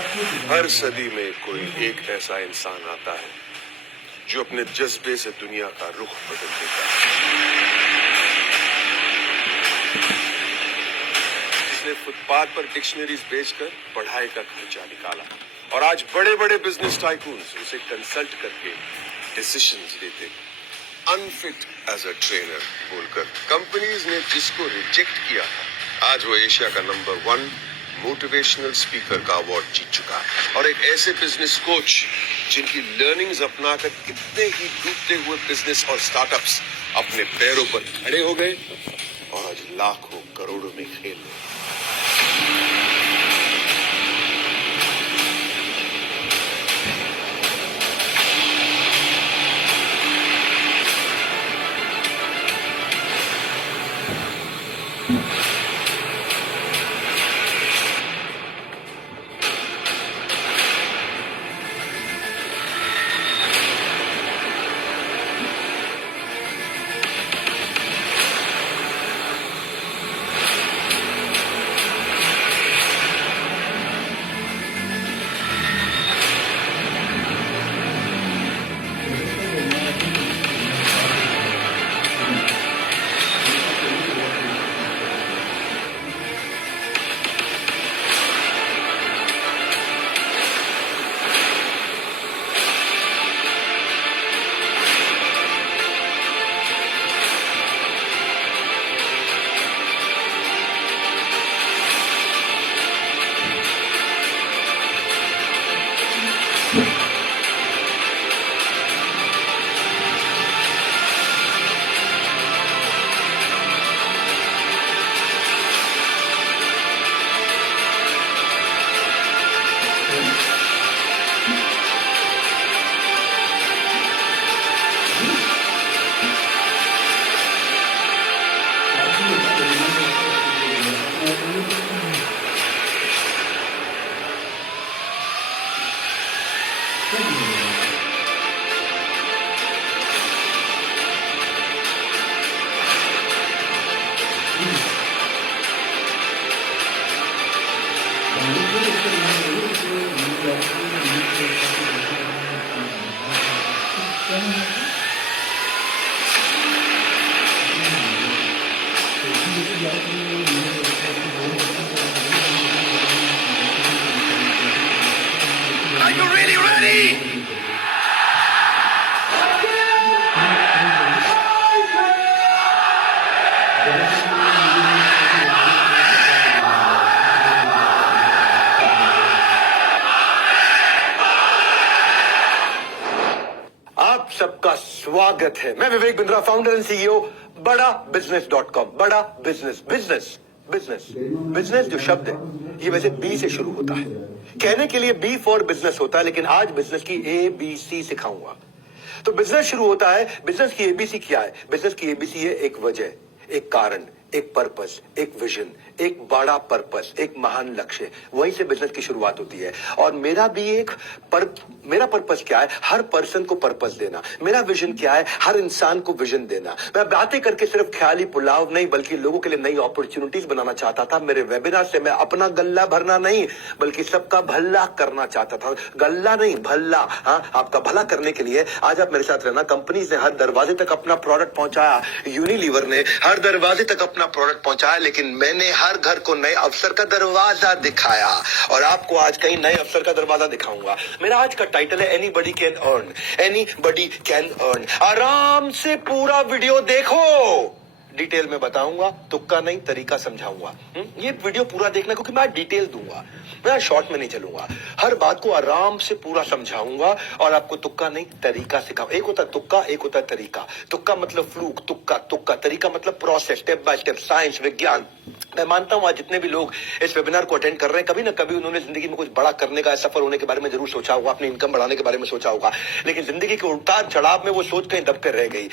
हर सदी में कोई एक ऐसा इंसान आता है जो अपने जज्बे से दुनिया का रुख बदल देता है। जिसने फुटपाथ पर डिक्शनरीज बेचकर पढ़ाई का खर्चा निकाला और आज बड़े बड़े बिजनेस टाइकून्स उसे कंसल्ट करके डिसीजंस देते, अनफिट एज अ ट्रेनर बोलकर कंपनीज ने जिसको रिजेक्ट किया था, आज वो एशिया का नंबर 1 मोटिवेशनल स्पीकर का अवार्ड जीत चुका है। और एक ऐसे बिजनेस कोच जिनकी लर्निंग्स अपनाकर कितने ही डूबते हुए बिजनेस और स्टार्टअप्स अपने पैरों पर खड़े हो गए और आज लाखों करोड़ों में खेल रहे। Are you really ready? आप सबका स्वागत है। मैं Vivek Bindra, founder and CEO बड़ा बिजनेस.com। बड़ा बिजनेस बिजनेस बिजनेस बिजनेस जो शब्द है ये वैसे बी से शुरू होता है। कहने के लिए बी फॉर बिजनेस होता है, लेकिन आज बिजनेस की ABC सिखाऊंगा। तो बिजनेस शुरू होता है। बिजनेस की ABC क्या है? बिजनेस की ABC है एक वजह, एक कारण, एक पर्पस, एक विजन, एक बड़ा पर्पस, एक महान लक्ष्य। वहीं से बिजनेस की शुरुआत होती है। और मेरा भी मेरा पर्पस क्या है? हर पर्सन को पर्पस देना। मेरा विजन क्या है? हर इंसान को विजन देना। मैं बातें करके सिर्फ ख्याली पुलाव नहीं, बल्कि लोगों के लिए नई अपॉर्चुनिटीज बनाना चाहता था। मेरे वेबिनार से मैं अपना गल्ला भरना नहीं, बल्कि सबका भला करना चाहता था। गल्ला नहीं, भला। हाँ, आपका भला करने के लिए आज आप मेरे साथ रहना। कंपनीज ने हर दरवाजे तक अपना प्रोडक्ट पहुंचाया, यूनिलीवर ने हर दरवाजे तक अपना प्रोडक्ट पहुंचाया, लेकिन मैंने हर घर को नए अवसर का दरवाजा दिखाया। और आपको आज कहीं नए अवसर का दरवाजा दिखाऊंगा। मेरा आज का टाइटल है anybody can earn. Anybody can earn. आराम से पूरा वीडियो देखो, डिटेल में बताऊंगा, तुक्का नहीं, तरीका समझाऊंगा। ये वीडियो पूरा देखना, क्योंकि मैं डिटेल दूंगा, मैं शॉर्ट में नहीं चलूंगा। हर बात को आराम से पूरा समझाऊंगा और आपको तुक्का नहीं, तरीका सिखाऊंगा। एक होता है तुक्का, एक होता है तरीका। तुक्का मतलब फ्लूक, तुक्का तुक्का। तरीका मतलब process, step by step, science, विज्ञान। मैं मानता हूं आज जितने भी लोग इस वेबिनार को अटेंड कर रहे हैं, कभी ना कभी उन्होंने जिंदगी में कुछ बड़ा करने का, सफल होने के बारे में जरूर सोचा होगा, अपनी इनकम बढ़ाने के बारे में सोचा होगा, लेकिन जिंदगी के उतार चढ़ाव में वो सोच कहीं दब कर रह गई।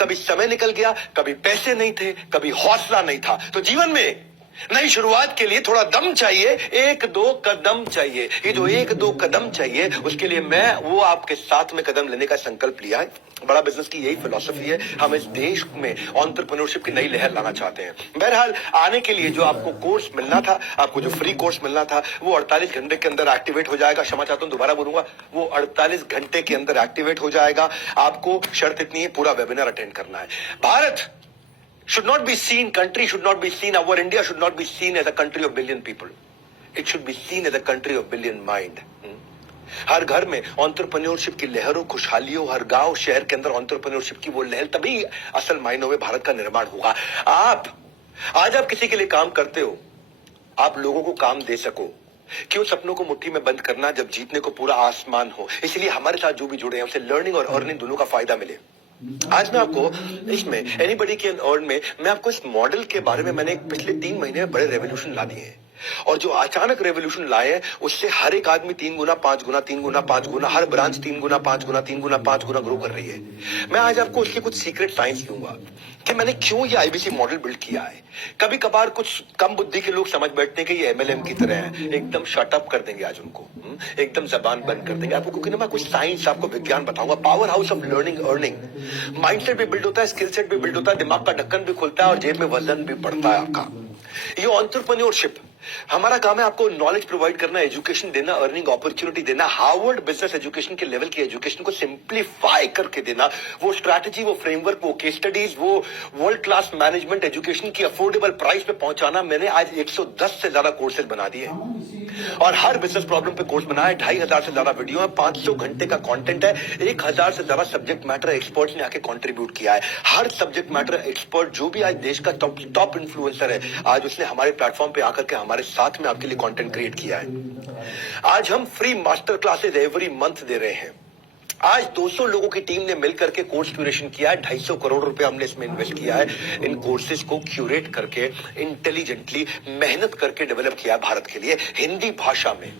कभी समय निकल गया, कभी पैसे नहीं थे, कभी हौसला नहीं था। तो जीवन में नई शुरुआत के लिए थोड़ा दम चाहिए, एक दो कदम चाहिए। ये जो एक दो कदम चाहिए, उसके लिए मैं वो आपके साथ में कदम लेने का संकल्प लिया है। बड़ा बिजनेस की यही फिलॉसफी है। हम इस देश में एंटरप्रेन्योरशिप की नई लहर लाना चाहते हैं। बहरहाल आने के लिए जो आपको कोर्स मिलना था, आपको जो फ्री कोर्स मिलना था, वो 48 घंटे के अंदर एक्टिवेट हो जाएगा। क्षमा चाहता हूं, दोबारा बोलूंगा, वो 48 घंटे के अंदर एक्टिवेट हो जाएगा। आपको शर्त इतनी है, पूरा वेबिनार अटेंड करना है। Bharat should not be seen, country should not be seen, our India should not be seen as a country of billion people. It should be seen as a country of billion mind. हर घर में entrepreneurship की लहरों, खुशहालियों, हर गांव शहर के अंदर entrepreneurship की वो लहर, तभी असल मायनों में भारत का निर्माण होगा। आज आप किसी के लिए काम करते हो, आप लोगों को काम दे सको। क्यों सपनों को मुट्ठी में बंद करना जब जीतने को पूरा आसमान हो। इसलिए हमारे साथ जो भी जुड़े हैं उसे लर्निंग और अर्निंग दोनों का फायदा मिले। आज मैं आपको इसमें एनीबडी कैन अर्न में मैं आपको इस मॉडल के बारे में, मैंने पिछले 3 महीने में बड़े रेवोल्यूशन ला दिए हैं। और जो अचानक रेवोल्यूशन लाए हैं, उससे हर एक आदमी 3 गुना 5 गुना 3 गुना 5 गुना, हर ब्रांच 3 गुना 5 गुना 3 गुना 5 गुना ग्रो कर रही है। मैं आज आपको उसके कुछ सीक्रेट साइंस दूंगा कि मैंने क्यों ये आईबीसी मॉडल बिल्ड किया है। कभी कभार कुछ कम बुद्धि के लोग समझ बैठते हैं कि ये एमएलएम की तरह है, एकदम शटअप कर देंगे आज उनको, एकदम जबान बंद कर देंगे आपको, क्योंकि ना मैं कुछ साइंस, आपको विज्ञान बताऊंगा। Power house of learning earning. Mindset भी बिल्ड होता है, स्किल सेट भी बिल्ड होता है, दिमाग का ढक्कन भी खुलता है और जेब में वजन भी बढ़ता है आपका। ये एंटरप्रेन्योरशिप, हमारा काम है आपको नॉलेज प्रोवाइड करना, एजुकेशन देना, अर्निंग अपॉर्चुनिटी देना, हार्वर्ड बिजनेस एजुकेशन के लेवल की एजुकेशन को सिंप्लीफाई करके देना, वो स्ट्रैटेजी, वो फ्रेमवर्क, वो केस स्टडीज, वो वर्ल्ड क्लास मैनेजमेंट एजुकेशन की अफोर्डेबल प्राइस पे पहुंचाना। मैंने आज 110 से ज्यादा कोर्सेज बना दिए और हर बिजनेस प्रॉब्लम पे कोर्स बनाया है। 2500 से ज्यादा वीडियो है, 500 घंटे का कंटेंट है, 1000 से ज्यादा सब्जेक्ट मैटर एक्सपर्ट्स ने आके कंट्रीब्यूट किया है। हर सब्जेक्ट मैटर एक्सपर्ट जो भी आज देश का टॉप इन्फ्लुएंसर है, आज उसने हमारे प्लेटफॉर्म पे आकर के हमारे साथ में आपके लिए कंटेंट क्रिएट किया है। आज हम free master classes every month दे रहे हैं। आज 200 लोगों की टीम ने मिलकर के कोर्स क्यूरेशन किया है। 250 करोड़ रुपए हमने इसमें इन्वेस्ट किया है। इन कोर्सेज को क्यूरेट करके इंटेलिजेंटली मेहनत करके डेवलप किया है भारत के लिए, हिंदी भाषा में।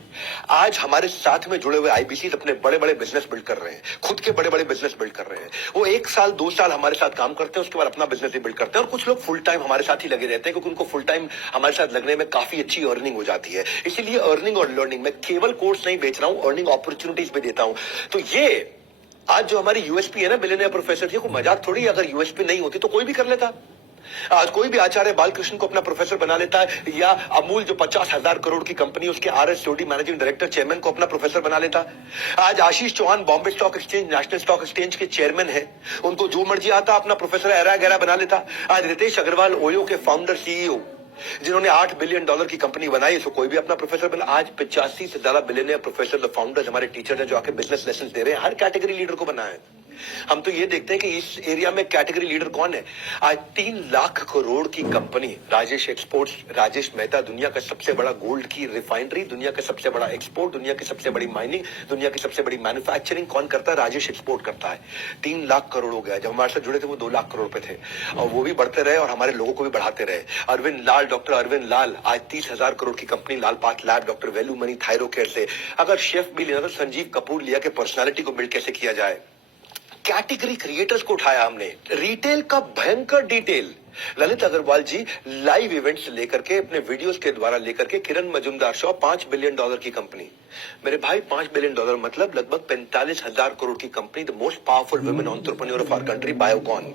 आज हमारे साथ में जुड़े हुए आईबीसी अपने बड़े बड़े बिजनेस बिल्ड कर रहे हैं, खुद के बड़े बड़े बिजनेस बिल्ड कर रहे हैं। वो 1 साल 2 साल हमारे साथ काम करते हैं, उसके बाद अपना बिजनेस भी बिल्ड करते हैं। और कुछ लोग फुल टाइम हमारे साथ ही लगे रहते हैं, क्योंकि उनको फुल टाइम हमारे साथ लगने में काफी अच्छी अर्निंग हो जाती है। इसीलिए अर्निंग और लर्निंग, मैं केवल कोर्स नहीं बेच रहा हूं, अर्निंग अपॉर्चुनिटीज भी देता हूं। तो ये आज जो हमारी यूएसपी है ना, बिलियनियर प्रोफेसर, ये कोई मजाक थोड़ी। अगर यूएसपी नहीं होती तो कोई भी कर लेता। आज कोई भी आचार्य बालकृष्ण को अपना प्रोफेसर बना लेता है, या अमूल जो 50,000 करोड़ की कंपनी, उसके आरएसओडी मैनेजिंग डायरेक्टर चेयरमैन को अपना प्रोफेसर बना लेता। आज Ashish Chauhan Bombay stock exchange, national stock exchange के चेयरमैन है, उनको जो मर्जी आता अपना प्रोफेसर ऐरा गहरा बना लेता। आज रितेश अग्रवाल, ओयो के फाउंडर सीईओ, जिन्होंने $8 बिलियन की कंपनी बनाई, इसको कोई भी अपना प्रोफेसर बना। आज 85 से ज्यादा बिलियनियर प्रोफेसर, फाउंडर्स, हमारे टीचर हैं जो आके बिजनेस लेसन दे रहे हैं। हर कैटेगरी लीडर को बनाया है। हम तो ये देखते हैं कि इस एरिया में कैटेगरी लीडर कौन है। आज 3 लाख करोड़ की कंपनी राजेश एक्सपोर्ट्स, राजेश मेहता, दुनिया का सबसे बड़ा गोल्ड की रिफाइनरी, दुनिया का सबसे बड़ा एक्सपोर्ट, दुनिया की सबसे बड़ी माइनिंग, दुनिया की सबसे बड़ी मैन्युफैक्चरिंग कौन करता है? राजेश एक्सपोर्ट करता है। 3 लाख करोड़ हो गया। जब हमारे साथ जुड़े थे वो 2 लाख करोड़ पे थे, और वो भी बढ़ते रहे और हमारे लोगों को भी बढ़ाते रहे। अरविंद लाल, डॉक्टर अरविंद लाल, आज 30,000 करोड़ की कंपनी लाल पाथ लैब, डॉक्टर वेलू मनी थायरो केयर से। अगर शेफ भी लेना तो संजीव कपूर लिया कि पर्सनालिटी को बिल्ड कैसे किया जाए। कैटेगरी क्रिएटर्स को उठाया हमने, रिटेल का भयंकर detail. Lalit Agarwal ji live events लेकर के, अपने वीडियोस के द्वारा लेकर के, किरण मजुमदार शो, $5 बिलियन की कंपनी। मेरे भाई, $5 बिलियन मतलब लगभग 45,000 करोड़ की company, the most powerful women entrepreneur of our country, Biocon.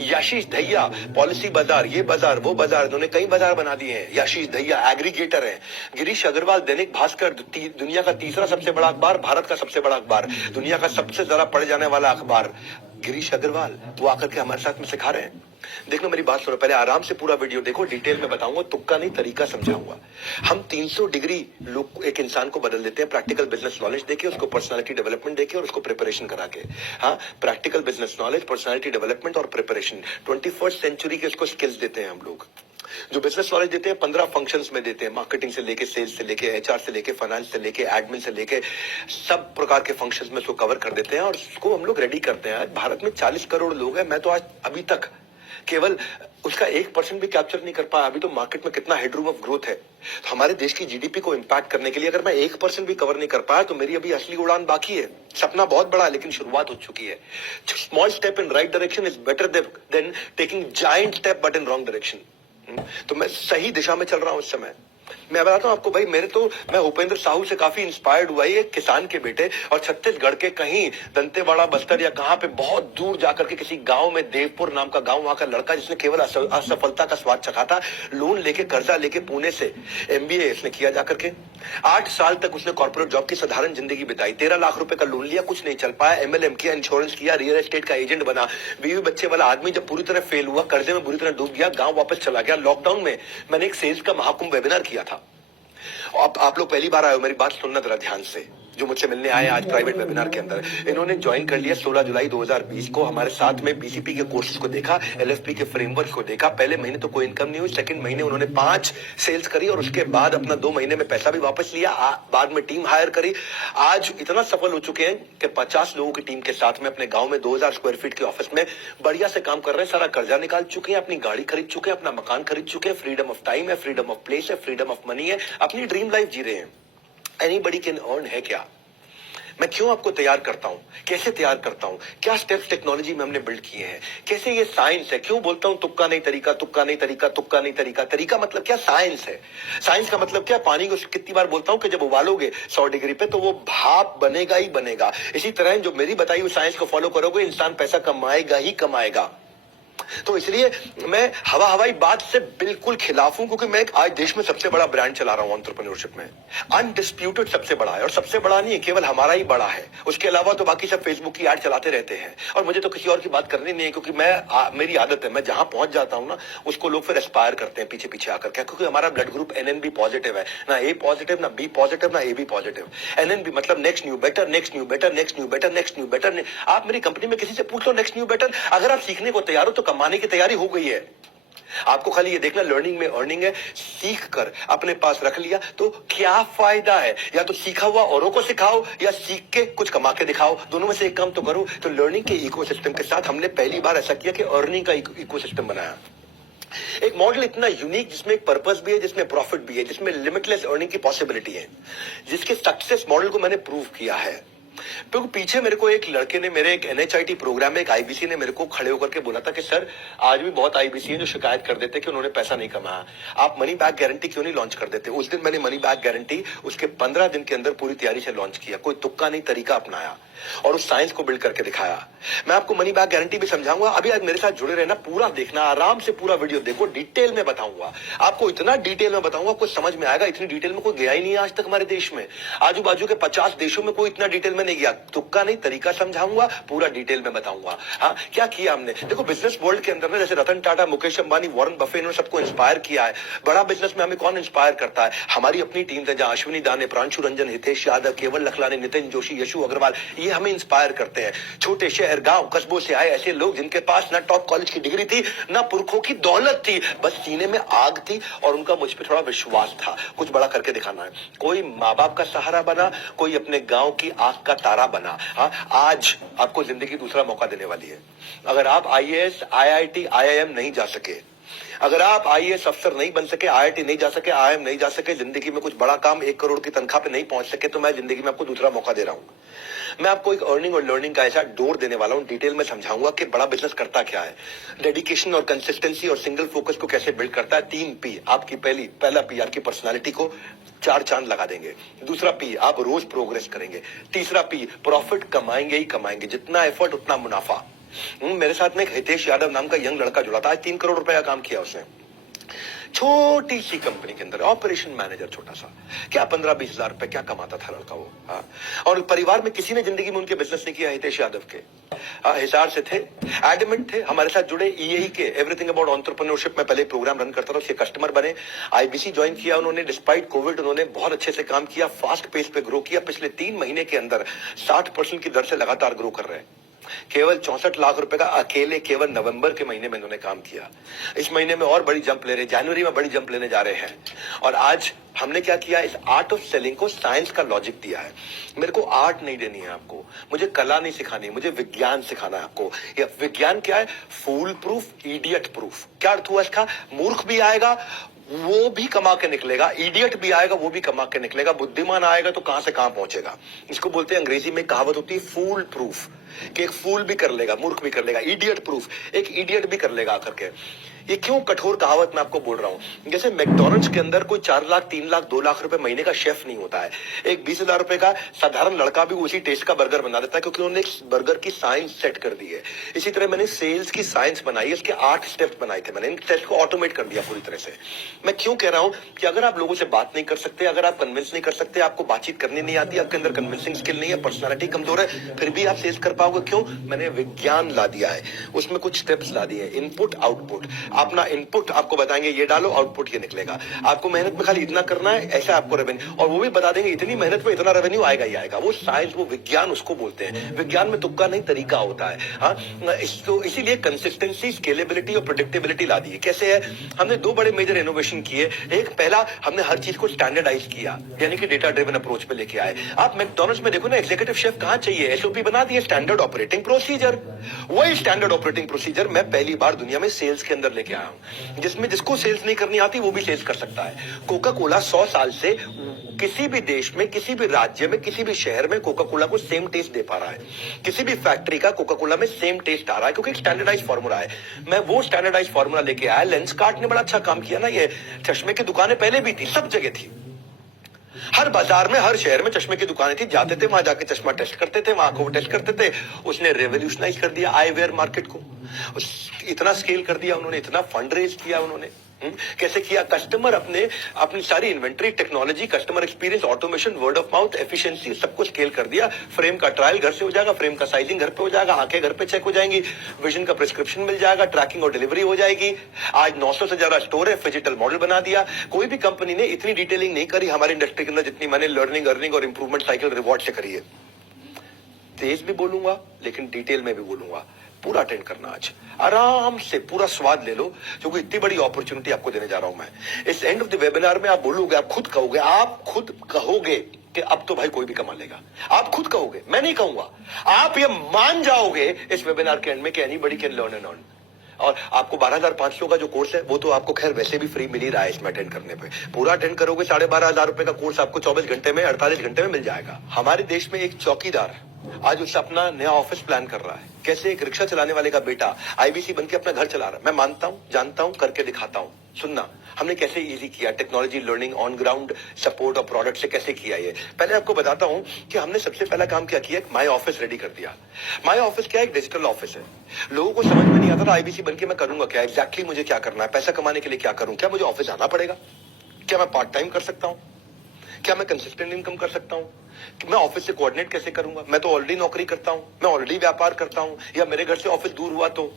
Yashish Dahiya, Policybazaar, ये बाजार वो बाजार, इन्होंने कई बाजार बना दिए हैं। याशीष दहिया एग्रीगेटर है। गिरीश अग्रवाल, दैनिक भास्कर, दुनिया का तीसरा सबसे बड़ा अखबार, भारत का सबसे बड़ा अखबार, दुनिया का सबसे ज्यादा पढ़े जाने वाला अखबार। गिरीश अग्रवाल वो आकर के हमारे साथ में सिखा रहे हैं। देखो मेरी बात सुनो, पहले आराम से पूरा वीडियो देखो, डिटेल में बताऊंगा, तुक्का नहीं तरीका समझाऊंगा। हम 300 डिग्री लोग एक इंसान को बदल देते हैं, प्रैक्टिकल बिजनेस नॉलेज देके, उसको पर्सनालिटी डेवलपमेंट देके और उसको प्रिपरेशन करा के। हाँ, practical business knowledge, personality development और प्रिपरेशन, 21st सेंचुरी के उसको स्किल्स देते हैं हम लोग। जो बिजनेस नॉलेज देते हैं 15 फंक्शंस में देते हैं, मार्केटिंग से लेके, सेल्स से लेके, एचआर से लेके, फाइनेंस से लेके, एडमिन से लेके, सब प्रकार के फंक्शंस में उसको कवर कर देते हैं और उसको हम लोग रेडी करते हैं। भारत में 40 करोड़ लोग हैं, मैं तो आज अभी तक केवल उसका 1% भी कैप्चर नहीं कर पाया। अभी तो मार्केट में कितना हेडरूम ऑफ ग्रोथ है। तो हमारे देश की जीडीपी को इंपैक्ट करने के लिए अगर मैं 1% भी कवर नहीं कर पाया तो मेरी अभी असली उड़ान बाकी है। सपना बहुत बड़ा है लेकिन शुरुआत हो चुकी है। Small step in right direction is better than taking giant step but in wrong direction. तो मैं सही दिशा में चल रहा हूं इस समय। मैं बताता हूं आपको भाई, मैं उपेंद्र साहू से काफी इंस्पायर्ड हुआ। ये किसान के बेटे और छत्तीसगढ़ के कहीं दंतेवाड़ा बस्तर या कहां पे बहुत दूर जाकर के किसी गांव में, देवपुर नाम का गांव, वहां का लड़का जिसने केवल असफलता का स्वाद चखा था, लोन लेके कर्जा लेके पुणे से MBA इसने किया जाकर के। 8 साल तक उसने कॉर्पोरेट जॉब की साधारण जिंदगी बिताई। 13 लाख रुपए का लोन लिया, कुछ नहीं चल पाया। MLM किया, इंश्योरेंस किया, रियल एस्टेट का एजेंट बना। बीवी बच्चे वाला आदमी जब पूरी तरह फेल हुआ, कर्जे में बुरी तरह डूब गया, गांव वापस चला गया। लॉकडाउन में मैंने एक सेल्स का महाकुंभ वेबिनार किया था। आप लोग पहली बार आए हो, मेरी बात सुनना जरा ध्यान से, जो मुझसे मिलने आए आज प्राइवेट वेबिनार के अंदर। इन्होंने ज्वाइन कर लिया 16 जुलाई 2020 को। हमारे साथ में BCP के कोर्सेज को देखा, LFP के फ्रेमवर्क को देखा। पहले महीने तो कोई इनकम नहीं हुई, सेकंड महीने उन्होंने 5 सेल्स करी और उसके बाद अपना 2 महीने में पैसा भी वापस लिया। बाद में टीम हायर करी। आज इतना सफल हो चुके हैं कि 50 लोगों की टीम के साथ में अपने गांव में 2000 स्क्वायर फीट के ऑफिस में बढ़िया से काम कर रहे हैं। सारा कर्जा निकाल चुके हैं, अपनी गाड़ी खरीद चुके हैं, अपना मकान खरीद चुके हैं। फ्रीडम ऑफ टाइम है, फ्रीडम ऑफ प्लेस है, फ्रीडम ऑफ मनी है, अपनी ड्रीम लाइफ जी रहे हैं। एनीबडी कैन अर्न है क्या? मैं क्यों आपको तैयार करता हूं, कैसे तैयार करता हूं, क्या स्टेप्स टेक्नोलॉजी में हमने बिल्ड किए हैं, कैसे ये साइंस है। क्यों बोलता हूं तुक्का नहीं तरीका, तुक्का नहीं तरीका, तुक्का नहीं तरीका। तरीका मतलब क्या? साइंस है। साइंस का मतलब क्या? पानी को कितनी बार बोलता हूं कि जब उबालोगे 100 डिग्री पे तो वो भाप बनेगा ही बनेगा। इसी तरह जो मेरी बताई हुई साइंस को फॉलो करोगे, इंसान पैसा कमाएगा ही कमाएगा। तो इसलिए मैं हवाई बात से बिल्कुल खिलाफ हूं, क्योंकि मैं आज देश में सबसे बड़ा ब्रांड चला रहा हूं एंटरप्रेन्योरशिप में। अनडिस्प्यूटेड सबसे बड़ा है, और सबसे बड़ा नहीं है, केवल हमारा ही बड़ा है। उसके अलावा तो बाकी सब फेसबुक की ऐड चलाते रहते हैं, और मुझे तो किसी और की बात करनी नहीं है, क्योंकि मेरी आदत है, मैं जहां पहुंच जाता हूं ना, उसको लोग फिर एस्पायर करते हैं पीछे पीछे आकर के, क्योंकि हमारा ब्लड ग्रुप NNB पॉजिटिव है। ना A पॉजिटिव, ना B पॉजिटिव, ना AB पॉजिटिव। NNB मतलब next new better, next new better, next new better, next new better. आप मेरी कंपनी में किसी से पूछ लो नेक्स्ट न्यू बेटर, अगर आप सीखने को तैयार हो तो कमाने की तैयारी हो गई है। आपको खाली ये देखना लर्निंग में अर्निंग है। सीख कर अपने पास रख लिया तो क्या फायदा है? या तो सीखा हुआ औरों को सिखाओ, या सीख के कुछ कमा के दिखाओ। दोनों में से एक काम तो करो। तो लर्निंग के इकोसिस्टम के साथ हमने पहली बार ऐसा किया कि अर्निंग का इकोसिस्टम बनाया। एक मॉडल इतना यूनिक, जिसमें एक पर्पस भी है, जिसमें प्रॉफिट भी है, जिसमें लिमिटलेस अर्निंग की पॉसिबिलिटी है, जिसके सक्सेस मॉडल को मैंने प्रूव किया है। तो पीछे मेरे को एक लड़के ने, मेरे एक NHIT प्रोग्राम में एक IBC ने मेरे को खड़े होकर के बोला था कि सर, आज भी बहुत IBC हैं जो शिकायत कर देते कि उन्होंने पैसा नहीं कमाया, आप मनी बैक गारंटी क्यों नहीं लॉन्च कर देते? उस दिन मैंने मनी बैक गारंटी उसके 15 दिन के अंदर पूरी तैयारी से लॉन्च किया। कोई तुक्का नहीं तरीका अपनाया और उस साइंस को बिल्ड करके दिखाया। मैं आपको मनी बैक गारंटी भी समझाऊंगा। अभी आज मेरे साथ जुड़े रहना, पूरा देखना, आराम से पूरा वीडियो देखो, डिटेल में बताऊंगा आपको। इतना डिटेल में बताऊंगा, कुछ समझ में आएगा। इतनी डिटेल में कोई गया ही नहीं आज तक हमारे देश में। आजू बाजू के 50 देशों में कोई इतना डिटेल में नहीं गया। तुक्का नहीं तरीका समझाऊंगा, पूरा डिटेल में बताऊंगा। हाँ, क्या किया हमने? देखो, बिजनेस वर्ल्ड के अंदर ना, जैसे रतन टाटा, मुकेश अंबानी, वॉरेन बफे, इन्होंने सबको इंस्पायर किया है। बड़ा बिजनेस में हमें कौन इंस्पायर करता है? हमारी अपनी टीम है, जहां अश्विनी दाने, प्रांशु रंजन, हितेश यादव, केवल लखलानी, नितिन जोशी, यशु अग्रवाल, ये हमें इंस्पायर करते हैं। छोटे शहर, गांव, कस्बों से आए ऐसे लोग जिनके पास ना टॉप कॉलेज की डिग्री थी, ना पुरखों की दौलत थी, बस सीने में आग थी और उनका मुझ पर थोड़ा विश्वास था। कुछ बड़ा करके दिखाना है। कोई माँ बाप का सहारा बना, कोई अपने गांव की आंख का तारा बना। हाँ, आज आपको जिंदगी दूसरा मौका देने वाली है। अगर आप IAS, IIT, IIM नहीं जा सके, अगर आप IAS अफसर नहीं बन सके, IIT नहीं जा सके, IIM नहीं जा सके, जिंदगी में कुछ बड़ा काम 1 करोड़ की तनख्वाह पे नहीं पहुंच सके, तो मैं जिंदगी में आपको दूसरा मौका दे रहा हूं। मैं आपको एक अर्निंग और लर्निंग का ऐसा डोर देने वाला हूं, डिटेल में समझाऊंगा कि बड़ा बिजनेस करता क्या है, डेडिकेशन और कंसिस्टेंसी और सिंगल फोकस को कैसे बिल्ड करता है। 3 P आपकी, पहला P आपकी पर्सनालिटी को 4 चांद लगा देंगे। दूसरा P, आप रोज प्रोग्रेस करेंगे। तीसरा P, प्रॉफिट कमाएंगे ही कमाएंगे, जितना एफर्ट उतना मुनाफा। मेरे साथ में एक हितेश यादव नाम का यंग लड़का जुड़ा था। आज 3 करोड़ रुपए का काम किया उसने, छोटी सी कंपनी के अंदर ऑपरेशन मैनेजर, छोटा सा। क्या 15-20 हजार रुपए क्या कमाता था लड़का वो। हाँ, और परिवार में किसी ने जिंदगी में उनके बिजनेस नहीं किया। हितेश यादव के हिसार से थे, एडमेंट थे, हमारे साथ जुड़े। EAE के एवरीथिंग अबाउट एंटरप्रेन्योरशिप में पहले प्रोग्राम रन करता था, उसके कस्टमर बने। IBC ज्वाइन किया उन्होंने। डिस्पाइट कोविड उन्होंने बहुत अच्छे से काम किया, फास्ट पेस पे ग्रो किया। पिछले 3 महीने के अंदर 60% की दर से लगातार ग्रो कर रहे हैं। केवल 64 लाख रुपए का अकेले केवल नवंबर के महीने में इन्होंने काम किया। इस महीने में और बड़ी जंप ले रहे, जनवरी में बड़ी जंप लेने जा रहे हैं। और आज हमने क्या किया, इस आर्ट ऑफ सेलिंग को साइंस का लॉजिक दिया है। मेरे को आर्ट नहीं देनी है आपको, मुझे कला नहीं सिखानी, मुझे विज्ञान सिखाना है आपको। ये विज्ञान क्या है? फूल प्रूफ, इडियट प्रूफ। क्या अर्थ हुआ इसका? मूर्ख भी आएगा वो भी कमा के निकलेगा, इडियट भी आएगा वो भी कमा के निकलेगा, बुद्धिमान आएगा तो कहां से कहां पहुंचेगा। इसको बोलते हैं, अंग्रेजी में कहावत होती है फूल प्रूफ, कि एक फूल भी कर लेगा, मूर्ख भी कर लेगा। इडियट प्रूफ, एक इडियट भी कर लेगा आकर के। ये क्यों कठोर कहावत मैं आपको बोल रहा हूं? जैसे मैकडॉनल्ड्स के अंदर कोई 4 लाख 3 लाख 2 लाख रुपए महीने का शेफ नहीं होता है। एक 20,000 रुपए का साधारण लड़का भी उसी टेस्ट का बर्गर बना देता है, क्योंकि उन्होंने एक बर्गर की साइंस सेट कर दी है। इसी तरह मैंने सेल्स की साइंस बनाई है, इसके 8 स्टेप्स बनाए थे मैंने, इन स्टेप्स को ऑटोमेट कर दिया पूरी तरह से। मैं क्यों कह रहा हूं कि अगर आप लोगों से बात नहीं कर सकते, अगर आप कन्विंस नहीं कर सकते, आपको बातचीत करनी नहीं आती, आपके अंदर कन्विंसिंग स्किल नहीं है, पर्सनालिटी कमजोर है, फिर भी आप सेल्स कर पाओगे। क्यों? मैंने विज्ञान ला दिया है, उसमें कुछ स्टेप्स ला दिए, इनपुट आउटपुट। अपना इनपुट आपको बताएंगे ये डालो, आउटपुट ये निकलेगा। आपको मेहनत में खाली इतना करना है, ऐसा आपको रेवेन्यू, और वो भी बता देंगे इतनी मेहनत में इतना रेवेन्यू आएगा ही आएगा। वो साइंस, वो विज्ञान उसको बोलते हैं। विज्ञान में तुक्का नहीं, तरीका होता है। हाँ, इसीलिए कंसिस्टेंसी, स्केलेबिलिटी और प्रेडिक्टेबिलिटी ला दी है। कैसे है? हमने 2 बड़े मेजर इनोवेशन किए। एक, पहला, हमने हर चीज को स्टैंडर्डाइज किया, यानी कि डेटा ड्रिवन अप्रोच पे लेके आए। आप मैकडॉनल्ड्स में देखो ना, एग्जीक्यूटिव शेफ कहां चाहिए? एसओपी बना दिए, स्टैंडर्ड ऑपरेटिंग प्रोसीजर। वही स्टैंडर्ड ऑपरेटिंग प्रोसीजर मैं पहली बार दुनिया में सेल्स के अंदर लेके आया हूं, जिसमें जिसको सेल्स नहीं करनी आती वो भी सेल्स कर सकता है। कोका कोला 100 साल से किसी भी देश में, किसी भी राज्य में, किसी भी शहर में कोका कोला को सेम टेस्ट दे पा रहा है। किसी भी फैक्ट्री का कोका कोला में सेम टेस्ट आ रहा है, क्योंकि स्टैंडर्डाइज फार्मूला है। मैं वो स्टैंडर्डाइज फार्मूला लेके आया। लेंस कार्ट ने बड़ा अच्छा काम किया ना। ये चश्मे की दुकानें पहले भी थी, सब जगह थी, हर बाजार में, हर शहर में चश्मे की दुकानें थी। जाते थे वहां, जाके चश्मा टेस्ट करते थे, वहां को टेस्ट करते थे। उसने रेवोल्यूशनाइज कर दिया आई वेयर मार्केट को। इतना स्केल कर दिया उन्होंने, इतना फंड रेज किया उन्होंने। कैसे किया? कस्टमर अपनी सारी inventory, technology, customer experience, automation, word of mouth, efficiency, सबको स्केल कर दिया। फ्रेम का ट्रायल घर से हो जाएगा, फ्रेम का साइजिंग घर पे हो जाएगा, आंखें घर पे चेक हो जाएंगी, विजन का प्रिस्क्रिप्शन मिल जाएगा, ट्रैकिंग और डिलीवरी हो जाएगी। आज 900 से ज्यादा स्टोर है, डिजिटल मॉडल बना दिया। कोई भी कंपनी ने इतनी डिटेलिंग नहीं करी हमारी इंडस्ट्री के अंदर, जितनी मैंने लर्निंग, अर्निंग और इंप्रूवमेंट साइकिल रिवॉर्ड से करी है। तेज भी बोलूंगा, लेकिन डिटेल में भी बोलूंगा। पूरा अटेंड करना, आज आराम से पूरा स्वाद ले लो, क्योंकि इतनी बड़ी अपॉर्चुनिटी आपको देने जा रहा हूं मैं। इस एंड ऑफ द वेबिनार में आप बोलोगे, आप खुद कहोगे कि अब तो भाई कोई भी कमा लेगा। आप खुद कहोगे, मैं नहीं कहूंगा। आप ये मान जाओगे इस वेबिनार के एंड में कि anybody can learn and earn. और आपको 12,500 का जो कोर्स है, वो तो आपको खैर वैसे भी फ्री मिल ही रहा है इसमें अटेंड करने पे। पूरा अटेंड करोगे 12,500 रुपए का कोर्स आपको 24 घंटे में, 48 घंटे में मिल जाएगा। हमारे देश में एक चौकीदार है, आज उससे अपना नया ऑफिस प्लान कर रहा है। कैसे? एक रिक्शा चलाने वाले का बेटा आईबीसी बनके अपना घर चला रहा है। मैं मानता हूं, जानता हूं, करके दिखाता हूं। सुनना, हमने कैसे इजी किया, technology, learning, on ground support और प्रोडक्ट से कैसे किया ये। पहले आपको बताता हूं कि हमने सबसे पहला काम क्या किया, माई ऑफिस रेडी कर दिया। माई ऑफिस क्या है? एक डिजिटल ऑफिस है। लोगों को समझ में नहीं आता था आईबीसी बनके मैं करूंगा क्या, एग्जैक्टली मुझे क्या करना है, पैसा कमाने के लिए क्या करूं, क्या मुझे ऑफिस आना पड़ेगा, क्या मैं पार्ट टाइम कर सकता हूं, क्या मैं कंसिस्टेंट इनकम कर सकता हूं, कि मैं ऑफिस से कोऑर्डिनेट कैसे करूंगा, मैं तो ऑलरेडी नौकरी करता हूं, मैं ऑलरेडी व्यापार करता हूं, या मेरे घर से ऑफिस दूर हुआ तो।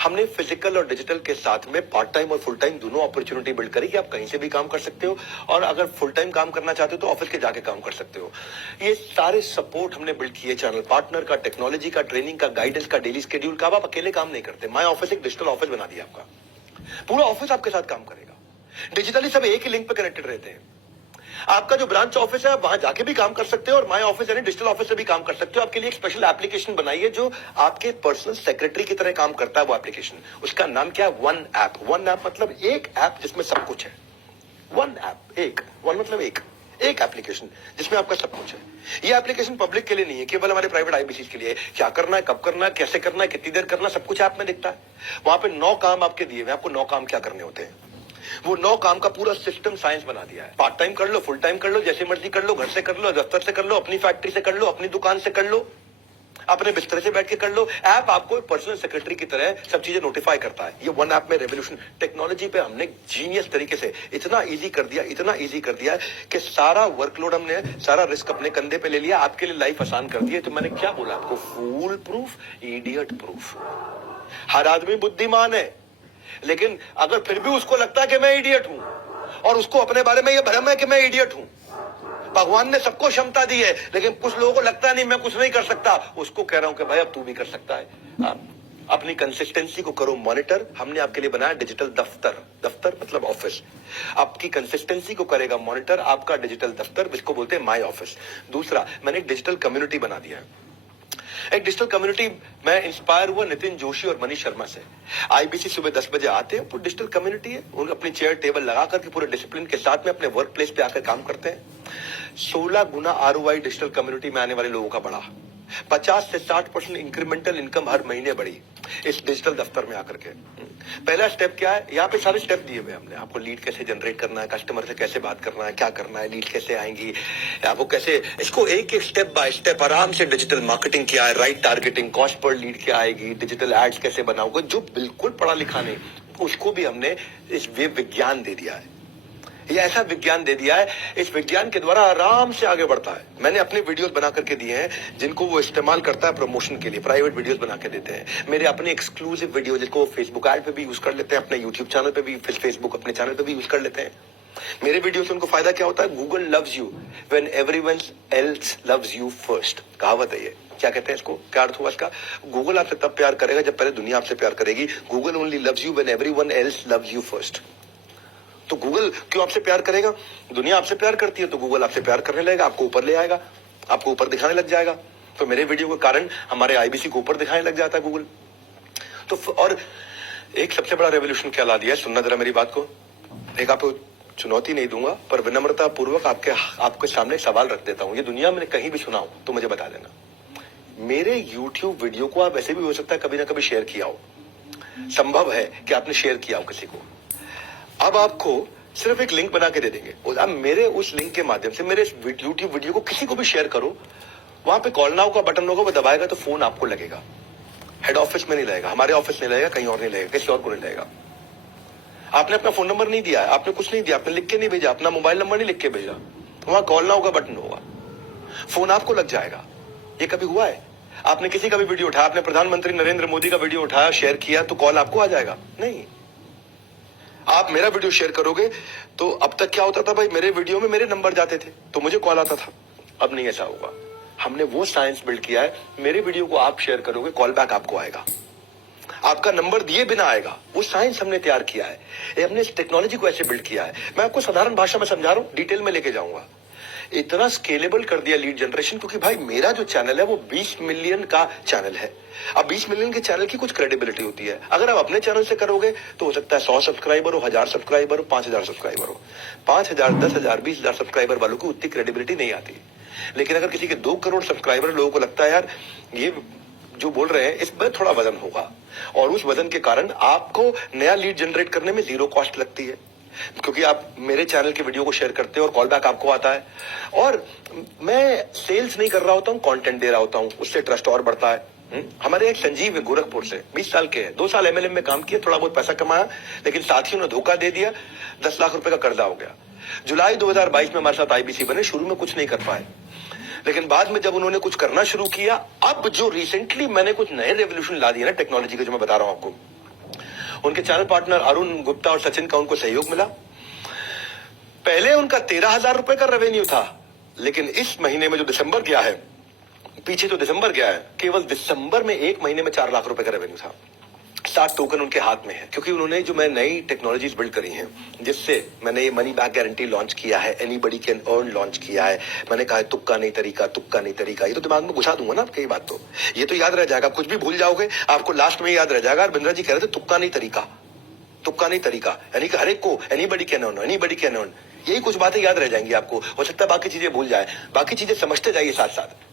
हमने फिजिकल और डिजिटल के साथ में पार्ट टाइम और फुल टाइम दोनों अपॉर्चुनिटी बिल्ड करी कि आप कहीं से भी काम कर सकते हो, और अगर फुल टाइम काम करना चाहते हो तो ऑफिस के जाके काम कर सकते हो। ये सारे सपोर्ट हमने बिल्ड किए, चैनल पार्टनर का, टेक्नोलॉजी का, ट्रेनिंग का, गाइडेंस का, डेली शेड्यूल का। आप अकेले काम नहीं करते। माई ऑफिस एक डिजिटल ऑफिस बना दिया आपका, पूरा ऑफिस आपके साथ काम करेगा। डिजिटली सब एक ही लिंक पे कनेक्टेड रहते हैं। आपका जो ब्रांच ऑफिस है, वहां जाके भी काम कर सकते हो, और माई ऑफिस यानी डिजिटल ऑफिस से भी काम कर सकते हो। आपके लिए एक स्पेशल एप्लीकेशन बनाई है जो आपके पर्सनल सेक्रेटरी की तरह काम करता है। वो एप्लीकेशन, उसका नाम क्या है? One app. वन ऐप मतलब एक ऐप जिसमें सब कुछ है। वन ऐप, एक, वन मतलब एक एप्लीकेशन जिसमें आपका सब कुछ है। ये एप्लीकेशन पब्लिक के लिए नहीं है, केवल हमारे प्राइवेट आईबीसी के लिए है। क्या करना है, कब करना है, कैसे करना है, कितनी देर करना, सब कुछ ऐप में दिखता है। वहां पे 9 काम आपके दिए हुए, आपको 9 काम क्या करने होते हैं। वो 9 काम का पूरा सिस्टम साइंस बना दिया है। पार्ट टाइम कर लो, फुल टाइम कर लो, जैसे मर्जी कर लो, घर से कर लो, दफ्तर से कर लो, अपनी फैक्ट्री से कर लो, अपनी दुकान से कर लो, अपने बिस्तर से बैठ के कर लो। ऐप आपको पर्सनल सेक्रेटरी की तरह सब चीजें नोटिफाई करता है। ये वन ऐप में रेवोल्यूशन, टेक्नोलॉजी पे हमने जीनियस तरीके से इतना इजी कर दिया, इतना इजी कर दिया कि सारा वर्कलोड हमने, सारा रिस्क अपने कंधे पे ले लिया, आपके लिए लाइफ आसान कर दी है। तो मैंने क्या बोला आपको? फूल प्रूफ, इडियट प्रूफ। हर आदमी बुद्धिमान है, लेकिन अगर फिर भी उसको लगता है कि मैं इडियट हूं, और उसको अपने बारे में यह भ्रम है कि मैं इडियट हूं। भगवान ने सबको क्षमता दी है, लेकिन कुछ लोगों को लगता नहीं मैं कुछ नहीं कर सकता। उसको कह रहा हूं कि भाई अब तू भी कर सकता है। आप अपनी कंसिस्टेंसी को करो मॉनिटर। हमने आपके लिए बनाया डिजिटल दफ्तर। दफ्तर मतलब ऑफिस। आपकी कंसिस्टेंसी को करेगा मॉनिटर आपका डिजिटल दफ्तर, जिसको बोलते हैं माई ऑफिस। दूसरा, मैंने एक डिजिटल कम्युनिटी बना दिया है। एक डिजिटल कम्युनिटी, मैं इंस्पायर हुआ नितिन जोशी और मनीष शर्मा से। आईबीसी सुबह 10 बजे आते हैं, पूरी डिजिटल कम्युनिटी है। उन अपनी चेयर टेबल लगा करके पूरे डिसिप्लिन के साथ में अपने वर्क प्लेस पे आकर काम करते हैं। 16 गुना ROI डिजिटल कम्युनिटी में आने वाले लोगों का बढ़ा। 50 से 60% इंक्रीमेंटल इनकम हर महीने बढ़ी इस डिजिटल दफ्तर में आकर के। पहला स्टेप क्या है, यहाँ पे सारे स्टेप दिए हुए हमने आपको। लीड कैसे जनरेट करना है, कस्टमर से कैसे बात करना है, क्या करना है, लीड कैसे आएंगी, आपको कैसे इसको एक एक स्टेप बाय स्टेप आराम से डिजिटल मार्केटिंग क्या है, right targeting, cost per lead क्या आएगी, डिजिटल एड्स कैसे बनाओगे, जो बिल्कुल पढ़ा लिखा नहीं उसको भी हमने इस विज्ञान दे दिया है। ये ऐसा विज्ञान दे दिया है, इस विज्ञान के द्वारा आराम से आगे बढ़ता है। मैंने अपने वीडियोस बना करके दिए हैं जिनको वो इस्तेमाल करता है प्रमोशन के लिए, प्राइवेट वीडियोस बना के देते हैं। मेरे अपने एक्सक्लूसिव वीडियो जिनको वो फेसबुक ऐड पे भी यूज कर लेते हैं, अपने यूट्यूब चैनल पे भी, फेसबुक अपने चैनल पे भी यूज कर लेते हैं। मेरे वीडियो से उनको फायदा क्या होता है, Google loves you when everyone else loves you first. कहावत है ये, क्या कहते हैं इसको, क्या अर्थ हुआ इसका? गूगल आपसे तब प्यार करेगा जब पहले दुनिया आपसे प्यार करेगी। Google only loves you when everyone else loves you first. तो गूगल क्यों आपसे प्यार करेगा? दुनिया आपसे प्यार करती है तो गूगल आपसे प्यार करने लगेगा, आपको ऊपर ले आएगा, आपको ऊपर दिखाने लग जाएगा। तो मेरे वीडियो के कारण हमारे आईबीसी को ऊपर दिखाने लग जाता है गूगल। तो और एक सबसे बड़ा रेवोल्यूशन क्या ला दिया है, सुनना जरा मेरी बात को। एक आपको चुनौती नहीं दूंगा पर विनम्रता पूर्वक आपके सामने सवाल रख देता हूं। ये दुनिया में कहीं भी सुना हो तो मुझे बता देना। मेरे YouTube वीडियो को आप ऐसे भी हो सकता है कभी ना कभी शेयर किया हो, संभव है कि आपने शेयर किया हो किसी को। अब आपको सिर्फ एक लिंक बना के दे देंगे, अब मेरे उस लिंक के माध्यम से मेरे YouTube वीडियो को किसी को भी शेयर करो, वहां पे कॉल नाउ का बटन होगा, वो दबाएगा तो फोन आपको लगेगा। हेड ऑफिस में नहीं लगेगा, हमारे ऑफिस नहीं लगेगा, कहीं और नहीं लगेगा, किसी और को नहीं लगेगा। आपने अपना फोन नंबर नहीं दिया है, आपने कुछ नहीं दिया, आपने लिख के नहीं भेजा, अपना मोबाइल नंबर नहीं लिख के भेजा, वहां कॉल नाउ का बटन होगा, फोन आपको लग जाएगा। ये कभी हुआ है? आपने किसी का भी वीडियो उठाया, आपने प्रधानमंत्री नरेंद्र मोदी का वीडियो उठाया, शेयर किया तो कॉल आपको आ जाएगा? नहीं। आप मेरा वीडियो शेयर करोगे तो अब तक क्या होता था भाई, मेरे वीडियो में मेरे नंबर जाते थे तो मुझे कॉल आता था। अब नहीं ऐसा होगा। हमने वो साइंस बिल्ड किया है, मेरे वीडियो को आप शेयर करोगे, कॉल बैक आपको आएगा, आपका नंबर दिए बिना आएगा। वो साइंस हमने तैयार किया है, ये हमने इस टेक्नोलॉजी को ऐसे बिल्ड किया है। मैं आपको साधारण भाषा में समझा रहा हूं, डिटेल में लेके जाऊंगा। इतना स्केलेबल कर दिया लीड जनरेशन, क्योंकि भाई मेरा जो चैनल है वो 20 मिलियन का चैनल है। अब 20 मिलियन के चैनल की कुछ क्रेडिबिलिटी होती है। अगर आप अपने चैनल से करोगे तो हो सकता है 100 सब्सक्राइबर हो, 1000 सब्सक्राइबर हो, 5000 सब्सक्राइबर हो। 5000, 10,000, 20,000 सब्सक्राइबर वालों को उतनी क्रेडिबिलिटी नहीं आती। लेकिन अगर किसी के 2 करोड़ सब्सक्राइबर, लोगों को लगता है यार ये जो बोल रहे हैं इसमें थोड़ा वजन होगा, और उस वजन के कारण आपको नया लीड जनरेट करने में 0 कॉस्ट लगती है, क्योंकि आप मेरे चैनल के वीडियो को शेयर करते हो और कॉल बैक आपको आता है। और मैं सेल्स नहीं कर रहा होता हूँ, कंटेंट दे रहा होता हूँ, उससे ट्रस्ट और बढ़ता है। हमारे एक संजीव है गोरखपुर से, 20 साल के हैं, 2 साल MLM में काम किया, थोड़ा बहुत पैसा कमाया, लेकिन साथियों ने धोखा दे दिया, 10 लाख रुपए का कर्जा हो गया। जुलाई 2022 में हमारे साथ IBC बने, शुरू में कुछ नहीं कर पाए, लेकिन बाद में जब उन्होंने कुछ करना शुरू किया, अब जो रिसेंटली मैंने कुछ नए रेवोल्यूशन ला दिए ना टेक्नोलॉजी के, जो मैं बता रहा हूं आपको, उनके चैनल पार्टनर अरुण गुप्ता और सचिन का उनको सहयोग मिला। पहले उनका 13,000 रुपए का रेवेन्यू था, लेकिन इस महीने में जो दिसंबर गया है, पीछे जो दिसंबर गया है, केवल दिसंबर में 1 महीने में 4 लाख रुपए का रेवेन्यू था। 7 टोकन उनके हाथ में है, क्योंकि उन्होंने जो मैं नई टेक्नोलॉजीज बिल्ड करी हैं, जिससे मैंने ये मनी बैक गारंटी लॉन्च किया है, एनीबडी कैन अर्न लॉन्च किया है। मैंने कहा है तुक्का नहीं तरीका, तुक्का नहीं तरीका। ये तो दिमाग में घुसा दूंगा ना आपकी बात, तो ये तो याद रह जाएगा। आप कुछ भी भूल जाओगे, आपको लास्ट में याद रह जाएगा। बिंद्रा जी कह रहे थे तुक्का नहीं तरीका, तुक्का नहीं तरीका, यानी कि हर एक को anybody can earn, anybody can earn, यही कुछ बातें याद रह जाएंगी आपको। हो सकता है बाकी चीजें भूल जाए, बाकी चीजें समझते जाइए साथ साथ।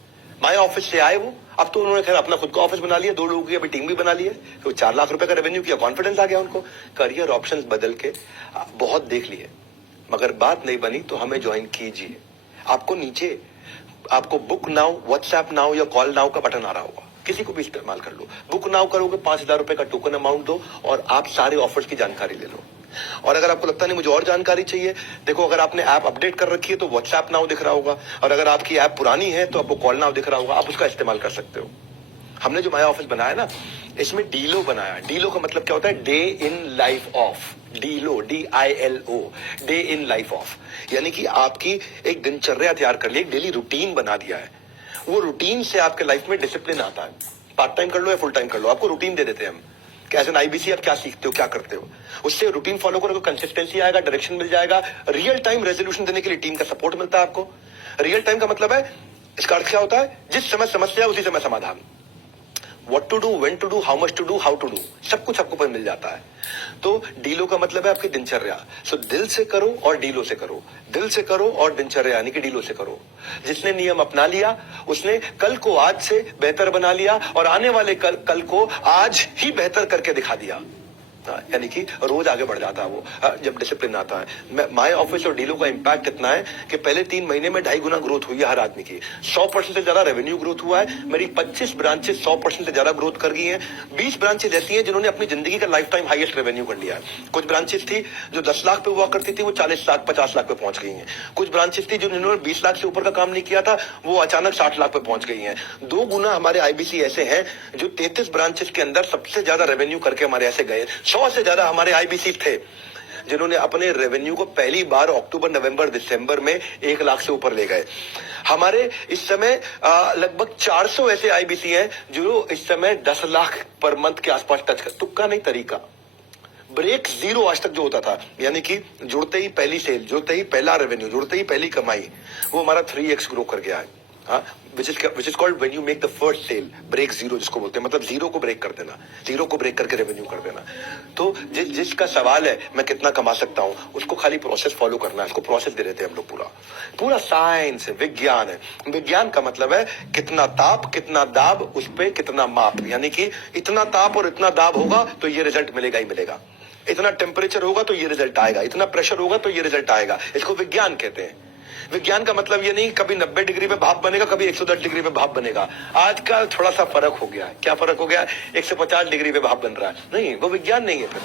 माया ऑफिस से आए वो, अब तो उन्होंने खैर अपना खुद का ऑफिस बना लिया, 2 लोगों की अभी टीम भी बना ली है, तो 4 लाख रुपए का रेवेन्यू किया, कॉन्फिडेंस आ गया उनको। करियर ऑप्शंस बदल के बहुत देख लिए, मगर बात नहीं बनी तो हमें ज्वाइन कीजिए। आपको नीचे आपको बुक नाउ, व्हाट्सएप नाउ या कॉल नाउ का बटन आ रहा होगा, किसी को भी इस्तेमाल कर लो। बुक नाउ करोगे, 5,000 रुपए का टोकन अमाउंट दो और आप सारे ऑफर्स की जानकारी ले लो। और अगर आपको लगता नहीं मुझे और जानकारी चाहिए, देखो अगर आपने ऐप अपडेट कर रखी है तो व्हाट्सएप नाउ दिख रहा होगा, और अगर आपकी ऐप पुरानी है तो आपको कॉल नाउ दिख रहा होगा, आप उसका इस्तेमाल कर सकते हो। हमने जो माया ऑफिस बनाया ना, इसमें डीलो बनाया। डीलो का मतलब क्या होता है, day in life of. DILO, DILO, day in life of, यानी कि आपकी एक दिनचर्या तैयार कर ली, एक डेली रूटीन बना दिया है। वो रूटीन से आपके लाइफ में डिसिप्लिन आता है। पार्ट टाइम कर लो या फुल टाइम कर लो, आपको रूटीन दे देते हैं हम, एज एन IBC आप क्या सीखते हो, क्या करते हो, उससे रूटीन फॉलो करोगे, कंसिस्टेंसी आएगा, डायरेक्शन मिल जाएगा। रियल टाइम रेजोल्यूशन देने के लिए टीम का सपोर्ट मिलता है आपको। रियल टाइम का मतलब है, इसका अर्थ क्या होता है, जिस समय समस्या उसी समय समाधान। What to do, when to do, how much to do, how to do, सब कुछ आपको पर मिल जाता है। तो डीलों का मतलब है आपकी दिनचर्या। सो दिल से करो और डीलों से करो, दिल से करो और दिनचर्या यानी कि डीलों से करो। जिसने नियम अपना लिया उसने कल को आज से बेहतर बना लिया और आने वाले कल को आज ही बेहतर करके दिखा दिया। यानी कि रोज आगे बढ़ जाता है वो जब डिसिप्लिन आता है। माय ऑफिस और डीलों का इंपैक्ट इतना है कि पहले 3 महीने में 2.5 गुना ग्रोथ हुई है हर आदमी की। 100% से ज्यादा रेवेन्यू ग्रोथ हुआ है। मेरी 25 ब्रांचेस 100% से ज्यादा ग्रोथ कर गई हैं। 20 ब्रांचेस ऐसी हैं जिन्होंने अपनी जिंदगी का लाइफ टाइम हाईएस्ट रेवेन्यू कर लिया है। कुछ ब्रांचेस थी जो 10 लाख पे हुआ करती थी, वो 40 लाख 50 लाख पे पहुंच गई हैं। कुछ ब्रांचेस थी जिन्होंने 20 लाख से ऊपर का काम नहीं किया था, वो अचानक 60 लाख पे पहुंच गई हैं। 2 गुना हमारे आईबीसी ऐसे हैं जो 33 ब्रांचेस के अंदर सबसे ज्यादा रेवेन्यू करके हमारे ऐसे गए। 100 से ज्यादा हमारे आईबीसी थे जिन्होंने अपने रेवेन्यू को पहली बार अक्टूबर नवंबर दिसंबर में 1 लाख से ऊपर ले गए। हमारे इस समय लगभग 400 ऐसे आईबीसी हैं जो इस समय 10 लाख पर मंथ के आसपास टच कर, तुक्का नहीं तरीका। ब्रेक जीरो आज तक जो होता था, यानी कि जुड़ते ही पहली सेल, जुड़ते ही पहला रेवेन्यू, जुड़ते ही पहली कमाई, वो हमारा 3x ग्रो कर गया है। Which is called when you make the first sale, break zero जिसको बोलते हैं, मतलब जीरो को ब्रेक कर देना, जीरो को ब्रेक करके रेवेन्यू कर देना। तो जिसका सवाल है मैं कितना कमा सकता हूं, उसको खाली प्रोसेस फॉलो करना है। उसको प्रोसेस दे देते हैं हम लोग। पूरा साइंस है, विज्ञान है। विज्ञान का मतलब है कितना ताप, कितना दाब, उस पर कितना माप, यानी कि इतना ताप और इतना दाब होगा तो ये रिजल्ट मिलेगा ही मिलेगा, इतना टेम्परेचर होगा तो ये रिजल्ट आएगा, इतना प्रेशर होगा तो ये रिजल्ट आएगा। इसको विज्ञान कहते हैं। विज्ञान का मतलब ये नहीं कभी 90 डिग्री पे भाप बनेगा, कभी 110 डिग्री पे भाप बनेगा। आजकल थोड़ा सा फर्क हो गया है। क्या फर्क हो गया है? 150 डिग्री पे भाप बन रहा है। नहीं, वो विज्ञान नहीं है, फिर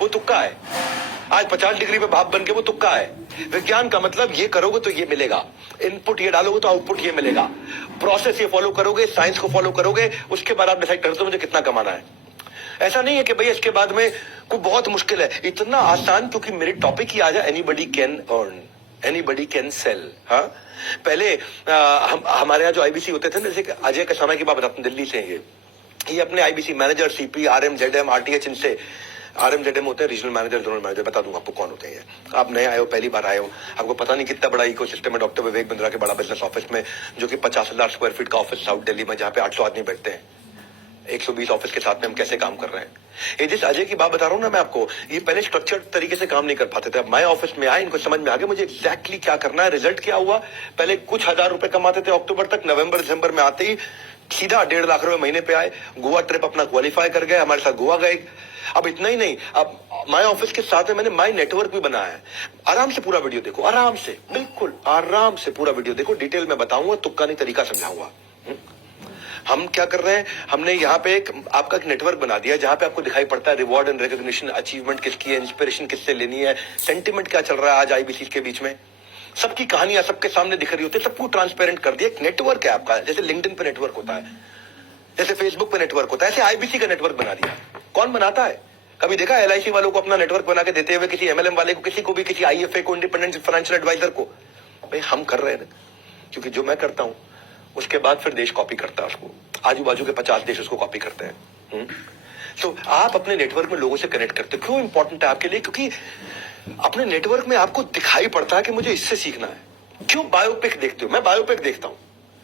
वो तुक्का है। आज 50 डिग्री पे भाप बन के वो तुक्का है। विज्ञान का मतलब ये करोगे तो ये मिलेगा, इनपुट ये डालोगे तो आउटपुट ये मिलेगा, प्रोसेस ये फॉलो करोगे, साइंस को फॉलो करोगे, उसके बाद आप डिसाइड करते हो मुझे कितना कमाना है। ऐसा नहीं है कि भैया इसके बाद में कोई बहुत मुश्किल है, इतना आसान, क्योंकि मेरे टॉपिक ही आ जाए, anybody can earn, anybody can sell. हाँ, पहले हमारे यहाँ जो आईबीसी होते थे, जैसे अजय कसाना की बात बताता हूँ, दिल्ली से ये अपने IBC manager, CP, RM, ZM, RTH, इनसे, आरएम जेडएम होते हैं रीजनल मैनेजर, जोनल मैनेजर, बता दूंगा आपको कौन होते हैं। आप नए आए हो, पहली बार आए हो, आपको पता नहीं कितना बड़ा इकोसिस्टम है डॉक्टर विवेक बिंद्रा के बड़ा बिजनेस ऑफिस में, जो कि 50,000 स्क्वायर फीट का ऑफिस साउथ दिल्ली में, जहाँ पे 800 आदमी बैठते हैं। 120 ऑफिस के साथ में हम कैसे काम कर रहे हैं। ये जिस अजय की बात बता रहा हूं ना मैं आपको, ये पहले स्ट्रक्चर्ड तरीके से काम नहीं कर पाते थे। अब मैं ऑफिस में आए, इनको समझ में आ गया मुझे एग्जैक्टली क्या करना है। रिजल्ट क्या हुआ? पहले कुछ 1000 रुपए कमाते थे अक्टूबर तक, नवंबर दिसंबर में आते ही सीधा 1.5 लाख रुपए महीने पे आए। गोवा ट्रिप अपना क्वालिफाई कर गए, हमारे साथ गोवा गए। अब इतना ही नहीं, अब माय ऑफिस के साथ में मैंने माय नेटवर्क भी बनाया है। आराम से पूरा वीडियो देखो, आराम से, बिल्कुल आराम से पूरा वीडियो देखो, डिटेल में बताऊंगा, तुक्का नहीं तरीका समझाऊंगा। हम क्या कर रहे हैं, हमने यहाँ पे आपका एक नेटवर्क बना दिया जहां पे आपको दिखाई पड़ता है रिवॉर्ड एंड रिकॉग्निशन, अचीवमेंट किसकी है, इंस्पिरेशन किससे लेनी है, सेंटिमेंट क्या चल रहा है आज आईबीसी के बीच में, सबकी कहानियां सबके सामने दिख रही होती है, सबको ट्रांसपेरेंट कर दिया। एक नेटवर्क है आपका, जैसे लिंक्डइन पे नेटवर्क होता है, जैसे फेसबुक पे नेटवर्क होता है, ऐसे आईबीसी का नेटवर्क बना दिया। कौन बनाता है? कभी देखा एलआईसी वालों को अपना नेटवर्क बना के देते हुए, किसी एमएलएम वाले को, किसी को भी, किसी आईएफए को, इंडिपेंडेंट फाइनेंशियल एडवाइजर को? भाई हम कर रहे हैं, क्योंकि जो मैं करता हूं उसके बाद फिर देश कॉपी करता है उसको, आजू बाजू के 50 देश उसको कॉपी करते हैं। तो आप अपने नेटवर्क में लोगों से कनेक्ट करते हो। क्यों इंपॉर्टेंट है आपके लिए? क्योंकि अपने नेटवर्क में आपको दिखाई पड़ता है कि मुझे इससे सीखना है। क्यों बायोपिक देखते हो? मैं बायोपिक देखता हूं,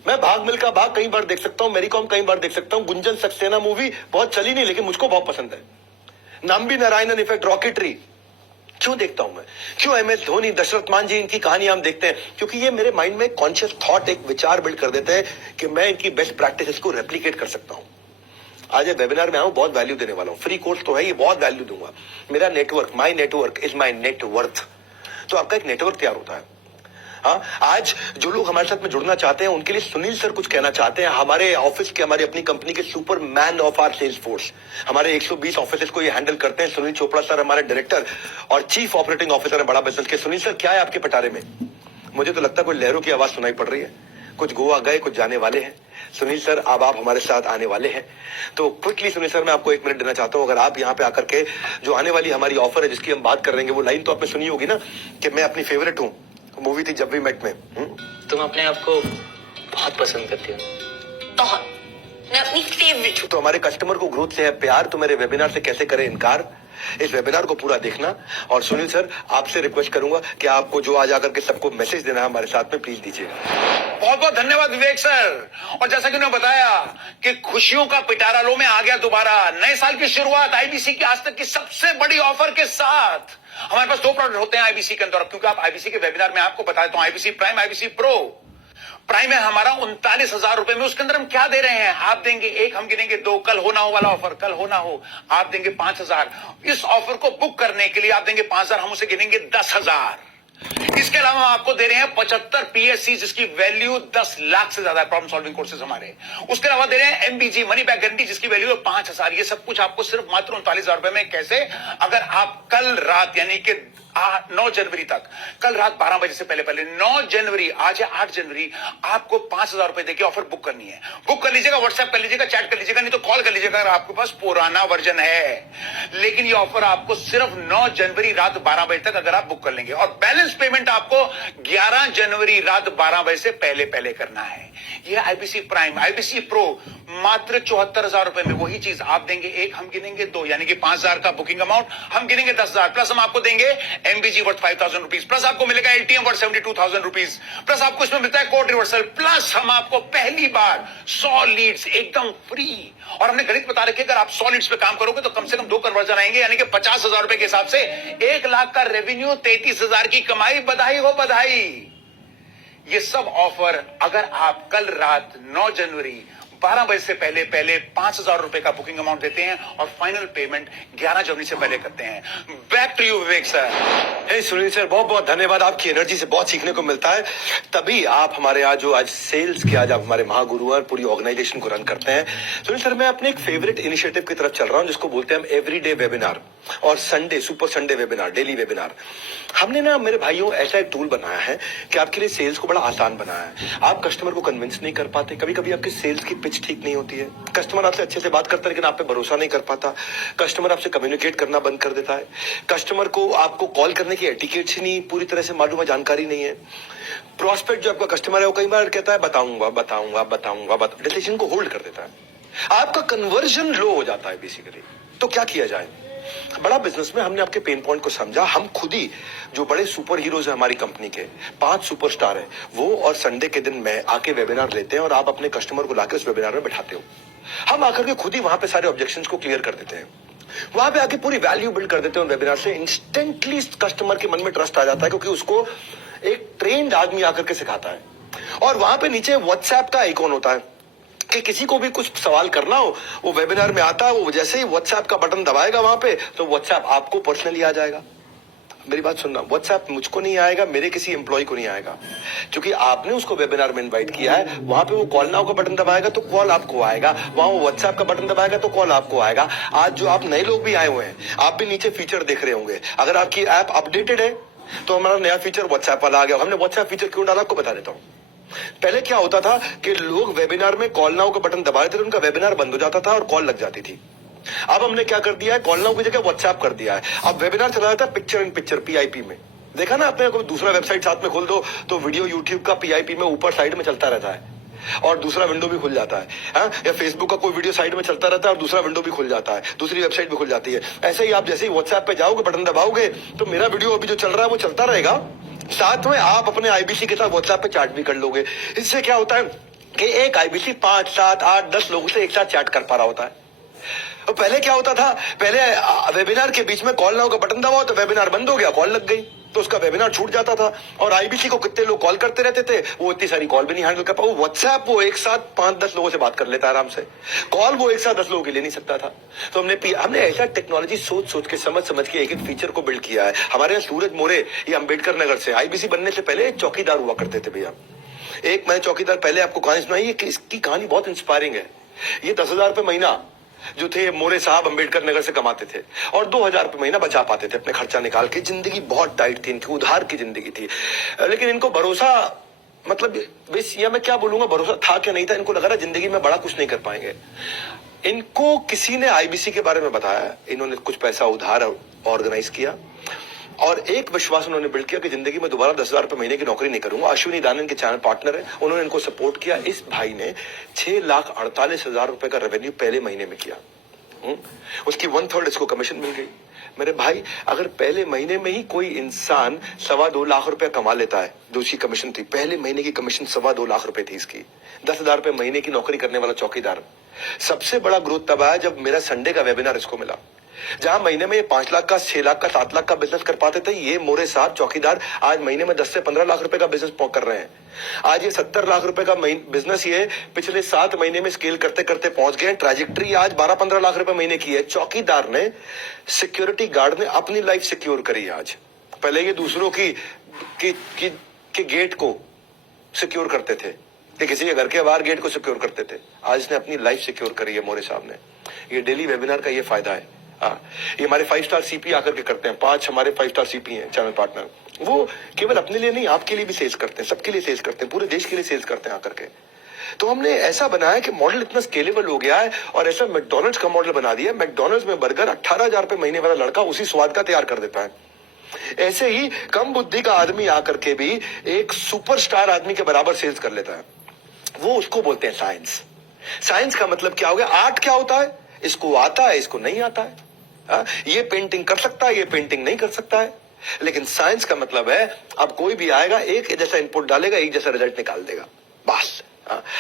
मैं भाग मिल्खा भाग कई बार देख सकता हूं, मेरी कॉम कई बार देख सकता हूं, गुंजन सक्सेना मूवी बहुत चली नहीं लेकिन मुझको बहुत पसंद है, नाम्बी नारायणन इफेक्ट, रॉकेटरी क्यों देखता हूं मैं? क्यों एमएस धोनी, दशरथ मान जी, इनकी कहानी हम देखते हैं? क्योंकि ये मेरे माइंड में कॉन्शियस थॉट, एक विचार बिल्ड कर देते हैं कि मैं इनकी बेस्ट प्रैक्टिसेस को रेप्लिकेट कर सकता हूं। आज ये वेबिनार में आऊं, बहुत वैल्यू देने वाला हूं, फ्री कोर्स तो है, ये बहुत वैल्यू दूंगा। मेरा network, my network is my net worth. तो आपका एक नेटवर्क तैयार होता है। हाँ, आज जो लोग हमारे साथ में जुड़ना चाहते हैं उनके लिए सुनील सर कुछ कहना चाहते हैं। हमारे ऑफिस के, हमारी अपनी कंपनी के super man of our sales force, हमारे 120 ऑफिस को ये हैंडल करते हैं। सुनील चोपड़ा सर हमारे डायरेक्टर और चीफ ऑपरेटिंग ऑफिसर है बड़ा बिजनेस के। सुनील सर क्या है आपके पटारे में? मुझे तो लगता है कोई लहरों की आवाज सुनाई पड़ रही है, कुछ गोवा गए, कुछ जाने वाले हैं। सुनील सर अब आप हमारे साथ आने वाले हैं, तो क्विकली सुनील सर मैं आपको 1 मिनट देना चाहता हूं। अगर आप यहाँ पे आकर के जो आने वाली हमारी ऑफर है जिसकी हम बात कर रहे हैं, वो लाइन तो आपने सुनी होगी ना कि मैं अपनी फेवरेट हूँ, मूवी थी जब वी मेट में। तुम अपने आप को बहुत पसंद करती हो। बहुत, मैं अपनी फेवरेट हूँ। तो हमारे कस्टमर को ग्रोथ से है प्यार, तो मेरे वेबिनार से कैसे करें इनकार? इस वेबिनार को पूरा देखना। और सुनील सर, आपसे रिक्वेस्ट करूंगा कि आपको जो आज आकर के सबको मैसेज देना है हमारे साथ में, प्लीज दीजिए। बहुत बहुत धन्यवाद विवेक सर। और जैसा कि उन्होंने बताया कि खुशियों का पिटारा लो में आ गया दोबारा, नए साल की शुरुआत आईबीसी की आज तक की सबसे बड़ी ऑफर के साथ। हमारे पास 2 प्रोडक्ट होते हैं आईबीसी के अंदर, क्योंकि आप आईबीसी के वेबिनार में आपको बताया तो IBC prime, IBC pro. Prime है हमारा 39,000 रुपए में, उसके अंदर हम क्या दे रहे हैं, आप देंगे 1, हम गिनेंगे 2, कल हो ना हो वाला ऑफर, कल हो ना हो आप देंगे 5,000। इस ऑफर को बुक करने के लिए आप देंगे 5,000, हम उसे गिनेंगे 10,000। इसके अलावा हम आपको दे रहे हैं 75 पीएससी जिसकी वैल्यू 10 लाख से ज्यादा है, प्रॉब्लम सॉल्विंग कोर्सेज हमारे। उसके अलावा दे रहे हैं एमबीजी मनी बैक गारंटी जिसकी वैल्यू है 5,000। ये सब कुछ आपको सिर्फ मात्र 39,000 रुपए में। कैसे? अगर आप कल रात यानी कि 9 जनवरी तक, कल रात 12 बजे से पहले 9 जनवरी, आज है 8 जनवरी, आपको 5,000 रुपए देके ऑफर बुक करनी है। बुक कर लीजिएगा, व्हाट्सएप कर लीजिएगा, चैट कर लीजिएगा, नहीं तो कॉल कर लीजिएगा अगर आपके पास पुराना वर्जन है। लेकिन ये ऑफर आपको सिर्फ 9 जनवरी रात 12 बजे तक अगर आप बुक कर लेंगे, और बैलेंस पेमेंट आपको 11 जनवरी रात 12 बजे से पहले करना है। यह आईबीसी प्राइम, आईबीसी प्रो मात्र 74,000 रुपए में। वही चीज आप देंगे 1, हम गिनेंगे 2, यानी कि 5,000 का बुकिंग अमाउंट, हम गिनेंगे 10,000, प्लस हम आपको देंगे एमबीजी वर्थ 5,000 रुपीज, प्लस आपको मिलेगा एटीएम वर्थ 72,000 रुपीज, प्लस आपको इसमें मिलता है कोड रिवर्सल, प्लस हम आपको पहली बार 100 लीड्स एकदम फ्री। और हमने गणित बता रखे, अगर आप 100 लीड्स पे काम करोगे तो कम से कम 2 कन्वर्जन आएंगे, यानी कि 50,000 रुपए के हिसाब से 1 लाख का रेवेन्यू, 33,000 की कमाई। बधाई हो बधाई। ये सब ऑफर अगर आप कल रात 9 जनवरी 12 बजे से पहले 5,000 रुपए का बुकिंग अमाउंट देते हैं और फाइनल पेमेंट 11 जनवरी से पहले करते हैं। Back to you Vivek sir. Hey Sunil sir, बहुत बहुत धन्यवाद। आपकी एनर्जी से बहुत सीखने को मिलता है, तभी आप हमारे यहाँ जो आज सेल्स के आज आप हमारे महागुरु और पूरी ऑर्गेनाइजेशन को रन करते हैं। सुनील सर, मैं अपने एक फेवरेट इनिशिएटिव की तरफ चल रहा हूँ जिसको बोलते हैं हम एवरीडे वेबिनार और Sunday super Sunday webinar, daily webinar. हमने ना मेरे भाइयों ऐसा एक टूल बनाया है कि आपके लिए सेल्स को बड़ा आसान बनाया है। आप कस्टमर को कन्विंस नहीं कर पाते, कभी कभी आपकी सेल्स की पिच ठीक नहीं होती है, कस्टमर आपसे अच्छे से बात करता है लेकिन आप पे भरोसा नहीं कर पाता, कस्टमर आपसे कम्युनिकेट करना बंद कर देता है, कस्टमर को आपको कॉल करने की एटिकेट्स ही नहीं पूरी तरह से मालूम है, जानकारी नहीं है। प्रोस्पेक्ट जो आपका कस्टमर है वो कई बार कहता है बताऊंगा, डिसीजन को होल्ड कर देता है, आपका कन्वर्जन लो हो जाता है बेसिकली। तो क्या किया जाए? बड़ा बिजनेस में हमने आपके पेन पॉइंट को समझा। हम खुद ही जो बड़े सुपर हीरोज हैं हमारी कंपनी के, 5 सुपरस्टार हैं वो, और संडे के दिन में आके वेबिनार लेते हैं और आप अपने कस्टमर को लाके उस वेबिनार में बैठाते हो। हम आकर के खुद ही वहां पे सारे ऑब्जेक्शंस को क्लियर कर देते हैं, वहां पे आके पूरी वैल्यू बिल्ड कर देते हैं वेबिनार से। इंस्टेंटली कस्टमर के मन में ट्रस्ट आ जाता है क्योंकि उसको एक ट्रेन्ड आदमी आकर के सिखाता है। और वहां पे नीचे व्हाट्सएप का आइकॉन होता है कि किसी को भी कुछ सवाल करना हो, वो वेबिनार में आता है, वो जैसे ही व्हाट्सएप का बटन दबाएगा वहां पे, तो व्हाट्सएप आपको पर्सनली आ जाएगा। मेरी बात सुनना, व्हाट्सएप मुझको नहीं आएगा, मेरे किसी एम्प्लॉय को नहीं आएगा, क्योंकि आपने उसको वेबिनार में इनवाइट किया है। वहां पे वो कॉल नाउ का बटन दबाएगा तो कॉल आपको आएगा, वहां वो व्हाट्सएप का बटन दबाएगा तो कॉल आपको आएगा। आज जो आप नए लोग भी आए हुए हैं, आप भी नीचे फीचर देख रहे होंगे, अगर आपकी ऐप अपडेटेड है तो हमारा नया फीचर व्हाट्सएप वाला आ गया। हमने व्हाट्सएप फीचर क्यों डाला आपको बता देता हूँ। पहले क्या होता था कि लोग वेबिनार में कॉल नाउ का बटन दबाए थे, उनका वेबिनार बंद हो जाता था और कॉल लग जाती थी। अब हमने क्या कर दिया है, कॉल नाउ की जगह व्हाट्सएप कर दिया है। अब वेबिनार चला जाता है पिक्चर इन पिक्चर, पीआईपी में। देखा ना आपने, कोई दूसरा वेबसाइट साथ में खोल दो तो वीडियो यूट्यूब का पीआईपी में ऊपर साइड में चलता रहता है और दूसरा विंडो भी खुल जाता है, या फेसबुक का कोई वीडियो साइड में चलता रहता है और दूसरा विंडो भी खुल जाता है, दूसरी वेबसाइट भी खुल जाती है। ऐसे ही आप जैसे ही व्हाट्सएप पे जाओगे, बटन दबाओगे तो मेरा वीडियो अभी जो चल रहा है वो चलता रहेगा, साथ में आप अपने आईबीसी के साथ व्हाट्सएप पे चैट भी कर लोगे। इससे क्या होता है कि एक आईबीसी 5, 7, 8, 10 लोगों से एक साथ चैट कर पा रहा होता है। तो पहले क्या होता था, पहले वेबिनार के बीच में कॉल नाउ का बटन दबाओ तो वेबिनार बंद हो गया, कॉल लग गई तो उसका वेबिनार छूट जाता था। और आईबीसी को कितने लोग कॉल करते रहते थे, वो इतनी सारी कॉल भी नहीं हैंडल कर पाओ। व्हाट्सएप वो एक साथ 5-10 लोगों से बात कर लेता है आराम से, कॉल वो एक साथ 10 लोगों के ले नहीं सकता था। तो हमने ऐसा टेक्नोलॉजी सोच के समझ के एक फीचर को बिल्ड किया है। हमारे यहाँ सूरज मोरे, ये अम्बेडकर नगर से, आईबीसी बनने से पहले चौकीदार हुआ करते थे भैया। एक मैं चौकीदार, पहले आपको कहानी सुनाई, इसकी कहानी बहुत इंस्पायरिंग है। ये 10,000 रुपए महीना जो थे मोरे साहब अम्बेडकर नगर से कमाते थे और 2,000 रुपए महीना बचा पाते थे अपने खर्चा निकाल के। जिंदगी बहुत टाइट थी इनकी, उधार की जिंदगी थी, लेकिन इनको भरोसा, मतलब या मैं क्या बोलूंगा, भरोसा था क्या नहीं था, इनको लग रहा जिंदगी में बड़ा कुछ नहीं कर पाएंगे। इनको किसी ने आईबीसी के बारे में बताया, इन्होंने कुछ पैसा उधार ऑर्गेनाइज किया और एक विश्वास उन्होंने बिल्ड किया कि जिंदगी में दोबारा 10,000 रुपए महीने की नौकरी नहीं करूंगा। अश्विनी दानन के चैनल पार्टनर है, उन्होंने इनको सपोर्ट किया। इस भाई ने 6,48,000 रुपए का रेवेन्यू पहले महीने में किया। उसकी 1/3 इसको कमीशन मिल गई। मेरे भाई, अगर पहले महीने में ही कोई इंसान 2.25 लाख रुपया कमा लेता है, जो उसकी कमीशन थी, पहले महीने की कमीशन 2.25 लाख रुपए थी इसकी, 10,000 रुपए महीने की नौकरी करने वाला चौकीदार। सबसे बड़ा ग्रोथ तब आया जब मेरा संडे का वेबिनार इसको मिला। जहां महीने में ये 5 लाख का, 6 लाख का, 7 लाख का बिजनेस कर पाते थे, ये मोरे साहब चौकीदार आज महीने में 10 से 15 लाख रुपए का बिजनेस कर रहे हैं। आज ये 70 लाख रुपए का बिजनेस ये पिछले 7 महीने में स्केल करते करते पहुंच गए। ट्रैजेक्टरी आज 12-15 लाख रुपए महीने की है। चौकीदार ने, सिक्योरिटी गार्ड ने अपनी लाइफ सिक्योर करी आज। पहले ये दूसरों की गेट को सिक्योर करते थे, कि किसी के घर के बाहर गेट को सिक्योर करते थे। आज इसने अपनी लाइफ सिक्योर करी है मोरे साहब ने। ये डेली वेबिनार का ये फायदा है। ये हमारे 5 स्टार सीपी आकर के करते हैं। 5 हमारे 5 स्टार सीपी हैं चैनल पार्टनर। वो केवल अपने लिए नहीं, आपके लिए भी सेल्स करते हैं, सबके लिए सेल्स करते हैं, पूरे देश के लिए सेल्स करते हैं आकर के। तो हमने ऐसा बनाया कि मॉडल इतना स्केलेबल हो गया है, और ऐसा मैकडॉनल्ड्स का मॉडल बना दिया। मैकडॉनल्ड्स में बर्गर 18,000 रुपए महीने वाला लड़का उसी स्वाद का तैयार कर देता है। ऐसे ही कम बुद्धि का आदमी आकर के भी एक सुपरस्टार आदमी के बराबर सेल्स कर लेता है। वो उसको बोलते हैं साइंस। साइंस का मतलब क्या हो गया? आर्ट क्या होता है? इसको आता है, इसको नहीं आता है। ये पेंटिंग कर सकता है, ये पेंटिंग नहीं कर सकता है। लेकिन साइंस का मतलब है अब कोई भी आएगा, एक जैसा इनपुट डालेगा, एक जैसा रिजल्ट निकाल देगा, बस।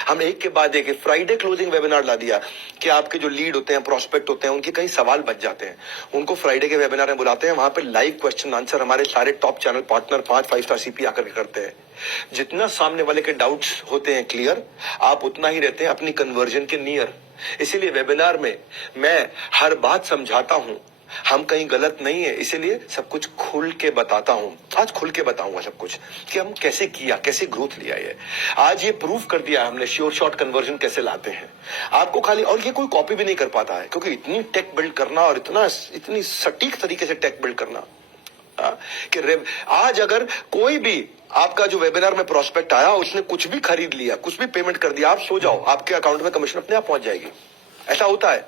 हमने एक के बाद एक फ्राइडे क्लोजिंग वेबिनार ला दिया कि आपके जो लीड होते हैं, प्रोस्पेक्ट होते हैं, उनके कई सवाल बच जाते हैं, उनको फ्राइडे के वेबिनार में बुलाते हैं। वहां पे लाइव क्वेश्चन आंसर हमारे सारे top channel partner 5 star CP आकर के करते हैं। जितना सामने वाले के डाउट्स होते हैं क्लियर, आप उतना ही रहते हैं अपनी कन्वर्जन के नियर। इसीलिए वेबिनार में मैं हर बात समझाता हूं, हम कहीं गलत नहीं है, इसीलिए सब कुछ खुल के बताता हूं। आज खुल के बताऊंगा सब कुछ कि हम कैसे किया, कैसे ग्रोथ लिया। ये आज ये प्रूफ कर दिया हमने श्योर शॉट कन्वर्जन कैसे लाते हैं आपको खाली। और ये कोई कॉपी भी नहीं कर पाता है, क्योंकि इतनी टेक बिल्ड करना और इतनी सटीक तरीके से टेक बिल्ड करना कि आज अगर कोई भी आपका जो वेबिनार में प्रोस्पेक्ट आया, उसने कुछ भी खरीद लिया, कुछ भी पेमेंट कर दिया, आप सो जाओ, आपके अकाउंट में कमीशन अपने आप पहुंच जाएगी। ऐसा होता है।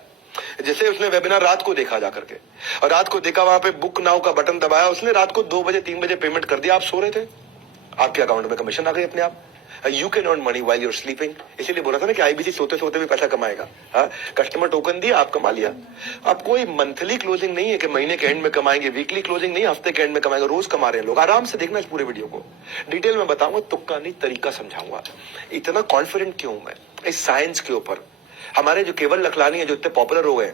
जैसे उसने वेबिनार रात को देखा जाकर के, और रात को देखा, वहां पे बुक नाउ का बटन दबाया, उसने रात को 2 बजे 3 बजे पेमेंट कर दिया, आप सो रहे थे, आपके अकाउंट में कमीशन आ गई अपने आप। You can earn money while you are sleeping. इसीलिए बोला था ना कि आईबीसी सोते सोते भी पैसा कमाएगा। कस्टमर टोकन दिया, आप कमा लिया। अब कोई मंथली क्लोजिंग नहीं है कि महीने के एंड में कमाएंगे, वीकली क्लोजिंग नहीं, हफ्ते के एंड में कमाएंगे, रोज कमा रहे हैं लोग। आराम से देखना इस पूरे वीडियो को, डिटेल में बताऊंगा, तुक्का नहीं तरीका समझाऊंगा। इतना कॉन्फिडेंट क्यों मैं इस साइंस के ऊपर? हमारे जो केवल लखलानी है, जो इतने पॉपुलर हो गए,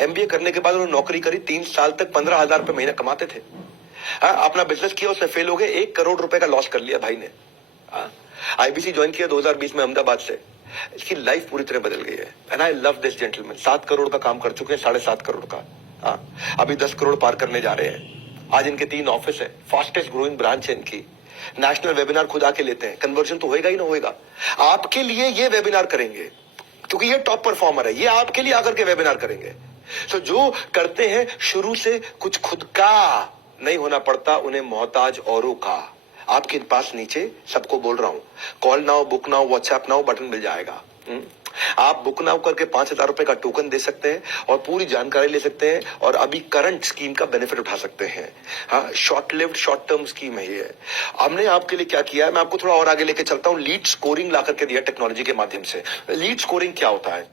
एमबीए करने के बाद उन्होंने नौकरी करी, 3 साल तक 15,000 रुपए महीना कमाते थे। अपना बिजनेस किया, उसमें फेल हो गए, 1 करोड़ रुपए का लॉस कर लिया भाई ने। आईबीसी ज्वाइन किया 2020 में अहमदाबाद से। इसकी लाइफ पूरी तरह बदल गई है। And I love this gentleman. 7 crore का काम कर चुके हैं, 7.5 करोड़ का। अभी 10 करोड़ पार करने जा रहे हैं। आज इनके 3 ऑफिस है, फास्टेस्ट ग्रोइंग ब्रांच है इनकी। नेशनल वेबिनार खुद आके लेते हैं। कन्वर्जन तो होएगा ही ना होएगा। आपके लिए ये वेबिनार करेंगे, क्योंकि ये टॉप परफॉर्मर है, ये आपके लिए आकर के वेबिनार करेंगे। तो जो करते हैं शुरू से, कुछ खुद का नहीं होना पड़ता, उन्हें मोहताज औरों का। आपके पास नीचे सबको बोल रहा हूं, call now, book now, WhatsApp now button मिल जाएगा। आप बुक नाउ करके 5,000 रुपए का टोकन दे सकते हैं और पूरी जानकारी ले सकते हैं, और अभी करंट स्कीम का बेनिफिट उठा सकते हैं। हाँ, short lived short term scheme है ये। हमने आपके लिए क्या किया है, मैं आपको थोड़ा और आगे लेके चलता हूं। लीड स्कोरिंग ला करके दिया टेक्नोलॉजी के माध्यम से। लीड स्कोरिंग क्या होता है?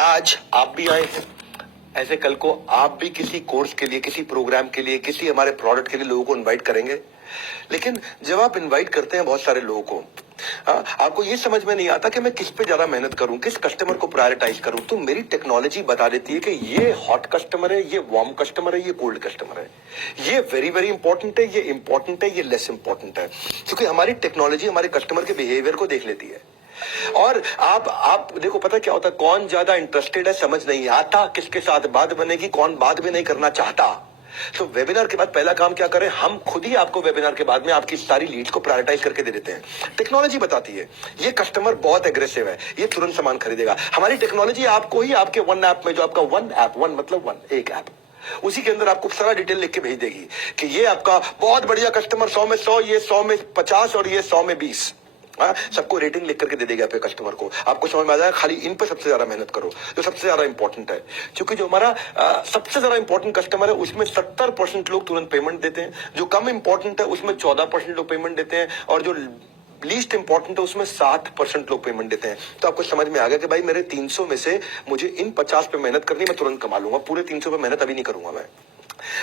आज आप भी आए हैं, ऐसे कल को आप भी किसी कोर्स के लिए, किसी प्रोग्राम के लिए, किसी हमारे प्रोडक्ट के लिए लोगों को इनवाइट करेंगे। लेकिन जब आप इनवाइट करते हैं बहुत सारे लोगों को, आपको ये समझ में नहीं आता कि मैं किस पे ज्यादा मेहनत करूं, किस कस्टमर को प्रायोरिटाइज करूं। तो मेरी टेक्नोलॉजी बता देती है कि ये हॉट कस्टमर है, ये वार्म कस्टमर है, ये कोल्ड कस्टमर है, ये वेरी वेरी इंपॉर्टेंट है, ये इंपॉर्टेंट है, ये लेस इंपॉर्टेंट है। क्योंकि हमारी टेक्नोलॉजी हमारे कस्टमर के बिहेवियर को देख लेती है। और आप देखो, पता क्या होता है, कौन ज्यादा इंटरेस्टेड है समझ नहीं आता, किसके साथ बात बनेगी, कौन बात भी नहीं करना चाहता। तो वेबिनार के बाद पहला काम क्या करें, हम खुद ही आपको वेबिनार के बाद में आपकी सारी लीड्स को प्रायोरिटाइज करके दे देते हैं। टेक्नोलॉजी बताती है ये कस्टमर बहुत एग्रेसिव है, ये तुरंत सामान खरीदेगा। हमारी टेक्नोलॉजी आपको ही आपके वन ऐप में, जो आपका वन मतलब एक ऐप, उसी के अंदर आपको सारा डिटेल लिख के भेज देगी कि ये आपका बहुत बढ़िया कस्टमर, 100 में 100, ये 100 में 50 और ये 100 में 20। सबको रेटिंग लिख करके दे देगा आपके कस्टमर को। आपको समझ में आ जाएगा, खाली इन पे सबसे ज्यादा मेहनत करो जो सबसे ज्यादा इंपॉर्टेंट है। क्योंकि जो हमारा सबसे ज्यादा इंपॉर्टेंट कस्टमर है, उसमें 70% लोग तुरंत पेमेंट देते हैं। जो कम इंपॉर्टेंट है उसमें 14% लोग पेमेंट देते हैं। और जो लीस्ट इंपॉर्टेंट है उसमें 60% लोग पेमेंट देते हैं। तो आपको समझ में आ गया कि भाई मेरे 300 में से मुझे इन 50 पे मेहनत करनी, मैं तुरंत कमा लूंगा, पूरे 300 पे मेहनत अभी नहीं करूंगा मैं।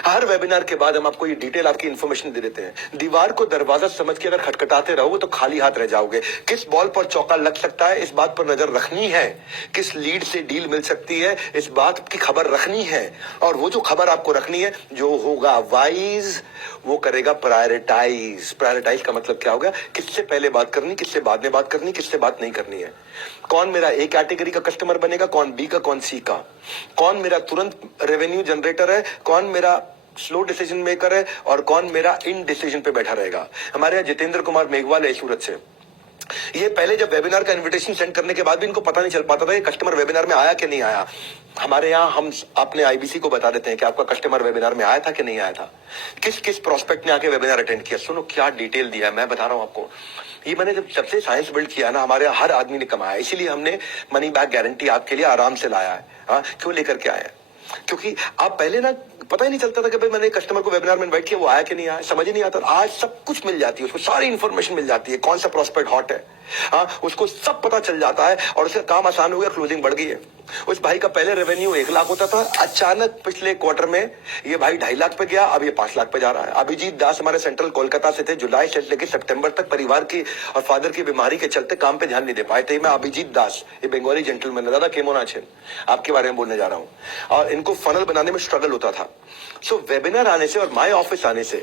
हर वेबिनार के बाद हम आपको ये डिटेल आपकी इंफॉर्मेशन दे देते हैं। दीवार को दरवाजा समझ के अगर खटखटाते रहोगे तो खाली हाथ रह जाओगे। किस बॉल पर चौका लग सकता है इस बात पर नजर रखनी है, किस लीड से डील मिल सकती है इस बात की खबर रखनी है, और वो जो खबर आपको रखनी है, जो होगा वाइज वो करेगा प्रायोरिटाइज। प्रायोरिटाइज का मतलब क्या होगा, किससे पहले बात करनी, किससे बाद में बात करनी, किससे बात नहीं करनी है, कौन मेरा ए कैटेगरी का कस्टमर बनेगा, कौन बी का, कौन सी का, कौन मेरा तुरंत रेवेन्यू जनरेटर है, कौन मेरा स्लो डिसीजन मेकर है, और कौन मेरा इन डिसीजन पे बैठा रहेगा। हमारे यहाँ जितेंद्र कुमार मेघवाल है सूरत से। ये पहले जब वेबिनार का इनविटेशन सेंड करने के बाद भी इनको पता नहीं चल पाता था कि कस्टमर वेबिनार में आया कि नहीं आया। हमारे यहाँ हम अपने आईबीसी को बता देते हैं कि आपका कस्टमर वेबिनार में आया था कि नहीं आया था, किस किस प्रोस्पेक्ट ने आके वेबिनार अटेंड किया। सुनो क्या डिटेल दिया है, मैं बता रहा हूँ आपको। ये मैंने जब से साइंस बिल्ड किया ना, हमारे हर आदमी ने कमाया, इसीलिए हमने मनी बैक गारंटी आपके लिए आराम से लाया है। हाँ, क्यों लेकर के आया है, क्योंकि आप पहले ना पता ही नहीं चलता था कि भाई मैंने कस्टमर को वेबिनार में इनवाइट किया, वो आया कि नहीं आया, समझ ही नहीं आता। आज सब कुछ मिल जाती है, उसको सारी इंफॉर्मेशन मिल जाती है, कौन सा प्रोस्पेक्ट हॉट है, हाँ उसको सब पता चल जाता है, और उसका काम आसान हो गया, क्लोजिंग बढ़ गई है। उस भाई का पहले रेवेन्यू 1 लाख होता था, अचानक पिछले क्वार्टर में ये भाई 2.5 लाख पे गया, अब ये 5 लाख पे जा रहा है। अभिजीत दास हमारे सेंट्रल कोलकाता से थे, जुलाई से लेकर सितंबर तक परिवार की और फादर की बीमारी के चलते काम पे ध्यान नहीं दे पाए थे। मैं अभिजीत दास, ये बंगाली जेंटलमैन है, दादा केमोना छेन, आपके बारे में बोलने जा रहा हूँ, और इनको फनल बनाने में स्ट्रगल होता था। सो वेबिनार आने से और माय ऑफिस आने से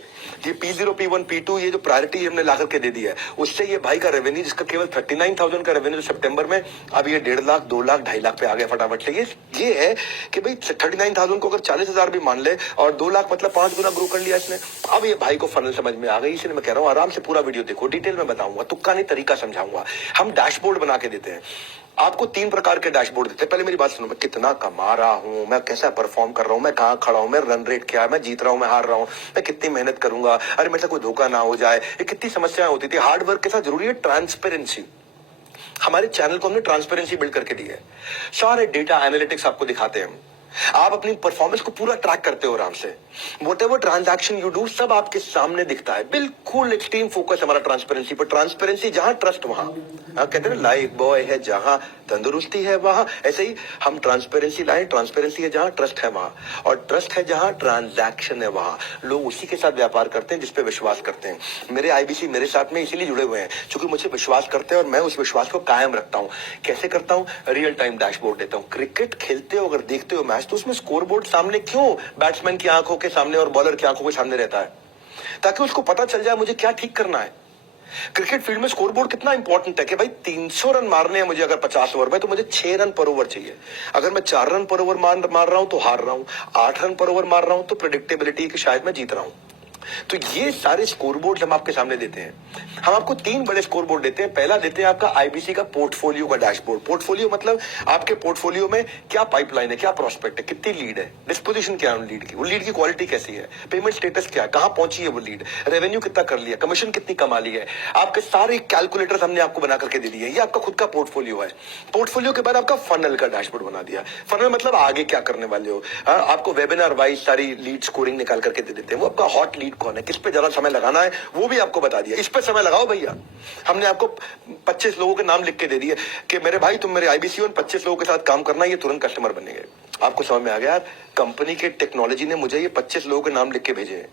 ये P0, P1, P2 ये जो प्रायोरिटी हमने ला करके दे दी है, उससे ये भाई का रेवेन्यू जिसका केवल 39,000 का रेवेन्यू सितंबर में, अब ये 1.5 लाख, 2 लाख, 2.5 लाख पे आ गया फटाफट से। ये है कि भाई 39,000 को अगर 40,000 भी मान ले और 2 लाख मतलब 5 गुना ग्रो कर लिया इसने। अब ये भाई को फनल समझ में आ गई, इसलिए मैं कह रहा हूँ आराम से पूरा वीडियो देखो, डिटेल में बताऊंगा, तुक्का नहीं तरीका समझाऊंगा। हम डैशबोर्ड बना के देते हैं आपको, 3 प्रकार के डैशबोर्ड देते हैं। पहले मेरी बात सुनो, मैं कितना कमा रहा हूं, मैं कैसा परफॉर्म कर रहा हूं, मैं कहां खड़ा हूं, मेरा रन रेट क्या है, मैं जीत रहा हूं, मैं हार रहा हूं, मैं कितनी मेहनत करूंगा, अरे मेरे से कोई धोखा ना हो जाए, ये कितनी समस्याएं होती थी। हार्ड वर्क के साथ जरूरी है ट्रांसपेरेंसी। हमारे चैनल को हमने ट्रांसपेरेंसी बिल्ड करके दी है, सारे डेटा एनालिटिक्स आपको दिखाते हैं हम, आप अपनी परफॉर्मेंस को पूरा ट्रैक करते हो आराम से। व्हाटएवर ट्रांजैक्शन यू डू सब आपके सामने दिखता है, बिल्कुल एक्सट्रीम फोकस हमारा ट्रांसपेरेंसी पर। ट्रांसपेरेंसी जहां ट्रस्ट वहां, कहते हैं लाइफ बॉय है जहां तंदुरुस्ती है वहां, ऐसे ही हम ट्रांसपेरेंसी लाए। ट्रांसपेरेंसी है जहां ट्रस्ट है वहां, और ट्रस्ट है जहां ट्रांजैक्शन है वहां। लोग उसी के साथ व्यापार करते हैं जिसपे विश्वास करते हैं। मेरे आईबीसी मेरे साथ में इसीलिए जुड़े हुए हैं क्योंकि मुझे विश्वास करते हैं और मैं उस विश्वास को कायम रखता हूं। कैसे करता हूं, रियल टाइम डैशबोर्ड देता हूं। क्रिकेट खेलते हो अगर देखते हो मैच, तो उसमें स्कोरबोर्ड सामने क्यों बैट्समैन की आंखों के सामने और बॉलर की आंखों के सामने रहता है, ताकि उसको पता चल जाए मुझे क्या ठीक करना है। क्रिकेट फील्ड में स्कोरबोर्ड कितना इंपॉर्टेंट है कि भाई 300 रन मारने हैं मुझे अगर 50 ओवर में, तो मुझे 6 रन पर ओवर चाहिए। अगर मैं 4 रन पर ओवर मार रहा हूं तो हार रहा हूं, 8 रन पर ओवर मार रहा हूं तो प्रेडिक्टेबिलिटी की शायद मैं जीत रहा हूं। तो ये सारे स्कोरबोर्ड हम आपके सामने देते हैं। हम आपको 3 बड़े स्कोरबोर्ड देते हैं। पहला देते हैं आपका आईबीसी का पोर्टफोलियो का डैशबोर्ड। पोर्टफोलियो मतलब आपके पोर्टफोलियो में क्या पाइपलाइन है, क्या प्रोस्पेक्ट है, कितनी लीड है, डिस्पोजिशन क्या है लीड की, वो लीड की क्वालिटी कैसी है, पेमेंट स्टेटस क्या है, कहां पहुंची है वो लीड, रेवेन्यू कितना कर लिया, कमीशन कितनी कमा ली है, आपके सारे कैलकुलेटर्स हमने आपको बना करके दे दिए। ये आपका खुद का पोर्टफोलियो है। पोर्टफोलियो के बाद आपका फनल का डैशबोर्ड बना दिया। फनल मतलब आगे क्या करने वाले हो। आपको वेबिनार वाइज सारी लीड स्कोरिंग निकाल करके दे देते हैं। वो आपका हॉट लीड कौन है, किस पे ज्यादा समय लगाना है, वो भी आपको बता दिया। इस पे समय लगाओ भैया। हमने आपको 25 लोगों के नाम लिख के दे दिए कि मेरे भाई तुम मेरे आईबीसी और 25 लोगों के साथ काम करना, ये तुरंत कस्टमर बनेंगे। आपको समझ में आ गया, कंपनी के टेक्नोलॉजी ने मुझे ये 25 लोगों के नाम लिख के भेजे।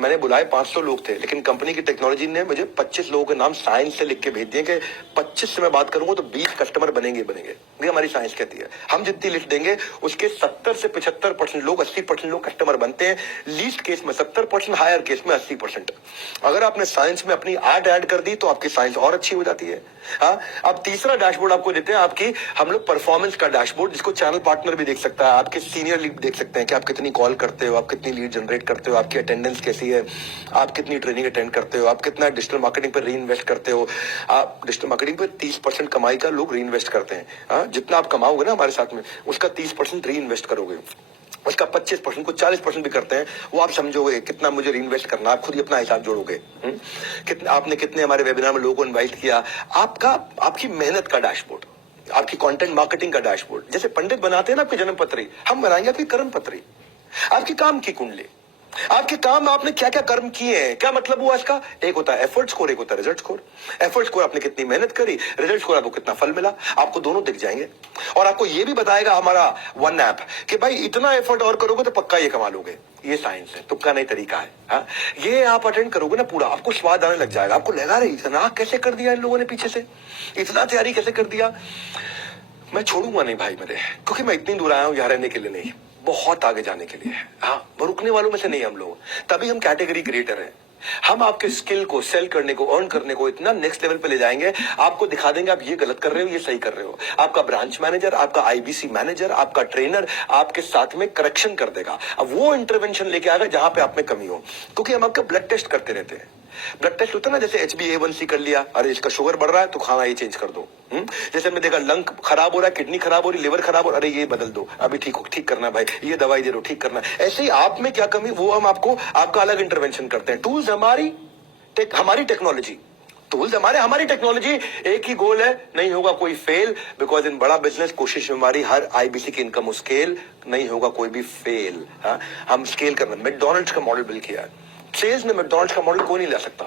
मैंने बुलाए 500 लोग थे, लेकिन कंपनी की टेक्नोलॉजी ने मुझे 25 लोगों के नाम साइंस से लिख के भेज दिए कि 25 से मैं बात करूंगा तो 20 कस्टमर बनेंगे। ये हमारी साइंस कहती है। हम जितनी लिस्ट देंगे उसके 70 से 75% लोग, 80% लोग कस्टमर बनते हैं। लीस्ट केस में 70%, हायर केस में 80%। अगर आपने साइंस में अपनी ऐड कर दी तो आपकी साइंस और अच्छी हो जाती है। हाँ, अब तीसरा डैशबोर्ड आपको देते हैं आपकी हम लोग परफॉर्मेंस का डैशबोर्ड, जिसको चैनल पार्टनर भी देख सकता है, आपके सीनियर लीड देख सकते हैं कि आप कितनी कॉल करते हो, आप कितनी लीड जनरेट करते हो, आपकी अटेंडेंस कैसी है, आप कितनी ट्रेनिंग अटेंड करते हो, आप कितना डिजिटल मार्केटिंग पर री इन्वेस्ट करते हो। आप डिजिटल मार्केटिंग पर 30% कमाई का लोग री इन्वेस्ट करते हैं। हाँ, जितना आप कमाओगे ना हमारे साथ में, उसका 30% री इन्वेस्ट करोगे, उसका 25% को 40% भी करते हैं। वो आप समझोगे कितना मुझे रीइन्वेस्ट करना, आप खुद ही अपना हिसाब जोड़ोगे। कितना आपने कितने हमारे वेबिनार में लोगों को इनवाइट किया, आपकी मेहनत का डैशबोर्ड, आपकी कंटेंट मार्केटिंग का डैशबोर्ड। जैसे पंडित बनाते हैं ना आपकी जन्म पत्री, हम बनाएंगे आपकी कर्म पत्री, आपकी काम की कुंडली। आपके काम में आपने क्या क्या कर्म किए हैं, क्या मतलब हुआ इसका? एक होता है एफर्ट स्कोर, एक होता है रिजल्ट स्कोर। एफर्ट स्कोर आपने कितनी मेहनत करी, रिजल्ट स्कोर आपको कितना फल मिला, आपको दोनों दिख जाएंगे। और आपको ये भी बताएगा हमारा वन ऐप कि भाई इतना एफर्ट और करोगे तो पक्का ये कमा लोगे। ये साइंस है, तुक्का नहीं तरीका है। हाँ? ये आप अटेंड करोगे ना पूरा, आपको स्वाद आने लग जाएगा। आपको लगा रही इतना कैसे कर दिया इन लोगों ने पीछे से, इतना तैयारी कैसे कर दिया। मैं छोड़ूंगा नहीं भाई मेरे, क्योंकि मैं इतनी दूर आया हूं यहाँ रहने के लिए नहीं, बहुत आगे जाने के लिए। हाँ, वो रुकने वालों में से नहीं हम लोग, तभी हम कैटेगरी क्रिएटर हैं। हम आपके स्किल को सेल करने को, अर्न करने को इतना नेक्स्ट लेवल पे ले जाएंगे, आपको दिखा देंगे आप ये गलत कर रहे हो, ये सही कर रहे हो। आपका ब्रांच मैनेजर, आपका आईबीसी मैनेजर, आपका ट्रेनर आपके साथ में करेक्शन कर देगा। अब वो इंटरवेंशन लेके आएगा जहां पे आप में कमी हो, क्योंकि हम आपका ब्लड टेस्ट करते रहते हैं। ब्लड टेस्ट होता है ना, जैसे HbA1c कर लिया, अरे इसका शुगर बढ़ रहा है तो खाना ये चेंज कर दो। जैसे हमने देखा लंग खराब हो रहा है, किडनी खराब हो रही, लिवर खराब हो रहा है, अरे ये बदल दो, अभी ठीक करना है भाई, ये दवाई दे दो, ठीक करना है। ऐसे ही आप में क्या कमी, वो हम आपको आपका अलग इंटरवेंशन करते हैं। टूल्स हमारी टेक्नोलॉजी, टूल्स हमारी टेक्नोलॉजी, एक ही गोल है, नहीं होगा कोई फेल। बिकॉज इन बड़ा बिजनेस कोशिश हमारी हर आईबीसी की इनकम स्केल, नहीं होगा कोई भी फेल। हम स्केल करना, मैकडॉनल्ड्स का मॉडल बिल्ड किया है। सेल्स में मैकडॉनल्ड्स का मॉडल कोई नहीं ला सकता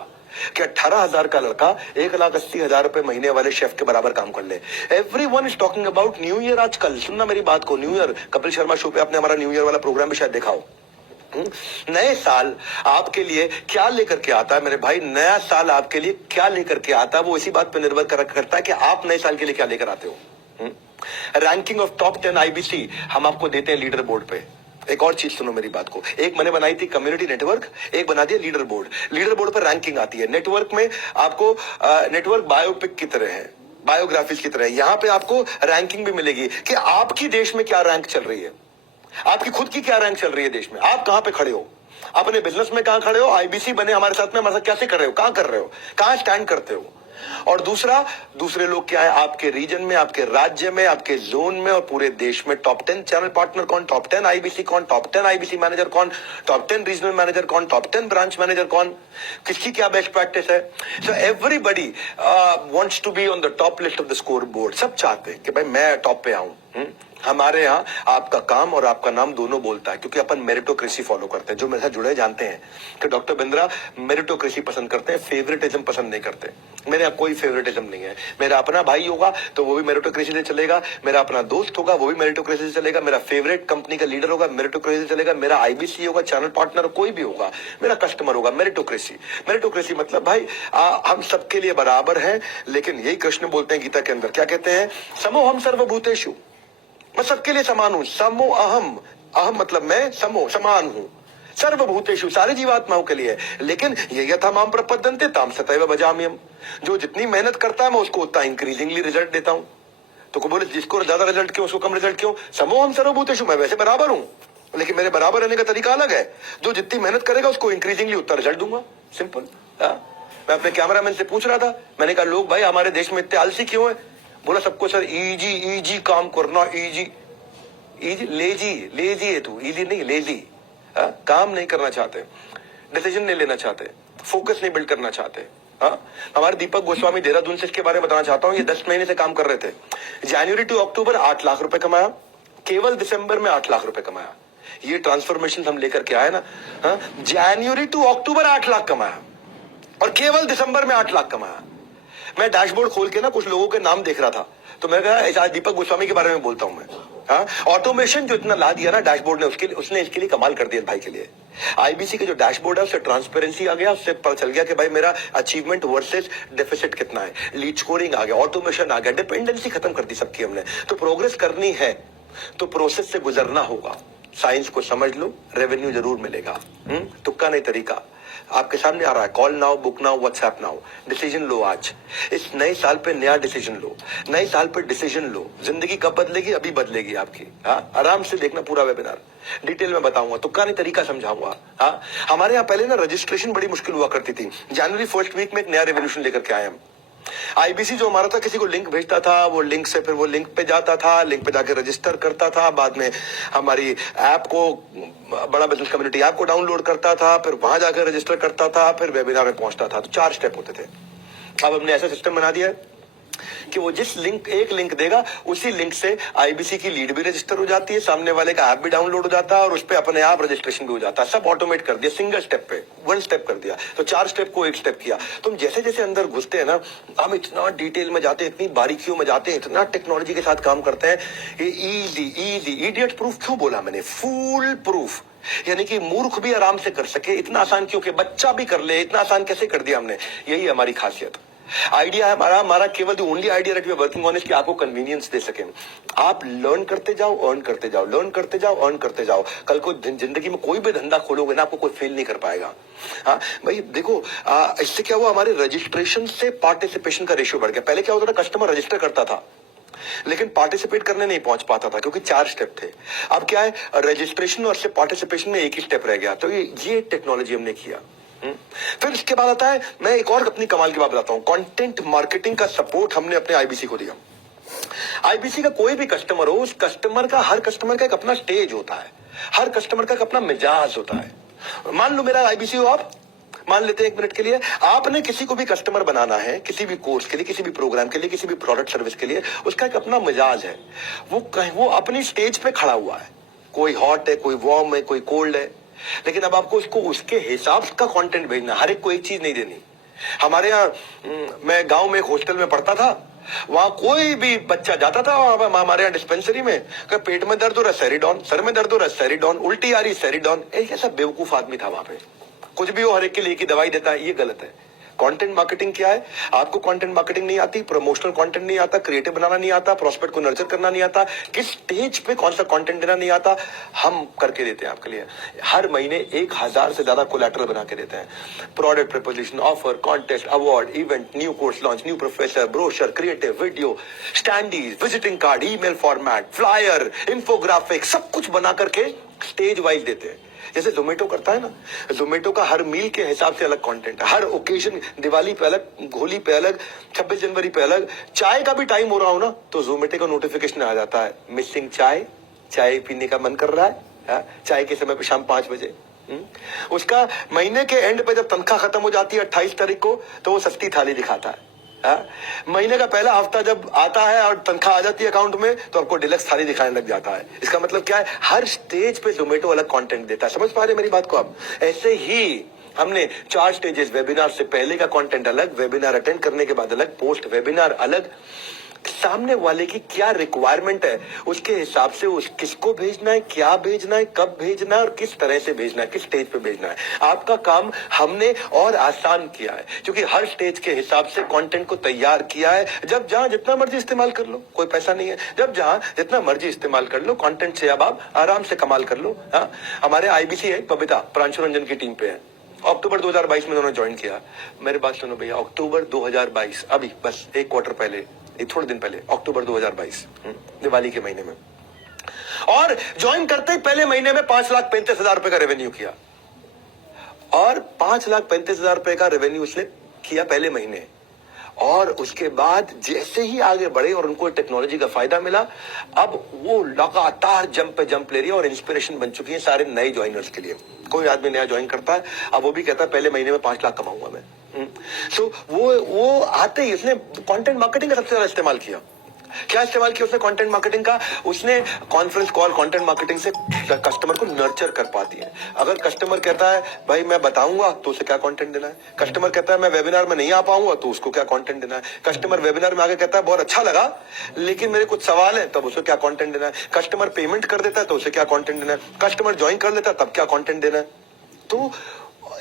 कि 18,000 का लड़का 1,80,000 रुपए महीने वाले शेफ के बराबर काम कर ले। Everyone is talking about new year. आजकल सुनना मेरी बात को, new year, Kapil Sharma show पे आपने हमारा न्यू ईयर वाला प्रोग्राम भी शायद देखा हो। नए साल आपके लिए क्या लेकर के आता है मेरे भाई, नया साल आपके लिए क्या लेकर के आता है, वो इसी बात पर निर्भर करता है कि आप नए साल के लिए क्या लेकर आते हो। रैंकिंग ऑफ टॉप 10 आईबीसी हम आपको देते हैं लीडर बोर्ड पे। एक और चीज सुनो मेरी बात को, एक मैंने बनाई थी कम्युनिटी नेटवर्क, एक बना दिया लीडर बोर्ड। लीडर बोर्ड पर रैंकिंग आती है, नेटवर्क में आपको नेटवर्क बायोपिक की तरह है, बायोग्राफीज की तरह है। यहां पे आपको रैंकिंग भी मिलेगी कि आपकी देश में क्या रैंक चल रही है, आपकी खुद की क्या रैंक चल रही है देश में, आप कहां पे खड़े हो, अपने बिजनेस में कहां खड़े हो, आईबीसी बने हमारे साथ में, हमारे साथ कैसे कर रहे हो, कहां कर रहे हो, कहां स्टैंड करते हो। और दूसरे लोग क्या है, आपके रीजन में, आपके राज्य में, आपके जोन में और पूरे देश में टॉप 10 चैनल पार्टनर कौन, टॉप 10 आईबीसी कौन, टॉप 10 आईबीसी मैनेजर कौन, टॉप 10 रीजनल मैनेजर कौन, टॉप 10 ब्रांच मैनेजर कौन, किसकी क्या बेस्ट प्रैक्टिस है। So everybody wants to be on the top list of the score board. सब चाहते हैं कि भाई मैं टॉप पे आऊं। हमारे यहाँ आपका काम और आपका नाम दोनों बोलता है, क्योंकि अपन मेरिटोक्रेसी फॉलो करते हैं। जो मेरे साथ जुड़े जानते हैं कि डॉक्टर बिंद्रा मेरिटोक्रेसी पसंद करते हैं, फेवरेटिज्म पसंद नहीं करते। मेरे यहाँ कोई फेवरेटिज्म नहीं है। मेरा अपना भाई होगा तो वो भी मेरिटोक्रेसी से चलेगा, मेरा अपना दोस्त होगा वो भी मेरिटोक्रेसी से चलेगा, मेरा फेवरेट कंपनी का लीडर होगा मेरिटोक्रेसी से चलेगा, मेरा आईबीसी होगा, चैनल पार्टनर कोई भी होगा, मेरा कस्टमर होगा, मेरिटोक्रेसी। मेरिटोक्रेसी मतलब भाई हम सबके लिए बराबर हैं। लेकिन यही कृष्ण बोलते हैं गीता के अंदर, क्या कहते हैं, समो हम सर्वभूतेषु, मैं सबके लिए समान हूं। समो अहम, अहम मतलब मैं, समो समान हूं, सर्वभूतेषु सारे जीवात्माओं के लिए। लेकिन ये यथा माम प्रपद्यन्ते ताम सतैव भजाम्यहम्, जो जितनी मेहनत करता है मैं उसको उतना इंक्रीजिंगली रिजल्ट देता हूं। तो को बोले जिसको ज्यादा रिजल्ट क्यों, उसको कम रिजल्ट क्यों। समो हम सर्वभूतेषु, मैं वैसे बराबर हूं, लेकिन मेरे बराबर रहने का तरीका अलग है। जो जितनी मेहनत करेगा उसको इंक्रीजिंगली उतना रिजल्ट दूंगा, सिंपल। मैं अपने कैमरामैन से पूछ रहा था, मैंने कहा लोग भाई हमारे देश में इतने आलसी क्यों है। बोला सबको सर इजी काम करना, इजी लेजी है तू, इजी नहीं लेजी। काम नहीं करना चाहते, डिसीजन नहीं लेना चाहते, फोकस नहीं बिल्ड करना चाहते। हमारे दीपक गोस्वामी देहरादून से इसके बारे में बताना चाहता हूं। ये 10 महीने से काम कर रहे थे। जनवरी टू अक्टूबर 8 लाख रुपए कमाया, केवल दिसंबर में 8 लाख रुपए कमाया। ये ट्रांसफॉर्मेशन हम लेकर के आए ना। जनवरी टू अक्टूबर 8 लाख कमाया और केवल दिसंबर में 8 लाख कमाया। मैं डैशबोर्ड खोल के ना कुछ लोगों के नाम देख रहा था, तो मैं कहा आज दीपक गोस्वामी के बारे में बोलता हूं मैं। ऑटोमेशन जो इतना ला दिया ना डैशबोर्ड ने, उसने इसके लिए कमाल कर दिया भाई के लिए। आईबीसी के जो डैशबोर्ड है उससे ट्रांसपेरेंसी आ गया, उससे पता चल गया कि भाई मेरा अचीवमेंट वर्सेस डेफिसिट कितना है, लीड स्कोरिंग आ गया, ऑटोमेशन आ गया, डिपेंडेंसी खत्म कर दी सबकी हमने। तो प्रोग्रेस करनी है तो प्रोसेस से गुजरना होगा। साइंस को समझ लो, रेवेन्यू जरूर मिलेगा। तुक्का नहीं तरीका आपके सामने आ रहा है। Call now, book now, WhatsApp now, decision लो। आज इस नए साल पे नया डिसीजन लो, नए साल पे डिसीजन लो। जिंदगी कब बदलेगी, अभी बदलेगी आपकी। आराम से देखना पूरा वेबिनार, डिटेल में बताऊंगा, तुक्का नहीं तरीका समझाऊंगा। हमारे यहाँ पहले ना रजिस्ट्रेशन बड़ी मुश्किल हुआ करती थी। जनवरी फर्स्ट वीक में एक नया रेवोल्यूशन लेकर के आए हम। आईबीसी जो हमारा था, किसी को लिंक भेजता था, वो लिंक से फिर वो लिंक पे जाता था, लिंक पे जाके रजिस्टर करता था, बाद में हमारी ऐप को, बड़ा बिजनेस कम्युनिटी ऐप को डाउनलोड करता था, फिर वहां जाकर रजिस्टर करता था, फिर वेबिनार में पहुंचता था। तो 4 स्टेप होते थे। अब हमने ऐसा सिस्टम बना दिया है कि वो जिस एक लिंक देगा उसी लिंक से आईबीसी की लीड भी रजिस्टर हो जाती है, सामने वाले का ऐप भी डाउनलोड हो जाता है और उस पर अपने आप रजिस्ट्रेशन भी हो जाता है। सब ऑटोमेट कर दिया, सिंगल स्टेप पे, वन स्टेप कर दिया। तो 4 स्टेप को 1 स्टेप किया। तुम जैसे जैसे अंदर घुसते हैं ना, हम इतना डिटेल में जाते हैं, इतनी बारीकियों में जाते हैं, इतना टेक्नोलॉजी के साथ काम करते हैं। ये इजी इडियट प्रूफ क्यों बोला मैंने? फूल प्रूफ, यानी कि मूर्ख भी आराम से कर सके, इतना आसान क्यों कि बच्चा भी कर ले, इतना आसान कैसे कर दिया हमने? यही हमारी खासियत। आइडिया है हमारा केवल the only idea that we are working on is कि आपको कन्वीनियंस दे सके। आप लर्न करते जाओ, अर्न करते जाओ, लर्न करते जाओ, अर्न करते जाओ। कल को जिंदगी में कोई भी धंधा खोलोगे ना, आपको कोई फेल नहीं कर पाएगा। हाँ भाई देखो, इससे क्या हुआ, हमारे रजिस्ट्रेशन से पार्टिसिपेशन का रेशियो बढ़ गया। पहले क्या होता था, कस्टमर रजिस्टर करता था लेकिन पार्टिसिपेट करने नहीं पहुंच पाता था क्योंकि 4 स्टेप थे। अब क्या है, रजिस्ट्रेशन और से पार्टिसिपेशन में 1 ही स्टेप रह गया। तो ये टेक्नोलॉजी हमने किया। फिर इसके बाद आता है, मैं एक और अपनी कमाल की बात बताता हूं, कंटेंट मार्केटिंग का सपोर्ट हमने अपने आईबीसी को दिया। आईबीसी का कोई भी कस्टमर हो, उस कस्टमर का, हर कस्टमर का एक अपना स्टेज होता है, हर कस्टमर का एक अपना मिजाज होता है। मान लो मेरा आईबीसी हो आप, मान लेते हैं 1 मिनट के लिए, आपने किसी को भी कस्टमर बनाना है, किसी भी कोर्स के लिए, किसी भी प्रोग्राम के लिए, किसी भी प्रोडक्ट सर्विस के लिए, उसका एक अपना मिजाज है। वो अपनी स्टेज पे खड़ा हुआ है, कोई हॉट है, कोई वार्म है, कोई कोल्ड है, लेकिन अब आपको उसको उसके हिसाब का कंटेंट भेजना, हर एक को एक चीज नहीं देनी। हमारे यहाँ, मैं गांव में एक हॉस्टल में पढ़ता था, वहां कोई भी बच्चा जाता था हमारे यहाँ डिस्पेंसरी में, पेट में दर्द हो रहा है सेरिडॉन, सर में दर्द हो रहा है सेरिडॉन, उल्टी आ रही सेरिडॉन। एक ऐसा बेवकूफ आदमी था वहां पे, कुछ भी हो हर एक के लिए की दवाई देता है। ये गलत है। कंटेंट मार्केटिंग क्या है? आपको कंटेंट मार्केटिंग नहीं आती, प्रमोशनल कंटेंट नहीं आता, क्रिएटिव बनाना नहीं आता, प्रोस्पेक्ट को नर्चर करना नहीं आता, किस स्टेज पे कौन सा कंटेंट देना नहीं आता, हम करके देते हैं आपके लिए। हर महीने 1000 से ज्यादा कोलैटरल बना के देते हैं। Product proposition, offer, contest, award, event, new course launch, new professor, brochure, creative video, standees, visiting card, email format, flyer, infographic, सब कुछ बना करके स्टेज वाइज देते हैं। जैसे जोमेटो करता है ना, जोमेटो का हर मील के हिसाब से अलग कंटेंट है, हर ओकेजन, दिवाली पे अलग, होली पे अलग, 26 जनवरी पे अलग। चाय का भी टाइम हो रहा हो ना, तो जोमेटो का नोटिफिकेशन आ जाता है, मिसिंग चाय, चाय पीने का मन कर रहा है, चाय के समय पे शाम 5 बजे। उसका महीने के एंड पे जब तनख्वाह खत्म हो जाती है 28 तारीख को, तो वो सस्ती थाली दिखाता है। महीने का पहला हफ्ता जब आता है और तनख्वाह आ जाती है अकाउंट में, तो आपको डिलक्स थाली दिखाने लग जाता है। इसका मतलब क्या है, हर स्टेज पे जोमेटो अलग कंटेंट देता है। समझ पा रहे मेरी बात को आप? ऐसे ही हमने 4 स्टेजेस, वेबिनार से पहले का कंटेंट अलग, वेबिनार अटेंड करने के बाद अलग, पोस्ट वेबिनार अलग, सामने वाले की क्या रिक्वायरमेंट है उसके हिसाब से उस किसको भेजना है, क्या भेजना है, कब भेजना है और किस तरह से भेजना है, किस स्टेज पे भेजना है। आपका काम हमने और आसान किया है क्योंकि हर स्टेज के हिसाब से कंटेंट को तैयार किया है। जब जहां जितना मर्जी इस्तेमाल कर लो, कोई पैसा नहीं है। जब जहां जितना मर्जी इस्तेमाल कर लो कंटेंट से, अब आप आराम से कमाल कर लो। हमारे आईबीसी है, बबीता प्रांशु रंजन की टीम पे है। अक्टूबर 2022 में उन्होंने ज्वाइन किया। मेरे बात सुनो भैया, अक्टूबर 2022, अभी बस 1 क्वार्टर पहले, थोड़े दिन पहले, अक्टूबर 2022, दिवाली के महीने में, और ज्वाइन करते ही पहले महीने में 5,35,000 रुपए का रेवेन्यू किया। और 5,35,000 रुपए का रेवेन्यू उसने किया पहले महीने। और उसके बाद जैसे ही आगे बढ़े और उनको टेक्नोलॉजी का फायदा मिला, अब वो लगातार जंप पे जंप ले रही है और इंस्पिरेशन बन चुकी है सारे नए ज्वाइनर्स के लिए। कोई आदमी नया ज्वाइन करता है, अब वो भी कहता है पहले महीने में 5 लाख कमाऊंगा मैं। सो वो आते ही उसने कंटेंट मार्केटिंग का सबसे ज्यादा इस्तेमाल किया। क्या इस्तेमाल किया उसने कंटेंट मार्केटिंग का? उसने कॉन्फ्रेंस कॉल कंटेंट मार्केटिंग से कस्टमर को नर्चर कर पाती है। अगर कस्टमर कहता है भाई मैं बताऊंगा, तो उसे क्या कंटेंट देना है। कस्टमर कहता है मैं वेबिनार में नहीं आ पाऊंगा, तो उसको क्या कंटेंट देना है। कस्टमर वेबिनार में आके कहता है बहुत अच्छा लगा लेकिन मेरे कुछ सवाल है, तब उसे क्या कंटेंट देना है। कस्टमर पेमेंट कर देता है तो उसे क्या कंटेंट देना है। कस्टमर ज्वाइन कर लेता है तब क्या कंटेंट देना है। तो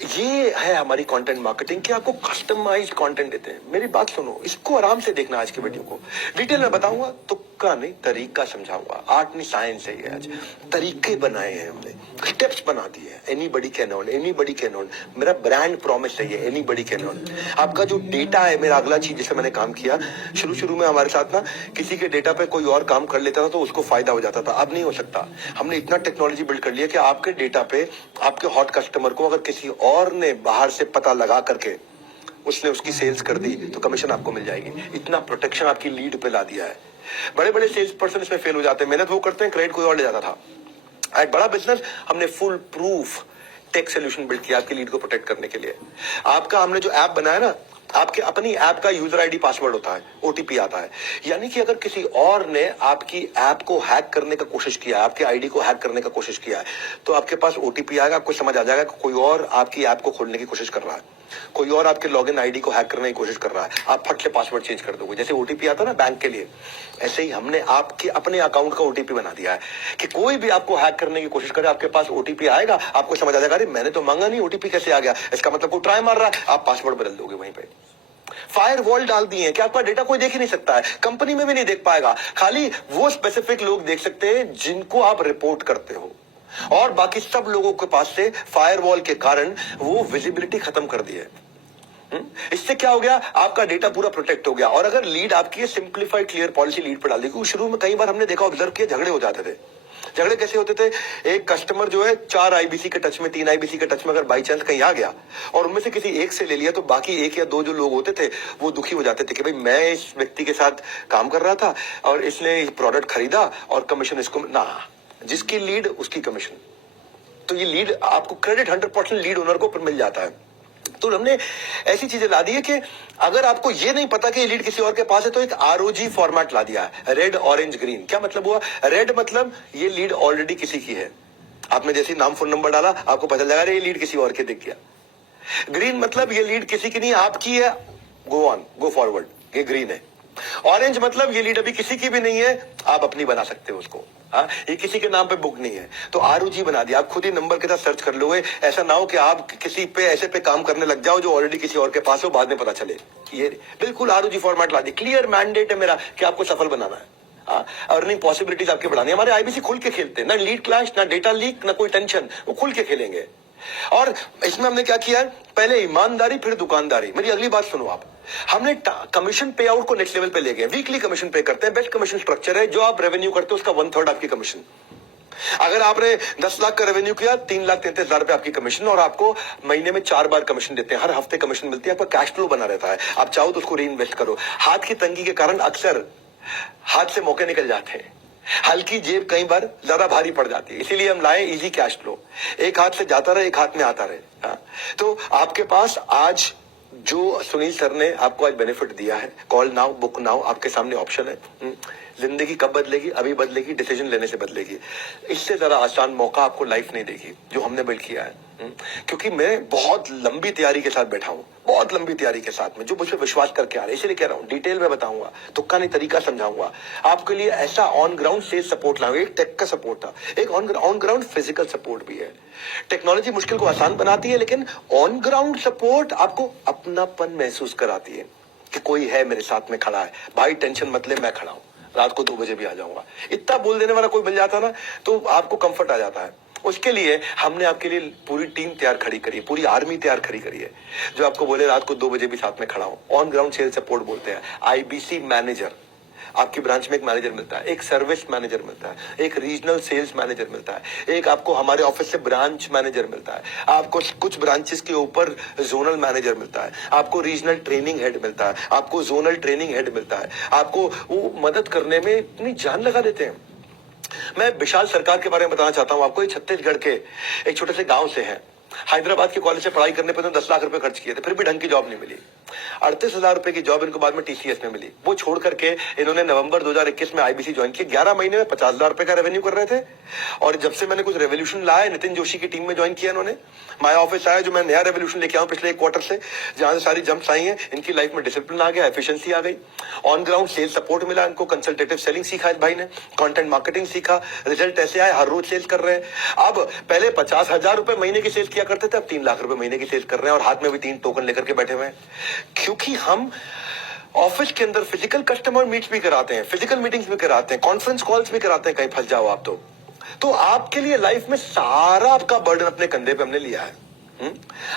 ये है हमारी कंटेंट मार्केटिंग कि आपको कस्टमाइज्ड कंटेंट देते हैं। मेरी बात सुनो, इसको आराम से देखना। आज की वीडियो को डिटेल में बताऊंगा, तुक्का नहीं तरीका समझाऊंगा। आर्ट नहीं साइंस है ये। आज तरीके बनाए हैं हमने, स्टेप्स बना दिए हैं। Anybody can earn, anybody can earn, मेरा ब्रांड प्रॉमिस है ये, एनीबॉडी कैन अर्न। आपका जो डेटा है, मेरा अगला चीज जिसे मैंने काम किया, शुरू में हमारे साथ ना किसी के डेटा पे कोई और काम कर लेता था तो उसको फायदा हो जाता था। अब नहीं हो सकता। हमने इतना टेक्नोलॉजी बिल्ड कर लिया कि आपके डेटा पे, आपके हॉट कस्टमर को अगर किसी और ने बाहर से पता लगा करके उसने उसकी सेल्स कर दी तो कमीशन आपको मिल जाएगी। इतना प्रोटेक्शन आपकी लीड पे ला दिया है। बड़े बड़े सेल्स पर्सन इसमें फेल हो जाते हैं, मेहनत वो करते हैं, क्रेडिट कोई और ले जाता था। एक बड़ा बिजनेस, हमने full proof tech solution build किया आपकी लीड को प्रोटेक्ट करने के लिए। आपका हमने जो ऐप बनाया ना, आपके अपनी ऐप का यूजर आईडी पासवर्ड होता है, ओटीपी आता है। यानी कि अगर किसी और ने आपकी ऐप को हैक करने का कोशिश किया है, आपके आईडी को हैक करने का कोशिश किया है, तो आपके पास ओटीपी आएगा, आपको समझ आ जाएगा कि कोई और आपकी ऐप को खोलने की कोशिश कर रहा है, कोई और आपके लॉगिन आईडी को हैक करने की कोशिश कर रहा है। आप फट से पासवर्ड चेंज कर दोगे। जैसे ओटीपी आता है ना बैंक के लिए, ऐसे ही हमने आपके अपने अकाउंट का ओटीपी बना दिया है कि कोई भी आपको हैक करने की कोशिश करे, आपके पास ओटीपी आएगा, आपको समझ आ जाएगा अरे मैंने तो मांगा नहीं, ओटीपी कैसे आ गया, इसका मतलब कोई ट्राई मार रहा है। आप पासवर्ड बदल दोगे वहीं पे। फायर वॉल डाल दिए हैं कि आपका डेटा कोई देख ही नहीं सकता है, कंपनी में भी नहीं देख पाएगा, खाली वो स्पेसिफिक लोग देख सकते हैं जिनको आप रिपोर्ट करते हो, और बाकी सब लोगों के पास से फायरवॉल के कारण वो विजिबिलिटी खत्म कर दी है। इससे क्या हो गया, आपका डेटा पूरा प्रोटेक्ट हो गया। और अगर लीड आपकी सिंप्लीफाइड क्लियर पॉलिसी लीड पर डाल दी, क्योंकि शुरू में कई बार हमने देखा, ऑब्जर्व किया, झगड़े हो जाते थे। झगड़े कैसे होते थे, एक कस्टमर जो है 4 आईबीसी के टच में, 3 आईबीसी के टच में अगर बाई चांस कहीं आ गया और उनमें से किसी एक से ले लिया, तो बाकी 1 या 2 जो लोग होते थे वो दुखी हो जाते थे कि भाई मैं इस व्यक्ति के साथ काम कर रहा था और इसने प्रोडक्ट खरीदा और कमीशन इसको ना, जिसकी लीड उसकी कमीशन। तो ये लीड आपको क्रेडिट 100% लीड ओनर को मिल जाता है। तो हमने ऐसी चीजें ला दी है कि अगर आपको ये नहीं पता कि ये लीड किसी और के पास है, तो एक आरओजी फॉर्मेट ला दिया है, रेड ऑरेंज ग्रीन। क्या मतलब हुआ, रेड मतलब ये लीड ऑलरेडी किसी की है, आपने जैसे नाम फोन नंबर डाला आपको पता लगा ये लीड किसी और के दिख गया। ग्रीन मतलब ये लीड किसी की नहीं, आपकी है, गो ऑन, गो फॉरवर्ड, ये ग्रीन है। ऑरेंज मतलब ये लीड अभी किसी की भी नहीं है, आप अपनी बना सकते हो उसको, हाँ, ये किसी के नाम पे बुक नहीं है, तो आरओजी बना दिया। आप खुद ही नंबर के साथ सर्च कर लोगे, ऐसा ना हो कि आप किसी पे ऐसे पे काम करने लग जाओ जो ऑलरेडी किसी और के पास हो, बाद में पता चले। ये बिल्कुल आरओजी फॉर्मेट ला दी, क्लियर मैंडेट है मेरा कि आपको सफल बनाना है, अर्निंग पॉसिबिलिटीज आपके बढ़ानी है। हमारे आईबीसी खुल के खेलते हैं, ना लीड क्लैश, ना डेटा लीक, ना कोई टेंशन, वो खुल के खेलेंगे। और इसमें हमने क्या किया है, पहले ईमानदारी फिर दुकानदारी। मेरी अगली बात सुनो आप, हमने कमीशन पे आउट को नेक्स्ट लेवल पे ले गए, वीकली कमीशन पे करते हैं, बेस्ट कमीशन स्ट्रक्चर है, जो आप रेवेन्यू करते हो उसका 1/3 आपकी कमीशन। अगर आपने 10 लाख का रेवेन्यू किया, 3,33,000 रुपए आपकी कमीशन, और आपको महीने में 4 बार कमीशन देते हैं, हर हफ्ते कमीशन मिलती है, आपका कैश फ्लो बना रहता है, आप चाहो तो उसको री इन्वेस्ट करो। हाथ की तंगी के कारण अक्सर हाथ से मौके निकल जाते हैं, हल्की जेब कई बार ज्यादा भारी पड़ जाती है, इसीलिए हम लाए इजी कैश फ्लो, एक हाथ से जाता रहे, एक हाथ में आता रहे। हाँ? तो आपके पास आज जो सुनील सर ने आपको आज बेनिफिट दिया है, कॉल नाउ, बुक नाउ, आपके सामने ऑप्शन है। जिंदगी कब बदलेगी, अभी बदलेगी, डिसीजन लेने से बदलेगी। इससे जरा आसान मौका आपको लाइफ नहीं देगी जो हमने बिल्ड किया है। क्योंकि मैं बहुत लंबी तैयारी के साथ बैठा हूं, बहुत लंबी तैयारी के साथ में, जो मुझ पर विश्वास करके आ रहे हैं, इसलिए कह रहा हूं, डिटेल में बताऊंगा, तुक्का नहीं तरीका समझाऊंगा आपके लिए। ऐसा ऑन ग्राउंड सेल्स सपोर्ट लाऊंगा, एक टेक का सपोर्ट था, एक ऑन ग्राउंड फिजिकल सपोर्ट भी है। टेक्नोलॉजी मुश्किल को आसान बनाती है, लेकिन ऑन ग्राउंड सपोर्ट आपको अपनापन महसूस कराती है कि कोई है मेरे साथ में खड़ा है, भाई टेंशन मत ले, मैं खड़ा हूं, रात को 2 बजे भी आ जाऊंगा। इतना बोल देने वाला कोई मिल जाता ना, तो आपको कंफर्ट आ जाता है। उसके लिए हमने आपके लिए पूरी टीम तैयार खड़ी करी है, पूरी आर्मी तैयार खड़ी करी है, जो आपको बोले रात को 2 बजे भी साथ में खड़ा हो। ऑन ग्राउंड सेल्स सपोर्ट बोलते हैं। आईबीसी मैनेजर, आपकी ब्रांच में एक मैनेजर मिलता है, एक सर्विस मैनेजर मिलता है, एक रीजनल सेल्स मैनेजर मिलता है, एक आपको हमारे ऑफिस से ब्रांच मैनेजर मिलता है, आपको कुछ ब्रांचेस के ऊपर जोनल मैनेजर मिलता है, आपको रीजनल ट्रेनिंग हेड मिलता है, आपको जोनल ट्रेनिंग हेड मिलता है, आपको वो मदद करने में इतनी जान लगा देते हैं। मैं विशाल सरकार के बारे में बताना चाहता हूं आपको। छत्तीसगढ़ के एक छोटे से गांव से हैं, हैदराबाद के कॉलेज से पढ़ाई करने पर तो 10 लाख रुपए खर्च किए थे, फिर भी ढंग की जॉब नहीं मिली। 38,000 रुपए की जॉब इनको बाद में टीसीएस में मिली। वो छोड़ करके इन्होंने नवंबर 2021 में आईबीसी ज्वाइन किया। 11 महीने में 50,000 रुपए का रेवेन्यू कर रहे थे, और जब से मैंने कुछ रेवोल्यूशन लाया, नितिन जोशी की टीम में ज्वाइन किया इन्होंने। माय ऑफिस आया, जो मैं नया रेवोल्यूशन लेके आऊं पिछले 1 क्वार्टर से, जहां से सारी जंप्स आई हैं, इनकी लाइफ में डिसिप्लिन आ गया, एफिशिएंसी आ गई, ऑन ग्राउंड सेल्स सपोर्ट मिला इनको, कंसल्टेटिव सेलिंग सीखा इस भाई ने, कंटेंट मार्केटिंग सीखा, रिजल्ट ऐसे आए, हर रोज सेल्स कर रहे हैं। अब पहले 50,000 रुपए महीने की सेल्स किया करते थे, अब 3 लाख रुपए महीने की सेल्स कर रहे हैं, और हाथ में भी 3 टोकन लेकर के बैठे हुए हैं। क्योंकि हम ऑफिस के अंदर फिजिकल कस्टमर मीट्स भी कराते हैं, फिजिकल मीटिंग्स भी कराते हैं, कॉन्फ्रेंस कॉल्स भी कराते हैं, कहीं फंस जाओ आप तो आपके लिए लाइफ में सारा आपका बर्डन अपने कंधे पे हमने लिया है।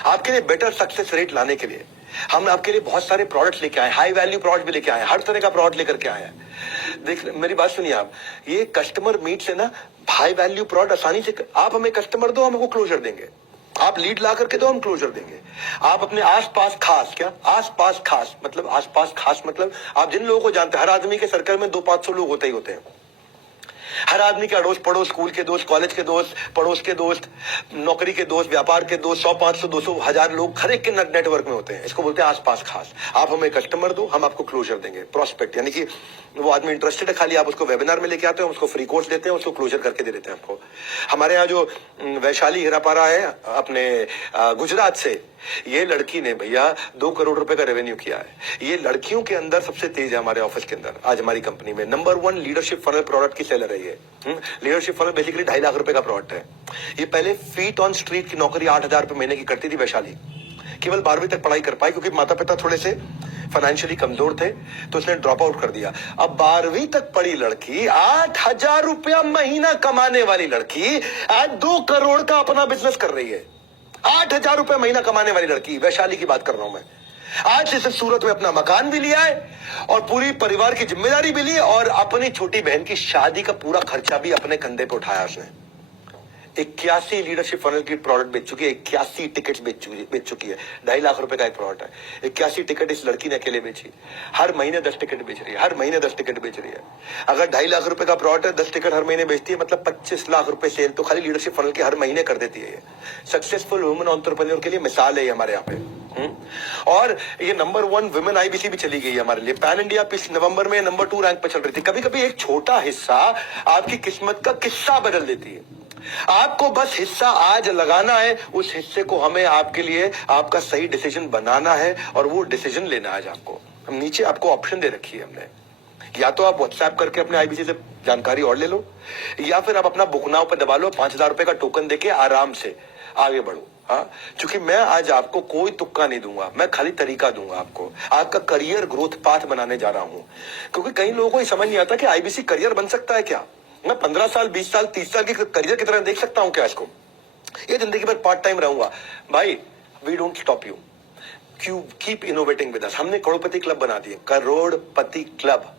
आपके लिए बेटर सक्सेस रेट लाने के लिए हम आपके लिए बहुत सारे प्रोडक्ट्स लेके आए, हाई वैल्यू प्रोडक्ट भी लेके आए, हर तरह का प्रोडक्ट लेकर के आए हैं। देख, मेरी बात सुनिए आप, ये कस्टमर मीट से ना हाई वैल्यू प्रोडक्ट आसानी से, आप हमें कस्टमर दो, हम हमको क्लोजर देंगे, आप लीड ला करके दो, हम क्लोजर देंगे। आप अपने आसपास खास, क्या आसपास खास मतलब, आसपास खास मतलब आप जिन लोगों को जानते हैं, हर आदमी के सर्कल में 200-500 लोग होते ही होते हैं। हर आदमी के अड़ोस पड़ोस, स्कूल के दोस्त, कॉलेज के दोस्त, पड़ोस के दोस्त, नौकरी के दोस्त, व्यापार के दोस्त, 100, 500, 200, 1000 लोग हर एक के नेटवर्क में होते हैं। इसको बोलते हैं आसपास खास। आप हमें कस्टमर दो, हम आपको क्लोजर देंगे, प्रोस्पेक्ट, यानी कि वो आदमी इंटरेस्टेड है, खाली आप उसको वेबिनार में लेके आते हैं, उसको फ्री कोर्स देते हैं, उसको क्लोजर करके दे देते हैं आपको। हमारे यहाँ जो वैशाली हीरापारा है अपने गुजरात से, ये लड़की ने भैया 2 करोड़ रुपए का रेवेन्यू किया है। ये लड़कियों के अंदर सबसे तेज है हमारे ऑफिस के अंदर। आज हमारी कंपनी में नंबर 1 लीडरशिप फनल प्रोडक्ट की सेलर है ये। लीडरशिप फनल बेसिकली 2.5 लाख रुपए का प्रोडक्ट है। ये पहले फीट ऑन स्ट्रीट की नौकरी 8,000 रुपए महीने की करती थी वैशाली। केवल 12वीं तक पढ़ाई कर पाई क्योंकि माता पिता थोड़े से फाइनेंशियली कमजोर थे, तो उसने ड्रॉप आउट कर दिया। अब 12वीं तक पढ़ी लड़की, 8,000 रुपया महीना कमाने वाली लड़की आज 2 करोड़ का अपना बिजनेस कर रही है। 8,000 रुपए महीना कमाने वाली लड़की, वैशाली की बात कर रहा हूं मैं। आज इसे सूरत में अपना मकान भी लिया है और पूरी परिवार की जिम्मेदारी भी ली है और अपनी छोटी बहन की शादी का पूरा खर्चा भी अपने कंधे पे उठाया उसने। 81 लीडरशिप फनल की प्रोडक्ट बेच चुकी है, 81 टिकट बेच चुकी है। 2.5 लाख रुपए का एक प्रोडक्ट है। 81 टिकट इस लड़की ने अकेले बेची। हर महीने 10 टिकट बेच रही है, हर महीने 10 टिकट बेच रही है। अगर 2.5 लाख रुपए का प्रोडक्ट है, 10 टिकट हर महीने बेचती है, मतलब 25 लाख रुपए सेल तो खाली लीडरशिप फनल के हर महीने कर देती है। ये सक्सेसफुल वुमेन एंटरप्रेन्योर के लिए मिसाल है हमारे यहाँ पे। और ये नंबर 1 वुमेन आईबीसी भी चली गई है हमारे लिए। पैन इंडिया पिछले नवंबर में नंबर 2 रैंक पे चल रही थी। कभी कभी एक छोटा हिस्सा आपकी किस्मत का किस्सा बदल देती है। आपको बस हिस्सा आज लगाना है, उस हिस्से को हमें आपके लिए आपका सही डिसीजन बनाना है और वो डिसीजन लेना है आज आपको। हम नीचे आपको ऑप्शन दे रखी है हमने, या तो आप व्हाट्सएप करके अपने आईबीसी से जानकारी और ले लो, या फिर आप अपना बुक नाउ पे दबा लो, 5,000 रुपए का टोकन देके आराम से आगे बढ़ो। हाँ, क्योंकि मैं आज आपको कोई तुक्का नहीं दूंगा, मैं खाली तरीका दूंगा आपको, आपका करियर ग्रोथ पाथ बनाने जा रहा हूं। क्योंकि कई लोगों को ये समझ नहीं आता कि आईबीसी करियर बन सकता है क्या। मैं 15 साल, 20 साल, 30 साल की करियर की तरह देख सकता हूं क्या इसको? ये जिंदगी भर पार्ट टाइम रहूंगा। भाई, we don't stop you, keep innovating with us. हमने करोड़पति क्लब बना दिए, करोड़पति क्लब।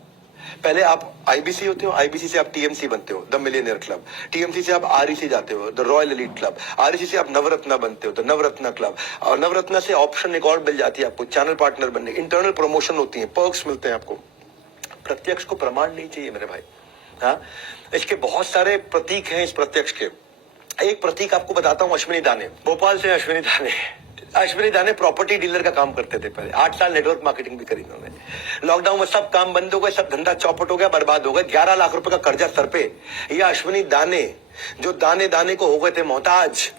पहले आप आईबीसी होते हो, आईबीसी से आप टीएमसी बनते हो, द मिलियनियर क्लब। टीएमसी से आप आरईसी जाते हो, the royal elite club. REC से आप नवरत्ना बनते हो, द नवरत्ना क्लब। और नवरत्ना से ऑप्शन एक और मिल जाती है आपको, चैनल पार्टनर बनने, इंटरनल प्रमोशन होती है, पर्क्स मिलते हैं आपको। प्रत्यक्ष को प्रमाण नहीं चाहिए मेरे भाई। हाँ, इसके बहुत सारे प्रतीक हैं। इस प्रत्यक्ष के एक प्रतीक आपको बताता हूं, अश्विनी दाने, भोपाल से अश्विनी दाने। अश्विनी दाने प्रॉपर्टी डीलर का काम करते थे पहले, 8 साल नेटवर्क मार्केटिंग भी करी उन्होंने। लॉकडाउन में सब काम बंद हो गए, सब धंधा चौपट हो गया, बर्बाद हो गया। 11 लाख रुपए का कर्जा सर पे। ये अश्विनी दाने जो दाने दाने को हो गए थे मोहताज,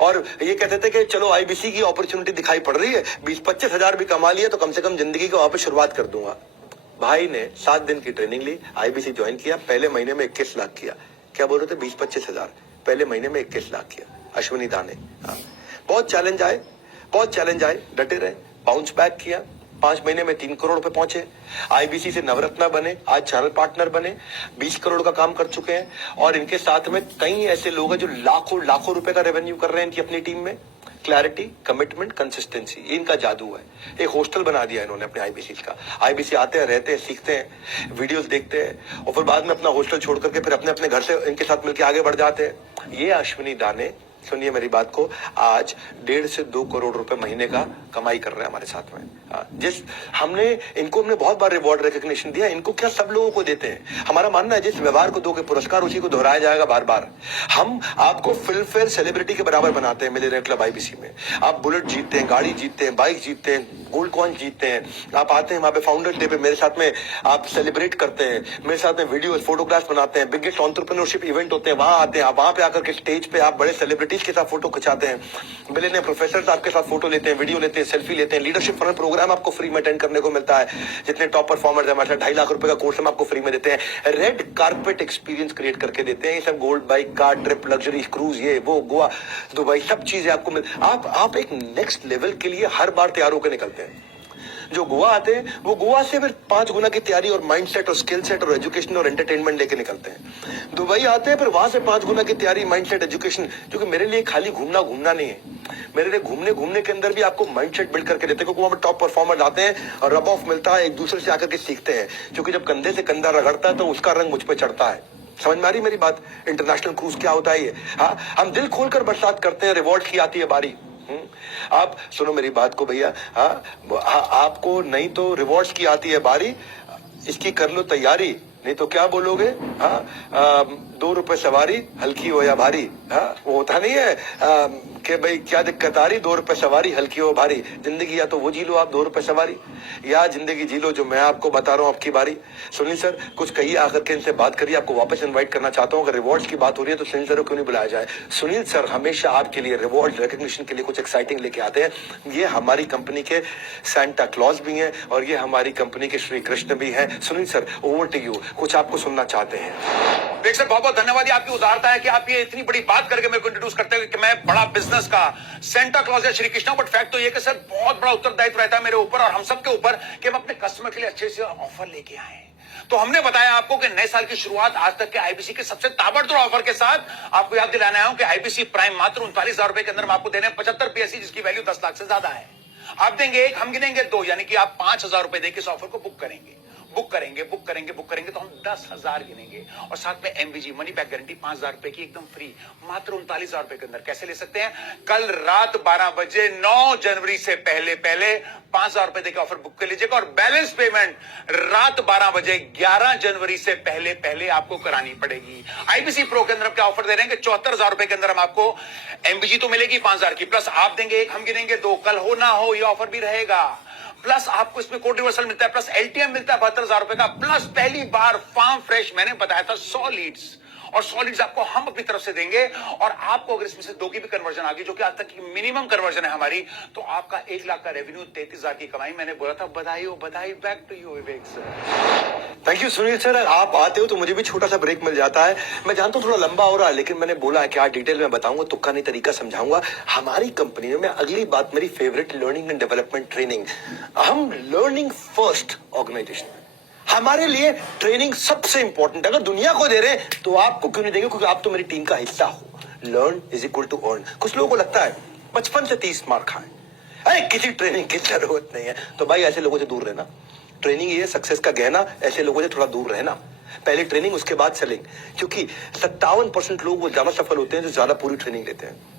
और ये कहते थे कि चलो आईबीसी की अपॉर्चुनिटी दिखाई पड़ रही है, 20-25 हजार भी कमा लिया तो कम से कम जिंदगी को वहां पर शुरुआत कर दूंगा। भाई ने 7 दिन की ट्रेनिंग ली, आईबीसी ज्वाइन किया, पहले महीने में 21 लाख किया। क्या बोल रहे थे? 20-25 हजार, पहले महीने में 21 लाख किया अश्विनी दाने। हाँ, बहुत चैलेंज आए, डटे रहे, बाउंस बैक किया, 5 महीने में 3 करोड़ रुपए पहुंचे। आईबीसी से नवरत्ना बने, आज चैनल पार्टनर बने, 20 करोड़ का काम कर चुके हैं। और इनके साथ में कई ऐसे लोग हैं जो लाखों रुपए का रेवेन्यू कर रहे हैं इनकी अपनी टीम में। क्लैरिटी, कमिटमेंट, कंसिस्टेंसी, इनका जादू है। एक हॉस्टल बना दिया इन्होंने अपने आईबीसी का। आईबीसी आते हैं, रहते हैं, सीखते हैं, वीडियोस देखते हैं और फिर बाद में अपना हॉस्टल छोड़ करके फिर अपने अपने घर से इनके साथ मिलकर आगे बढ़ जाते हैं। ये अश्विनी दाने, सुनिए मेरी बात को, आज 1.5 से 2 करोड़ रुपए महीने का कमाई कर रहे हैं हमारे साथ में। जिस हमने बहुत बार रिवॉर्ड रिकग्निशन दिया। इनको क्या सब लोगों को देते हैं। हमारा मानना है जिस व्यवहार को दोगे पुरस्कार उसी को दोहराया जाएगा बार बार। हम आपको फिल्म फेयर सेलिब्रिटी के बराबर बनाते हैं मिलियनियर क्लब आईबीसी में। आप बुलेट जीतते हैं, गाड़ी जीतते हैं, बाइक जीतते हैं, गोल्ड कॉइन जीतते हैं। आप आते हैं वहां पे फाउंडर्स डे पे मेरे साथ में आप सेलिब्रेट करते हैं, मेरे साथ में वीडियो फोटोग्राफ्स बनाते हैं। बिगेस्ट एंटरप्रेन्योरशिप इवेंट होते हैं, वहां आते हैं आप, वहां पे आकर के स्टेज पे आप बड़े सेलिब्रिटीज के साथ फोटो खिंचाते हैं। मिलियनियर प्रोफेसर आपके साथ फोटो लेते हैं, वीडियो लेते हैं, सेल्फी लेते हैं। लीडरशिप फनल प्रोग्राम आपको फ्री में अटेंड करने को मिलता है। जितने टॉप परफॉर्मर्स हैं हमारे साथ 2.5 लाख रुपए का कोर्स हम आपको फ्री में देते हैं। रेड कारपेट एक्सपीरियंस क्रिएट करके देते हैं। ये सब gold bike, car, trip, luxury cruise, ये वो, गोवा, दुबई, सब चीजें आपको आप एक नेक्स्ट लेवल के लिए हर बार तैयार होकर निकलते हैं। जो गोवा आते हैं वो गोवा से फिर 5 गुना की तैयारी और माइंडसेट और स्किल सेट और एजुकेशन और एंटरटेनमेंट लेके निकलते हैं। दुबई आते हैं फिर वहां से 5 गुना की तैयारी, माइंडसेट, एजुकेशन। क्योंकि मेरे लिए खाली घूमना नहीं है, मेरे लिए घूमने के अंदर भी आपको माइंडसेट बिल्ड करके देते हैं। क्योंकि वहां पर टॉप परफॉर्मर आते हैं और रब ऑफ मिलता है, एक दूसरे से आकर के सीखते हैं। क्योंकि जब कंधे से कंधा रगड़ता है तो उसका रंग मुझ पर चढ़ता है। समझ में आ रही मेरी बात? इंटरनेशनल क्रूज क्या होता है ये? हाँ, हम दिल खोलकर बरसात करते हैं, रिवॉर्ड की आती है बारी। आप सुनो मेरी बात को भैया। हाँ, आपको नहीं तो रिवॉर्ड्स की आती है बारी, इसकी कर लो तैयारी। नहीं तो क्या बोलोगे? हाँ, 2 रुपए सवारी हल्की हो या भारी। हाँ, वो होता नहीं है कि भाई क्या दिक्कत आ रही, 2 रुपए सवारी हल्की हो भारी। जिंदगी या तो वो जी लो आप 2 रुपए सवारी, या जिंदगी जी लो जो मैं आपको बता रहा हूँ आपकी बारी। सुनील सर कुछ कहिए, आकर के इनसे बात करिए, आपको वापस इन्वाइट करना चाहता हूँ। अगर रिवॉर्ड्स की बात हो रही है तो सुनील सर को क्यों नहीं बुलाया जाए? सुनील सर हमेशा आपके लिए रिवॉर्ड रिकग्निशन के लिए कुछ एक्साइटिंग लेके आते हैं। ये हमारी कंपनी के सैंटा क्लॉज भी हैं और ये हमारी कंपनी के श्री कृष्ण भी हैं। Sunil sir over to you, कुछ आपको सुनना चाहते हैं। विवेक सर बहुत बहुत धन्यवाद, आपकी उदारता है कि आप ये इतनी बड़ी बात करके मेरे को इंट्रोड्यूस करते हैं कि मैं बड़ा बिजनेस का सेंटा क्लॉज है श्री कृष्णा। बट फैक्ट तो ये कि सर बहुत बड़ा उत्तरदायित्व रहता है मेरे ऊपर और हम सबके ऊपर कि हम अपने कस्टमर के लिए अच्छे से ऑफर लेके आए। तो हमने बताया आपको कि नए साल की शुरुआत आज तक के आईबीसी के सबसे ताबड़तोड़ ऑफर के साथ आपको याद दिलाना आया हूं कि आईबीसी प्राइम मात्र 39,000 रुपए के अंदर हम आपको देने 75 पीएससी, जिसकी वैल्यू 10 लाख से ज्यादा है। आप देंगे एक, हम गिनेंगे 2, यानी कि आप 5,000 रुपए देकर इस ऑफर को बुक करेंगे तो हम 10,000 गिनेंगे और साथ में एमवीजी मनी बैक गारंटी 5,000 रुपए की एकदम फ्री, मात्र 39,000 रुपए के अंदर। कैसे ले सकते हैं? कल रात 12 बजे 9 जनवरी से पहले 5,000 रुपए देकर ऑफर बुक कर लीजिएगा और बैलेंस पेमेंट रात 12 बजे 11 जनवरी से पहले आपको करानी पड़ेगी। आईबीसी प्रो के अंदर क्या ऑफर दे रहे हैं कि 74,000 रुपए के अंदर हम आपको एमवीजी तो मिलेगी 5,000 की, प्लस आप देंगे एक, हम गिनेंगे 2, कल हो ना हो ये ऑफर भी रहेगा। प्लस आपको इसमें कोड रिवर्सल मिलता है, प्लस एलटीएम मिलता है 72,000 रुपए का, प्लस पहली बार फार्म फ्रेश मैंने बताया था 100 लीड्स, और 100 लीड्स आपको हम अपनी तरफ से देंगे। और आपको अगर इसमें से 2 की भी कन्वर्जन आ गई, जो कि आज तक की मिनिमम कन्वर्जन है हमारी, तो आपका 1 लाख का रेवेन्यू, 33,000 की कमाई। मैंने बोला था बधाई हो बधाई। Back to you Vivek sir. Thank you Sunil sir, आप आते हो तो मुझे भी छोटा सा ब्रेक मिल जाता है। मैं जानता हूँ थोड़ा लंबा हो रहा है, लेकिन मैंने बोला है कि आज डिटेल में बताऊंगा, तुक्का नहीं तरीका समझाऊंगा। हमारी कंपनी में मैं अगली बात मेरी favourite learning and development training. हम लर्निंग फर्स्ट ऑर्गेनाइजेशन, हमारे लिए ट्रेनिंग सबसे इंपॉर्टेंट। अगर दुनिया को दे रहे हैं तो आपको क्यों नहीं देंगे? क्योंकि आप तो मेरी टीम का हिस्सा हो। Learn is equal to earn. कुछ लोगों को लगता है बचपन से 30 मार खाए, अरे किसी ट्रेनिंग की जरूरत नहीं है। तो भाई ऐसे लोगों से दूर रहना। ट्रेनिंग ये सक्सेस का गहना, ऐसे लोगों से थोड़ा दूर रहना। पहले ट्रेनिंग उसके बाद सेलिंग, क्योंकि 57% लोग वो ज्यादा सफल होते हैं जो ज्यादा पूरी ट्रेनिंग लेते हैं।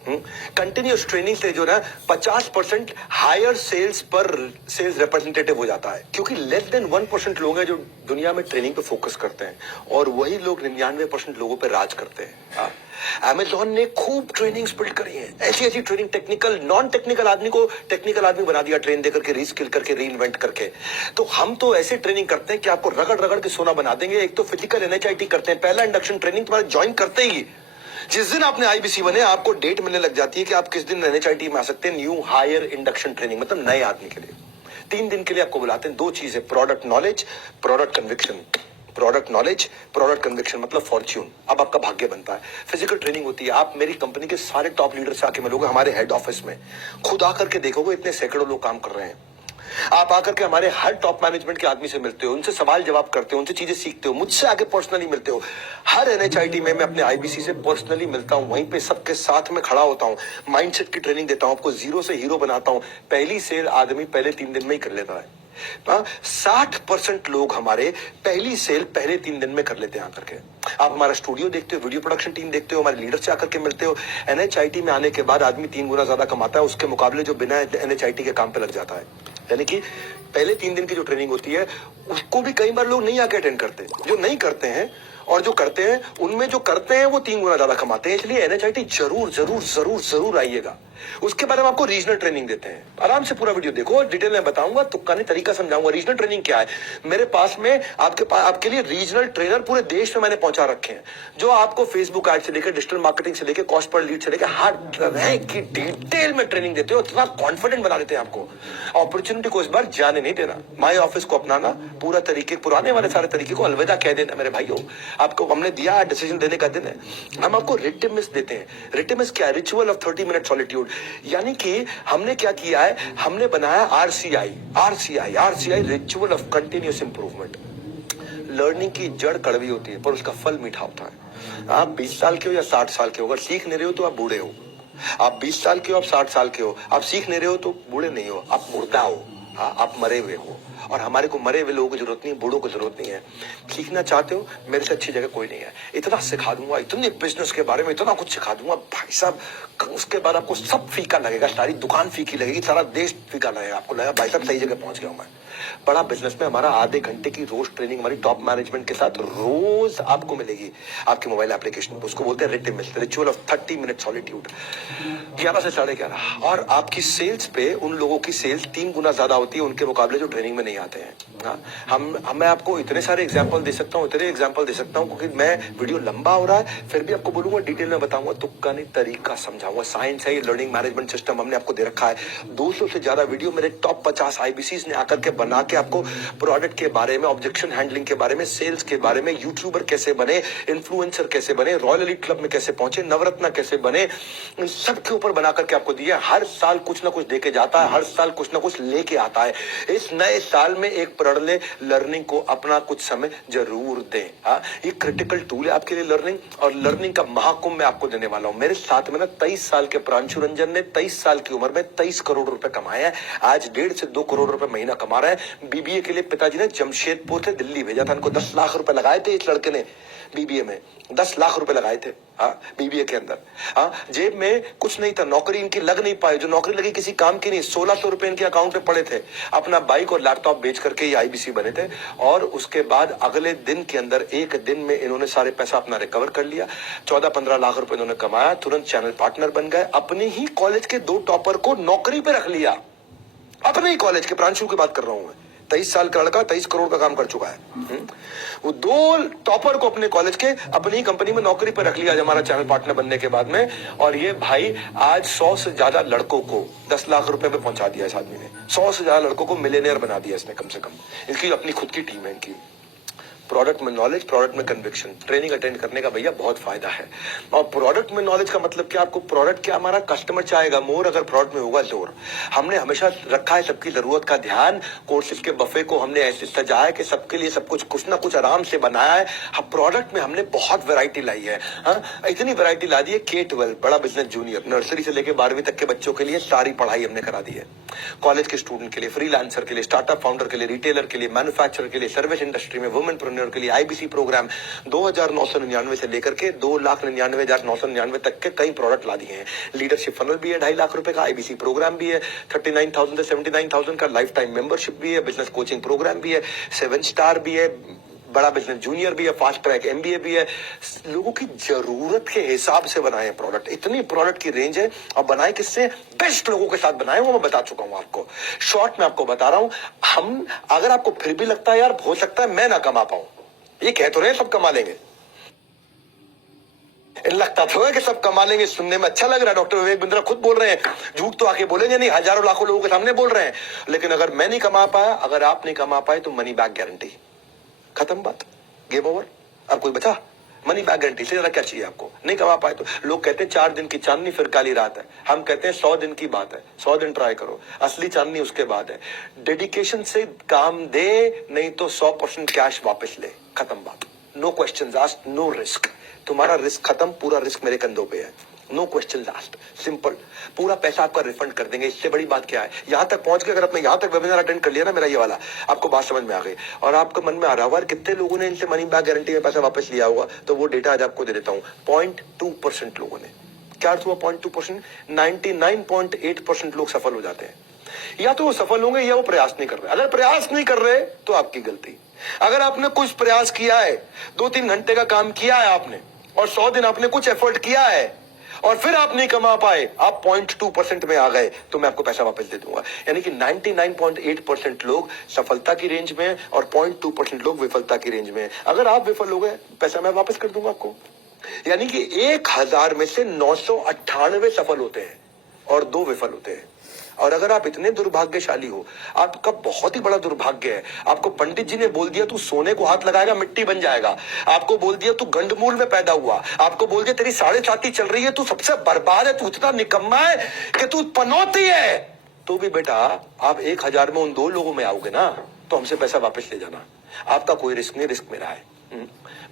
कंटिन्यूस ट्रेनिंग से जो ना 50% हायर सेल्स पर सेल्स रिप्रेजेंटेटिव हो जाता है, क्योंकि लेस देन 1% लोग हैं जो दुनिया में ट्रेनिंग पे फोकस करते हैं और वही लोग 99% लोगों पे राज करते हैं। अमेज़न ने खूब ट्रेनिंग्स बिल्ड करी है, ऐसी ऐसी ट्रेनिंग, टेक्निकल नॉन टेक्निकल आदमी को टेक्निकल आदमी बना दिया, ट्रेन देकर के, रीस्किल करके, रीइन्वेंट करके। तो हम तो ऐसे ट्रेनिंग करते हैं कि आपको रगड़ रगड़ के सोना बना देंगे। एक तो फिजिकल एनएचआईटी करते हैं, पहला इंडक्शन ट्रेनिंग तुम्हारे ज्वाइन करते ही जिस दिन आपने आईबीसी बने आपको डेट मिलने लग जाती है कि आप किस दिन एनएचआईटी में आ सकते हैं। न्यू हायर इंडक्शन ट्रेनिंग, मतलब नए आदमी के लिए 3 दिन के लिए आपको बुलाते हैं। 2 चीजें, product knowledge, product conviction. Product knowledge, product conviction मतलब फॉर्च्यून, अब आपका भाग्य बनता है। फिजिकल ट्रेनिंग होती है, आप मेरी कंपनी के सारे टॉप लीडर से आके मिलोगे हमारे हेड ऑफिस में, खुद आकर के देखोगे इतने सैकड़ों लोग काम कर रहे हैं। आप आकर के हमारे हर टॉप मैनेजमेंट के आदमी से मिलते हो, उनसे सवाल जवाब करते हो, उनसे चीजें सीखते हो, मुझसे आगे पर्सनली मिलते हो। हर एनएचआईटी में मैं अपने आईबीसी से पर्सनली मिलता हूं, वहीं पे सबके साथ में खड़ा होता हूं, माइंडसेट की ट्रेनिंग देता हूं, आपको जीरो से हीरो बनाता हूं। पहली सेल आदमी पहले 3 दिन में ही कर लेता है। 60% लोग हमारे पहली सेल पहले 3 दिन में कर लेते हैं आकर के। आप हमारा स्टूडियो देखते हो, वीडियो प्रोडक्शन टीम देखते हो, हमारे लीडर से आकर के मिलते हो। एनएचआईटी में आने के बाद आदमी 3 गुना ज्यादा कमाता है उसके मुकाबले जो बिना एनएचआईटी के काम पे लग जाता है। यानी कि पहले 3 दिन की जो ट्रेनिंग होती है उसको भी कई बार लोग नहीं आके अटेंड करते। जो नहीं करते हैं और जो करते हैं, उनमें जो करते हैं वो 3 गुना ज्यादा कमाते हैं। इसलिए एनएचआईटी जरूर जरूर जरूर जरूर आइएगा। उसके बाद हम आपको रीजनल ट्रेनिंग देते हैं। आराम से पूरा वीडियो देखो, डिटेल में बताऊंगा, तुक्का नहीं तरीका समझाऊंगा। रीजनल ट्रेनिंग क्या है? मेरे पास में आपके लिए रीजनल ट्रेनर पूरे देश में मैंने पहुंचा रखे हैं, जो आपको फेसबुक एड से लेकर डिजिटल मार्केटिंग से लेकर कॉस्ट पर लीड से लेकर हर तरह की डिटेल में ट्रेनिंग देते हो। इतना कॉन्फिडेंट बना देते हैं आपको। अपॉर्चुनिटी को इस बार जाने नहीं देना, माई ऑफिस को अपनाना, पूरा तरीके, पुराने वाले सारे तरीके को अलविदा कह देना। मेरे भाइयों, आपको हमने दिया डिसीजन देने का दिन है। हम आपको रिटिमिस देते हैं। रिटिमिस क्या है? Ritual of 30 minute solitude. यानी कि हमने क्या किया है, हमने बनाया RCI ritual of continuous improvement. Learning की जड़ कड़वी होती है पर उसका फल मीठा होता है। आप 20 साल के हो या 60 साल के हो, अगर सीख नहीं रहे हो तो आप बूढ़े हो। आप 20 साल के हो, आप 60 साल के हो, आप सीख नहीं रहे हो तो बूढ़े नहीं हो, आप मुर्दा हो। हाँ, आप मरे हुए हो। और हमारे को मरे हुए लोगों की जरूरत नहीं है, बूढ़ों को जरूरत नहीं है। सीखना चाहते हो, मेरे से अच्छी जगह कोई नहीं है। इतना सिखा दूंगा, इतने बिजनेस के बारे में इतना कुछ सिखा दूंगा भाई साहब, उसके बाद आपको सब फीका लगेगा, सारी दुकान फीकी लगेगी, सारा देश फीका लगेगा। आपको लगेगा भाई साहब सही जगह पहुंच गया हूं मैं। बड़ा बिजनेस में हमारा आधे घंटे की रोज ट्रेनिंग हमारी टॉप मैनेजमेंट के साथ रोज आपको मिलेगी आपके मोबाइल एप्लीकेशन पर। उसको बोलते हैं रिचुअल ऑफ 30 मिनट सॉलिट्यूड, 11 से 11:30। और आपकी सेल्स पे उन लोगों की सेल्स 3 गुना ज्यादा होती है उनके मुकाबले जो ट्रेनिंग में नहीं आते हैं। हाँ, मैं आपको इतने सारे एग्जाम्पल दे सकता हूँ, इतने एग्जाम्पल दे सकता हूँ, क्योंकि मैं वीडियो लंबा हो रहा है, फिर भी आपको बोलूंगा डिटेल में बताऊंगा, तुक्का नहीं तरीका समझाऊंगा। साइंस है ये, लर्निंग मैनेजमेंट सिस्टम हमने आपको दे रखा है। 200 से ज्यादा वीडियो मेरे टॉप 50 IBCs ने आकर के बना के आपको प्रोडक्ट के बारे में, ऑब्जेक्शन हैंडलिंग के बारे में, सेल्स के बारे में, यूट्यूबर कैसे बने, इन्फ्लुएंसर कैसे बने, रॉयल एलीट क्लब में कैसे पहुंचे, नवरत्ना कैसे बने, इन सब के ऊपर बना करके आपको दिया। हर साल कुछ ना कुछ देके जाता है, हर साल कुछ ना कुछ लेके आता है। इस नए साल में एक प्रणले लर्निंग को अपना कुछ समय जरूर दें। हाँ, ये क्रिटिकल टूल है आपके लिए लर्निंग, और लर्निंग का महाकुंभ मैं आपको देने वाला हूं। मेरे साथ में ना 23 साल के प्रांशु रंजन ने 23 साल की उम्र में 23 करोड़ रुपए कमाए हैं। आज 1.5 से 2 करोड़ रुपए महीना कमा रहे हैं। BBA के लिए पिताजी ने जमशेदपुर से दिल्ली भेजा था, उनको 10 लाख रुपए लगाए थे इस लड़के ने। BBA में 10 लाख रुपए लगाए थे। हाँ, BBA के अंदर। हाँ, जेब में कुछ नहीं था, नौकरी इनकी लग नहीं पाई, जो नौकरी लगी किसी काम की नहीं। 1600 रुपए इनके अकाउंट में पड़े थे। अपना बाइक और लैपटॉप बेच करके ये IBC बने थे, और उसके बाद अगले दिन के अंदर, एक दिन में इन्होंने सारे पैसा अपना रिकवर कर लिया। 14-15 लाख रुपए इन्होंने कमाया, तुरंत चैनल पार्टनर बन गए, अपने ही कॉलेज के 2 टॉपर को नौकरी पे रख लिया। अपने ही कॉलेज के, प्रांशु की बात कर रहा हूं मैं। 23 साल का लड़का 23 करोड़ का काम कर चुका है। वो 2 टॉपर को अपने कॉलेज के अपनी कंपनी में नौकरी पर रख लिया हमारा चैनल पार्टनर बनने के बाद में। और ये भाई आज 100 से ज्यादा लड़कों को 10 लाख रुपए पे पहुंचा दिया इस आदमी ने। 100 से ज्यादा लड़कों को मिलियनेयर बना दिया इसने कम से कम। इसकी अपनी खुद की टीम है इनकी। प्रोडक्ट में नॉलेज, प्रोडक्ट में कन्विक्शन, ट्रेनिंग अटेंड करने का भैया बहुत फायदा है। और प्रोडक्ट में नॉलेज का मतलब क्या, आपको प्रोडक्ट क्या, हमारा कस्टमर चाहेगा मोर, अगर प्रोडक्ट में होगा जोर। हमने हमेशा रखा है सबकी जरूरत का ध्यान। कोर्सेज के बफे को हमने ऐसे सजाया कि सबके लिए सब कुछ ना कुछ आराम से बनाया है। हम प्रोडक्ट में हमने बहुत वैरायटी लाई है। हाँ, इतनी वैरायटी ला दी है। K-12 बड़ा बिजनेस जूनियर, नर्सरी से लेकर 12वीं तक के बच्चों के लिए सारी पढ़ाई हमने करा दी है। कॉलेज के स्टूडेंट के लिए, फ्रीलांसर के लिए, स्टार्टअप फाउंडर के लिए, रिटेलर के लिए, मैन्युफैक्चरर के लिए, सर्विस इंडस्ट्री में, वुमेन के लिए IBC प्रोग्राम 2,999 से लेकर के 2,99,999 तक के कई प्रोडक्ट ला दिए हैं। लीडरशिप फनल भी है 2.5 लाख रुपए का, IBC प्रोग्राम भी है 39,000 से 79,000 का, लाइफ टाइम मेंबरशिप भी है, बिजनेस कोचिंग प्रोग्राम भी है, 7 स्टार भी है, बड़ा बिजनेस जूनियर भी है, फास्ट ट्रैक MBA भी है। लोगों की जरूरत के हिसाब से बनाए प्रोडक्ट। इतनी प्रोडक्ट की रेंज है, और बनाए किससे, बेस्ट लोगों के साथ बनाए, वो मैं बता चुका हूं आपको। शॉर्ट में आपको बता रहा हूं। हम, अगर आपको फिर भी लगता है यार हो सकता है मैं ना कमा पाऊं, ये कह तो रहे हैं सब कमा लेंगे, लगता तो है कि सब कमा लेंगे, सुनने में अच्छा लग रहा है। डॉक्टर विवेक बिंद्रा खुद बोल रहे हैं, झूठ तो आके बोलेंगे नहीं, हजारों लाखों लोगों के सामने बोल रहे हैं। लेकिन अगर मैं नहीं कमा पाया, अगर आप नहीं कमा पाए, तो मनी बैक गारंटी, खत्म बात, गेम ओवर। अब कोई बचा, मनी बैक गारंटी से ज्यादा क्या चाहिए आपको। नहीं कमा पाए तो लोग कहते हैं 4 दिन की चांदनी फिर काली रात है, हम कहते हैं 100 दिन की बात है, 100 दिन ट्राई करो, असली चांदनी उसके बाद है। डेडिकेशन से काम दे, नहीं तो 100% कैश वापस ले, खत्म बात। No question asked, no risk. तुम्हारा रिस्क खत्म, पूरा रिस्क मेरे कंधों पे है। No question asked, simple. पूरा पैसा आपका रिफंड कर देंगे, इससे बड़ी बात क्या है। यहां तक पहुंच के अगर आपने यहां तक वेबिनार अटेंड कर लिया ना मेरा ये वाला, आपको बात समझ में आ गई, और आपको मन में आ रहा होगा कितने लोगों ने इनसे मनी बैक गारंटी में पैसा वापस लिया होगा, तो वो डेटा आज आपको दे देता हूं। 0.2% लोगों ने। क्या अर्थ हुआ 0.2%? 99.8% लोग सफल हो जाते हैं। या तो वो सफल होंगे या वो प्रयास नहीं कर रहे। अगर प्रयास नहीं कर रहे तो आपकी गलती। अगर आपने कुछ प्रयास किया है, 2-3 घंटे का काम किया है आपने, और 100 दिन आपने कुछ एफर्ट किया है, और फिर आप नहीं कमा पाए, आप 0.2% में आ गए, तो मैं आपको पैसा वापस दे दूंगा। यानी कि 99.8% लोग सफलता की रेंज में, और 0.2% लोग विफलता की रेंज में। अगर आप विफल हो गए, पैसा मैं वापस कर दूंगा आपको। यानी कि 1000 में से 998 सफल होते हैं और 2 विफल होते हैं। और अगर आप इतने दुर्भाग्यशाली हो, आपका बहुत ही बड़ा दुर्भाग्य है। आपको पंडित जी ने बोल दिया तू सोने को हाथ लगाएगा मिट्टी बन जाएगा, आपको बोल दिया तू गंडमूल में पैदा हुआ, आपको बोल दिया तेरी 7.5 चल रही है, तू सबसे बर्बाद है, तू इतना निकम्मा है कि तू पनौती है, तो भी बेटा आप 1000 में उन 2 लोगों में आओगे ना, तो हमसे पैसा वापस ले जाना। आपका कोई रिस्क नहीं, रिस्क मेरा है।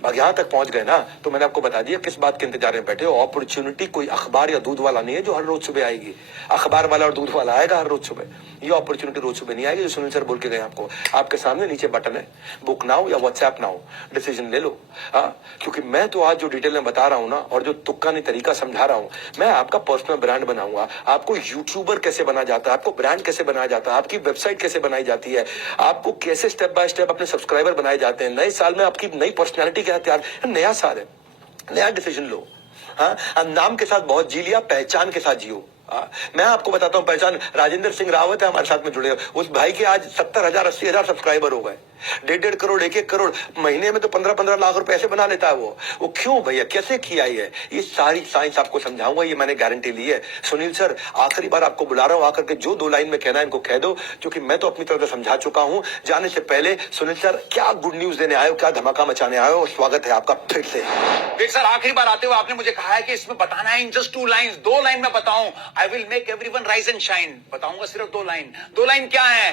अब यहाँ तक पहुंच गए ना, तो मैंने आपको बता दिया किस बात के इंतजार में बैठे हो। अपॉर्चुनिटी कोई अखबार या दूध वाला नहीं है जो हर रोज सुबह आएगी। अखबार वाला और दूध वाला आएगा हर रोज सुबह, ये अपॉर्चुनिटी रोज सुबह नहीं आएगी जो सुनील सर बोल के गए आपको। आपके सामने नीचे बटन है, बुक नाउ या व्हाट्सएप नाउ, डिसीजन ले लो। हाँ, क्योंकि मैं तो आज जो डिटेल में बता रहा हूं ना, और जो तुक्का नहीं तरीका समझा रहा हूं, मैं आपका पर्सनल ब्रांड बनाऊंगा। आपको यूट्यूबर कैसे बना जाता है, आपको ब्रांड कैसे बनाया जाता है, आपकी वेबसाइट कैसे बनाई जाती है, आपको कैसे स्टेप बाय स्टेप अपने सब्सक्राइबर बनाए जाते हैं। नए साल में आपकी नई पर्सनैलिटी क्या तैयार, नया साल है, नया डिसीजन लो। हाँ, अब नाम के साथ बहुत जी लिया, पहचान के साथ जियो। मैं आपको बताता हूं पहचान। राजेंद्र सिंह रावत है हमारे साथ में जुड़े, उस भाई के आज 70,000 80,000 सब्सक्राइबर हो गए। 1.5 करोड़ 1-1 करोड़ महीने में तो 15-15 लाख रुपए ऐसे बना लेता है वो क्यों भैया, कैसे किया है? ये सारी साइंस आपको समझाऊंगा, ये मैंने गारंटी ली है। सुनील सर आखिरी बार आपको बुला रहा हूं, आकर के जो 2 लाइन में कहना है इनको कह दो, क्योंकि मैं तो अपनी तरफ से समझा चुका हूं। जाने से पहले सुनील सर क्या गुड न्यूज देने आए हो, क्या धमाका मचाने आए हो? स्वागत है आपका फिर से। विवेक सर, आखिरी बार आते हुए आपने मुझे कहा है कि इसमें बताना है इन जस्ट 2 लाइन्स। 2 लाइन में बताऊं, I will make everyone rise and shine. बताऊंगा सिर्फ 2 लाइन। 2 लाइन क्या है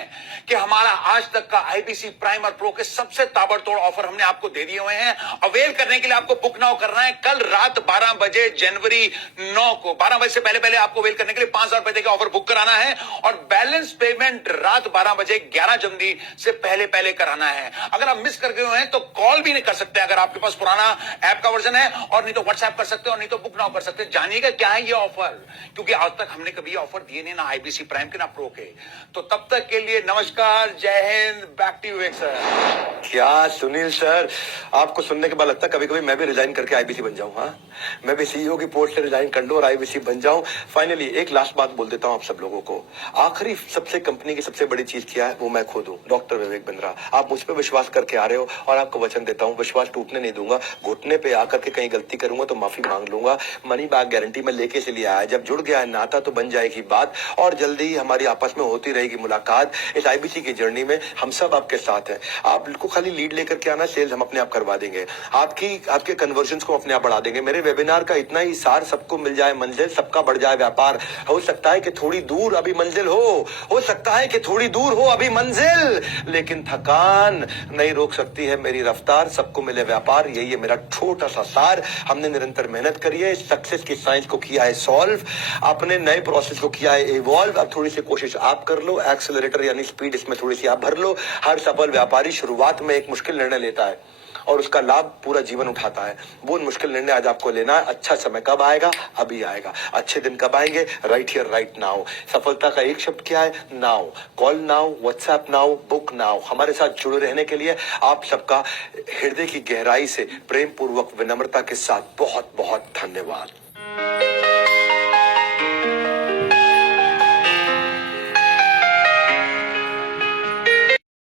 कि हमारा आज तक का आईबीसी प्राइम और प्रो के सबसे ताबड़तोड़ ऑफर हमने आपको दे दिए हुए हैं। अवेल करने के लिए आपको बुक नाउ करना है। कल रात 12 बजे जनवरी 9 को 12 बजे से पहले आपको अवेल करने के लिए 5,000 रुपए का ऑफर बुक कराना है, और बैलेंस पेमेंट रात 12 बजे 11 जनवरी से पहले कराना है। अगर आप मिस कर गए हैं तो कॉल भी नहीं कर सकते अगर आपके पास पुराना ऐप का वर्जन है, और नहीं तो व्हाट्सएप कर सकते हो, और नहीं तो बुक नाउ कर सकते। जानिएगा क्या है ये ऑफर, क्योंकि आज तक हमने कभी ऑफर दिए नहीं, ना आईबीसी प्राइम के ना प्रो के। तो तब तक के लिए नमस्कार, जय हिंद, back to you Vivek sir. क्या सुनील सर, आपको सुनने के बाद लगता है कभी कभी मैं भी रिजाइन करके आईबीसी बन जाऊं। हाँ, मैं भी सीईओ की पोस्ट से रिजाइन कर लूं और आईबीसी बन जाऊं। फाइनली एक लास्ट बात बोल देता हूं आप सब लोगों को। आखिरी सबसे कंपनी की सबसे बड़ी चीज क्या है, वो मैं खुद हूं, डॉक्टर विवेक बिंद्रा। आप मुझ पर विश्वास करके आ रहे हो, और आपको वचन देता हूं विश्वास टूटने नहीं दूंगा। घुटने पे आकर के कहीं गलती करूंगा तो माफी मांग लूंगा। मनी बैक गारंटी में लेके से लिया है। जब जुड़ गया है नाता तो बन जाएगी बात, और जल्दी ही हमारी आपस में होती रहेगी मुलाकात। इस आईबीसी की जर्नी में हम सब आपके साथ हैं। आपको खाली लीड लेकर के आना, सेल्स हम अपने आप करवा देंगे। आपके कन्वर्जन्स को अपने आप बढ़ा देंगे। मेरे वेबिनार का इतना ही सार, सबको मिल जाए मंजिल, सबका बढ़ जाए व्यापार। हो सकता है कि थोड़ी दूर अभी मंजिल हो सकता है कि थोड़ी दूर हो अभी मंजिल, लेकिन थकान नहीं रोक सकती है मेरी रफ्तार। सबको मिले व्यापार, यही है मेरा छोटा सा सार। हमने निरंतर मेहनत करी है, सक्सेस की साइंस को किया है सॉल्व, अपने नए प्रोसेस को किया है इवॉल्व। अब थोड़ी सी कोशिश आप कर लो, एक्सेलरेटर यानी स्पीड इसमें थोड़ी सी आप भर लो। हर सफल व्यापारी शुरुआत में एक मुश्किल निर्णय लेता है और उसका लाभ पूरा जीवन उठाता है। वो मुश्किल निर्णय आज आपको लेना है। अच्छा समय कब आएगा? अभी आएगा। अच्छे दिन कब आएंगे? Right here right now. सफलता का एक शब्द क्या है? Now. Call now, WhatsApp now, book now. हमारे साथ जुड़े रहने के लिए आप सबका हृदय की गहराई से प्रेम पूर्वक विनम्रता के साथ बहुत बहुत धन्यवाद।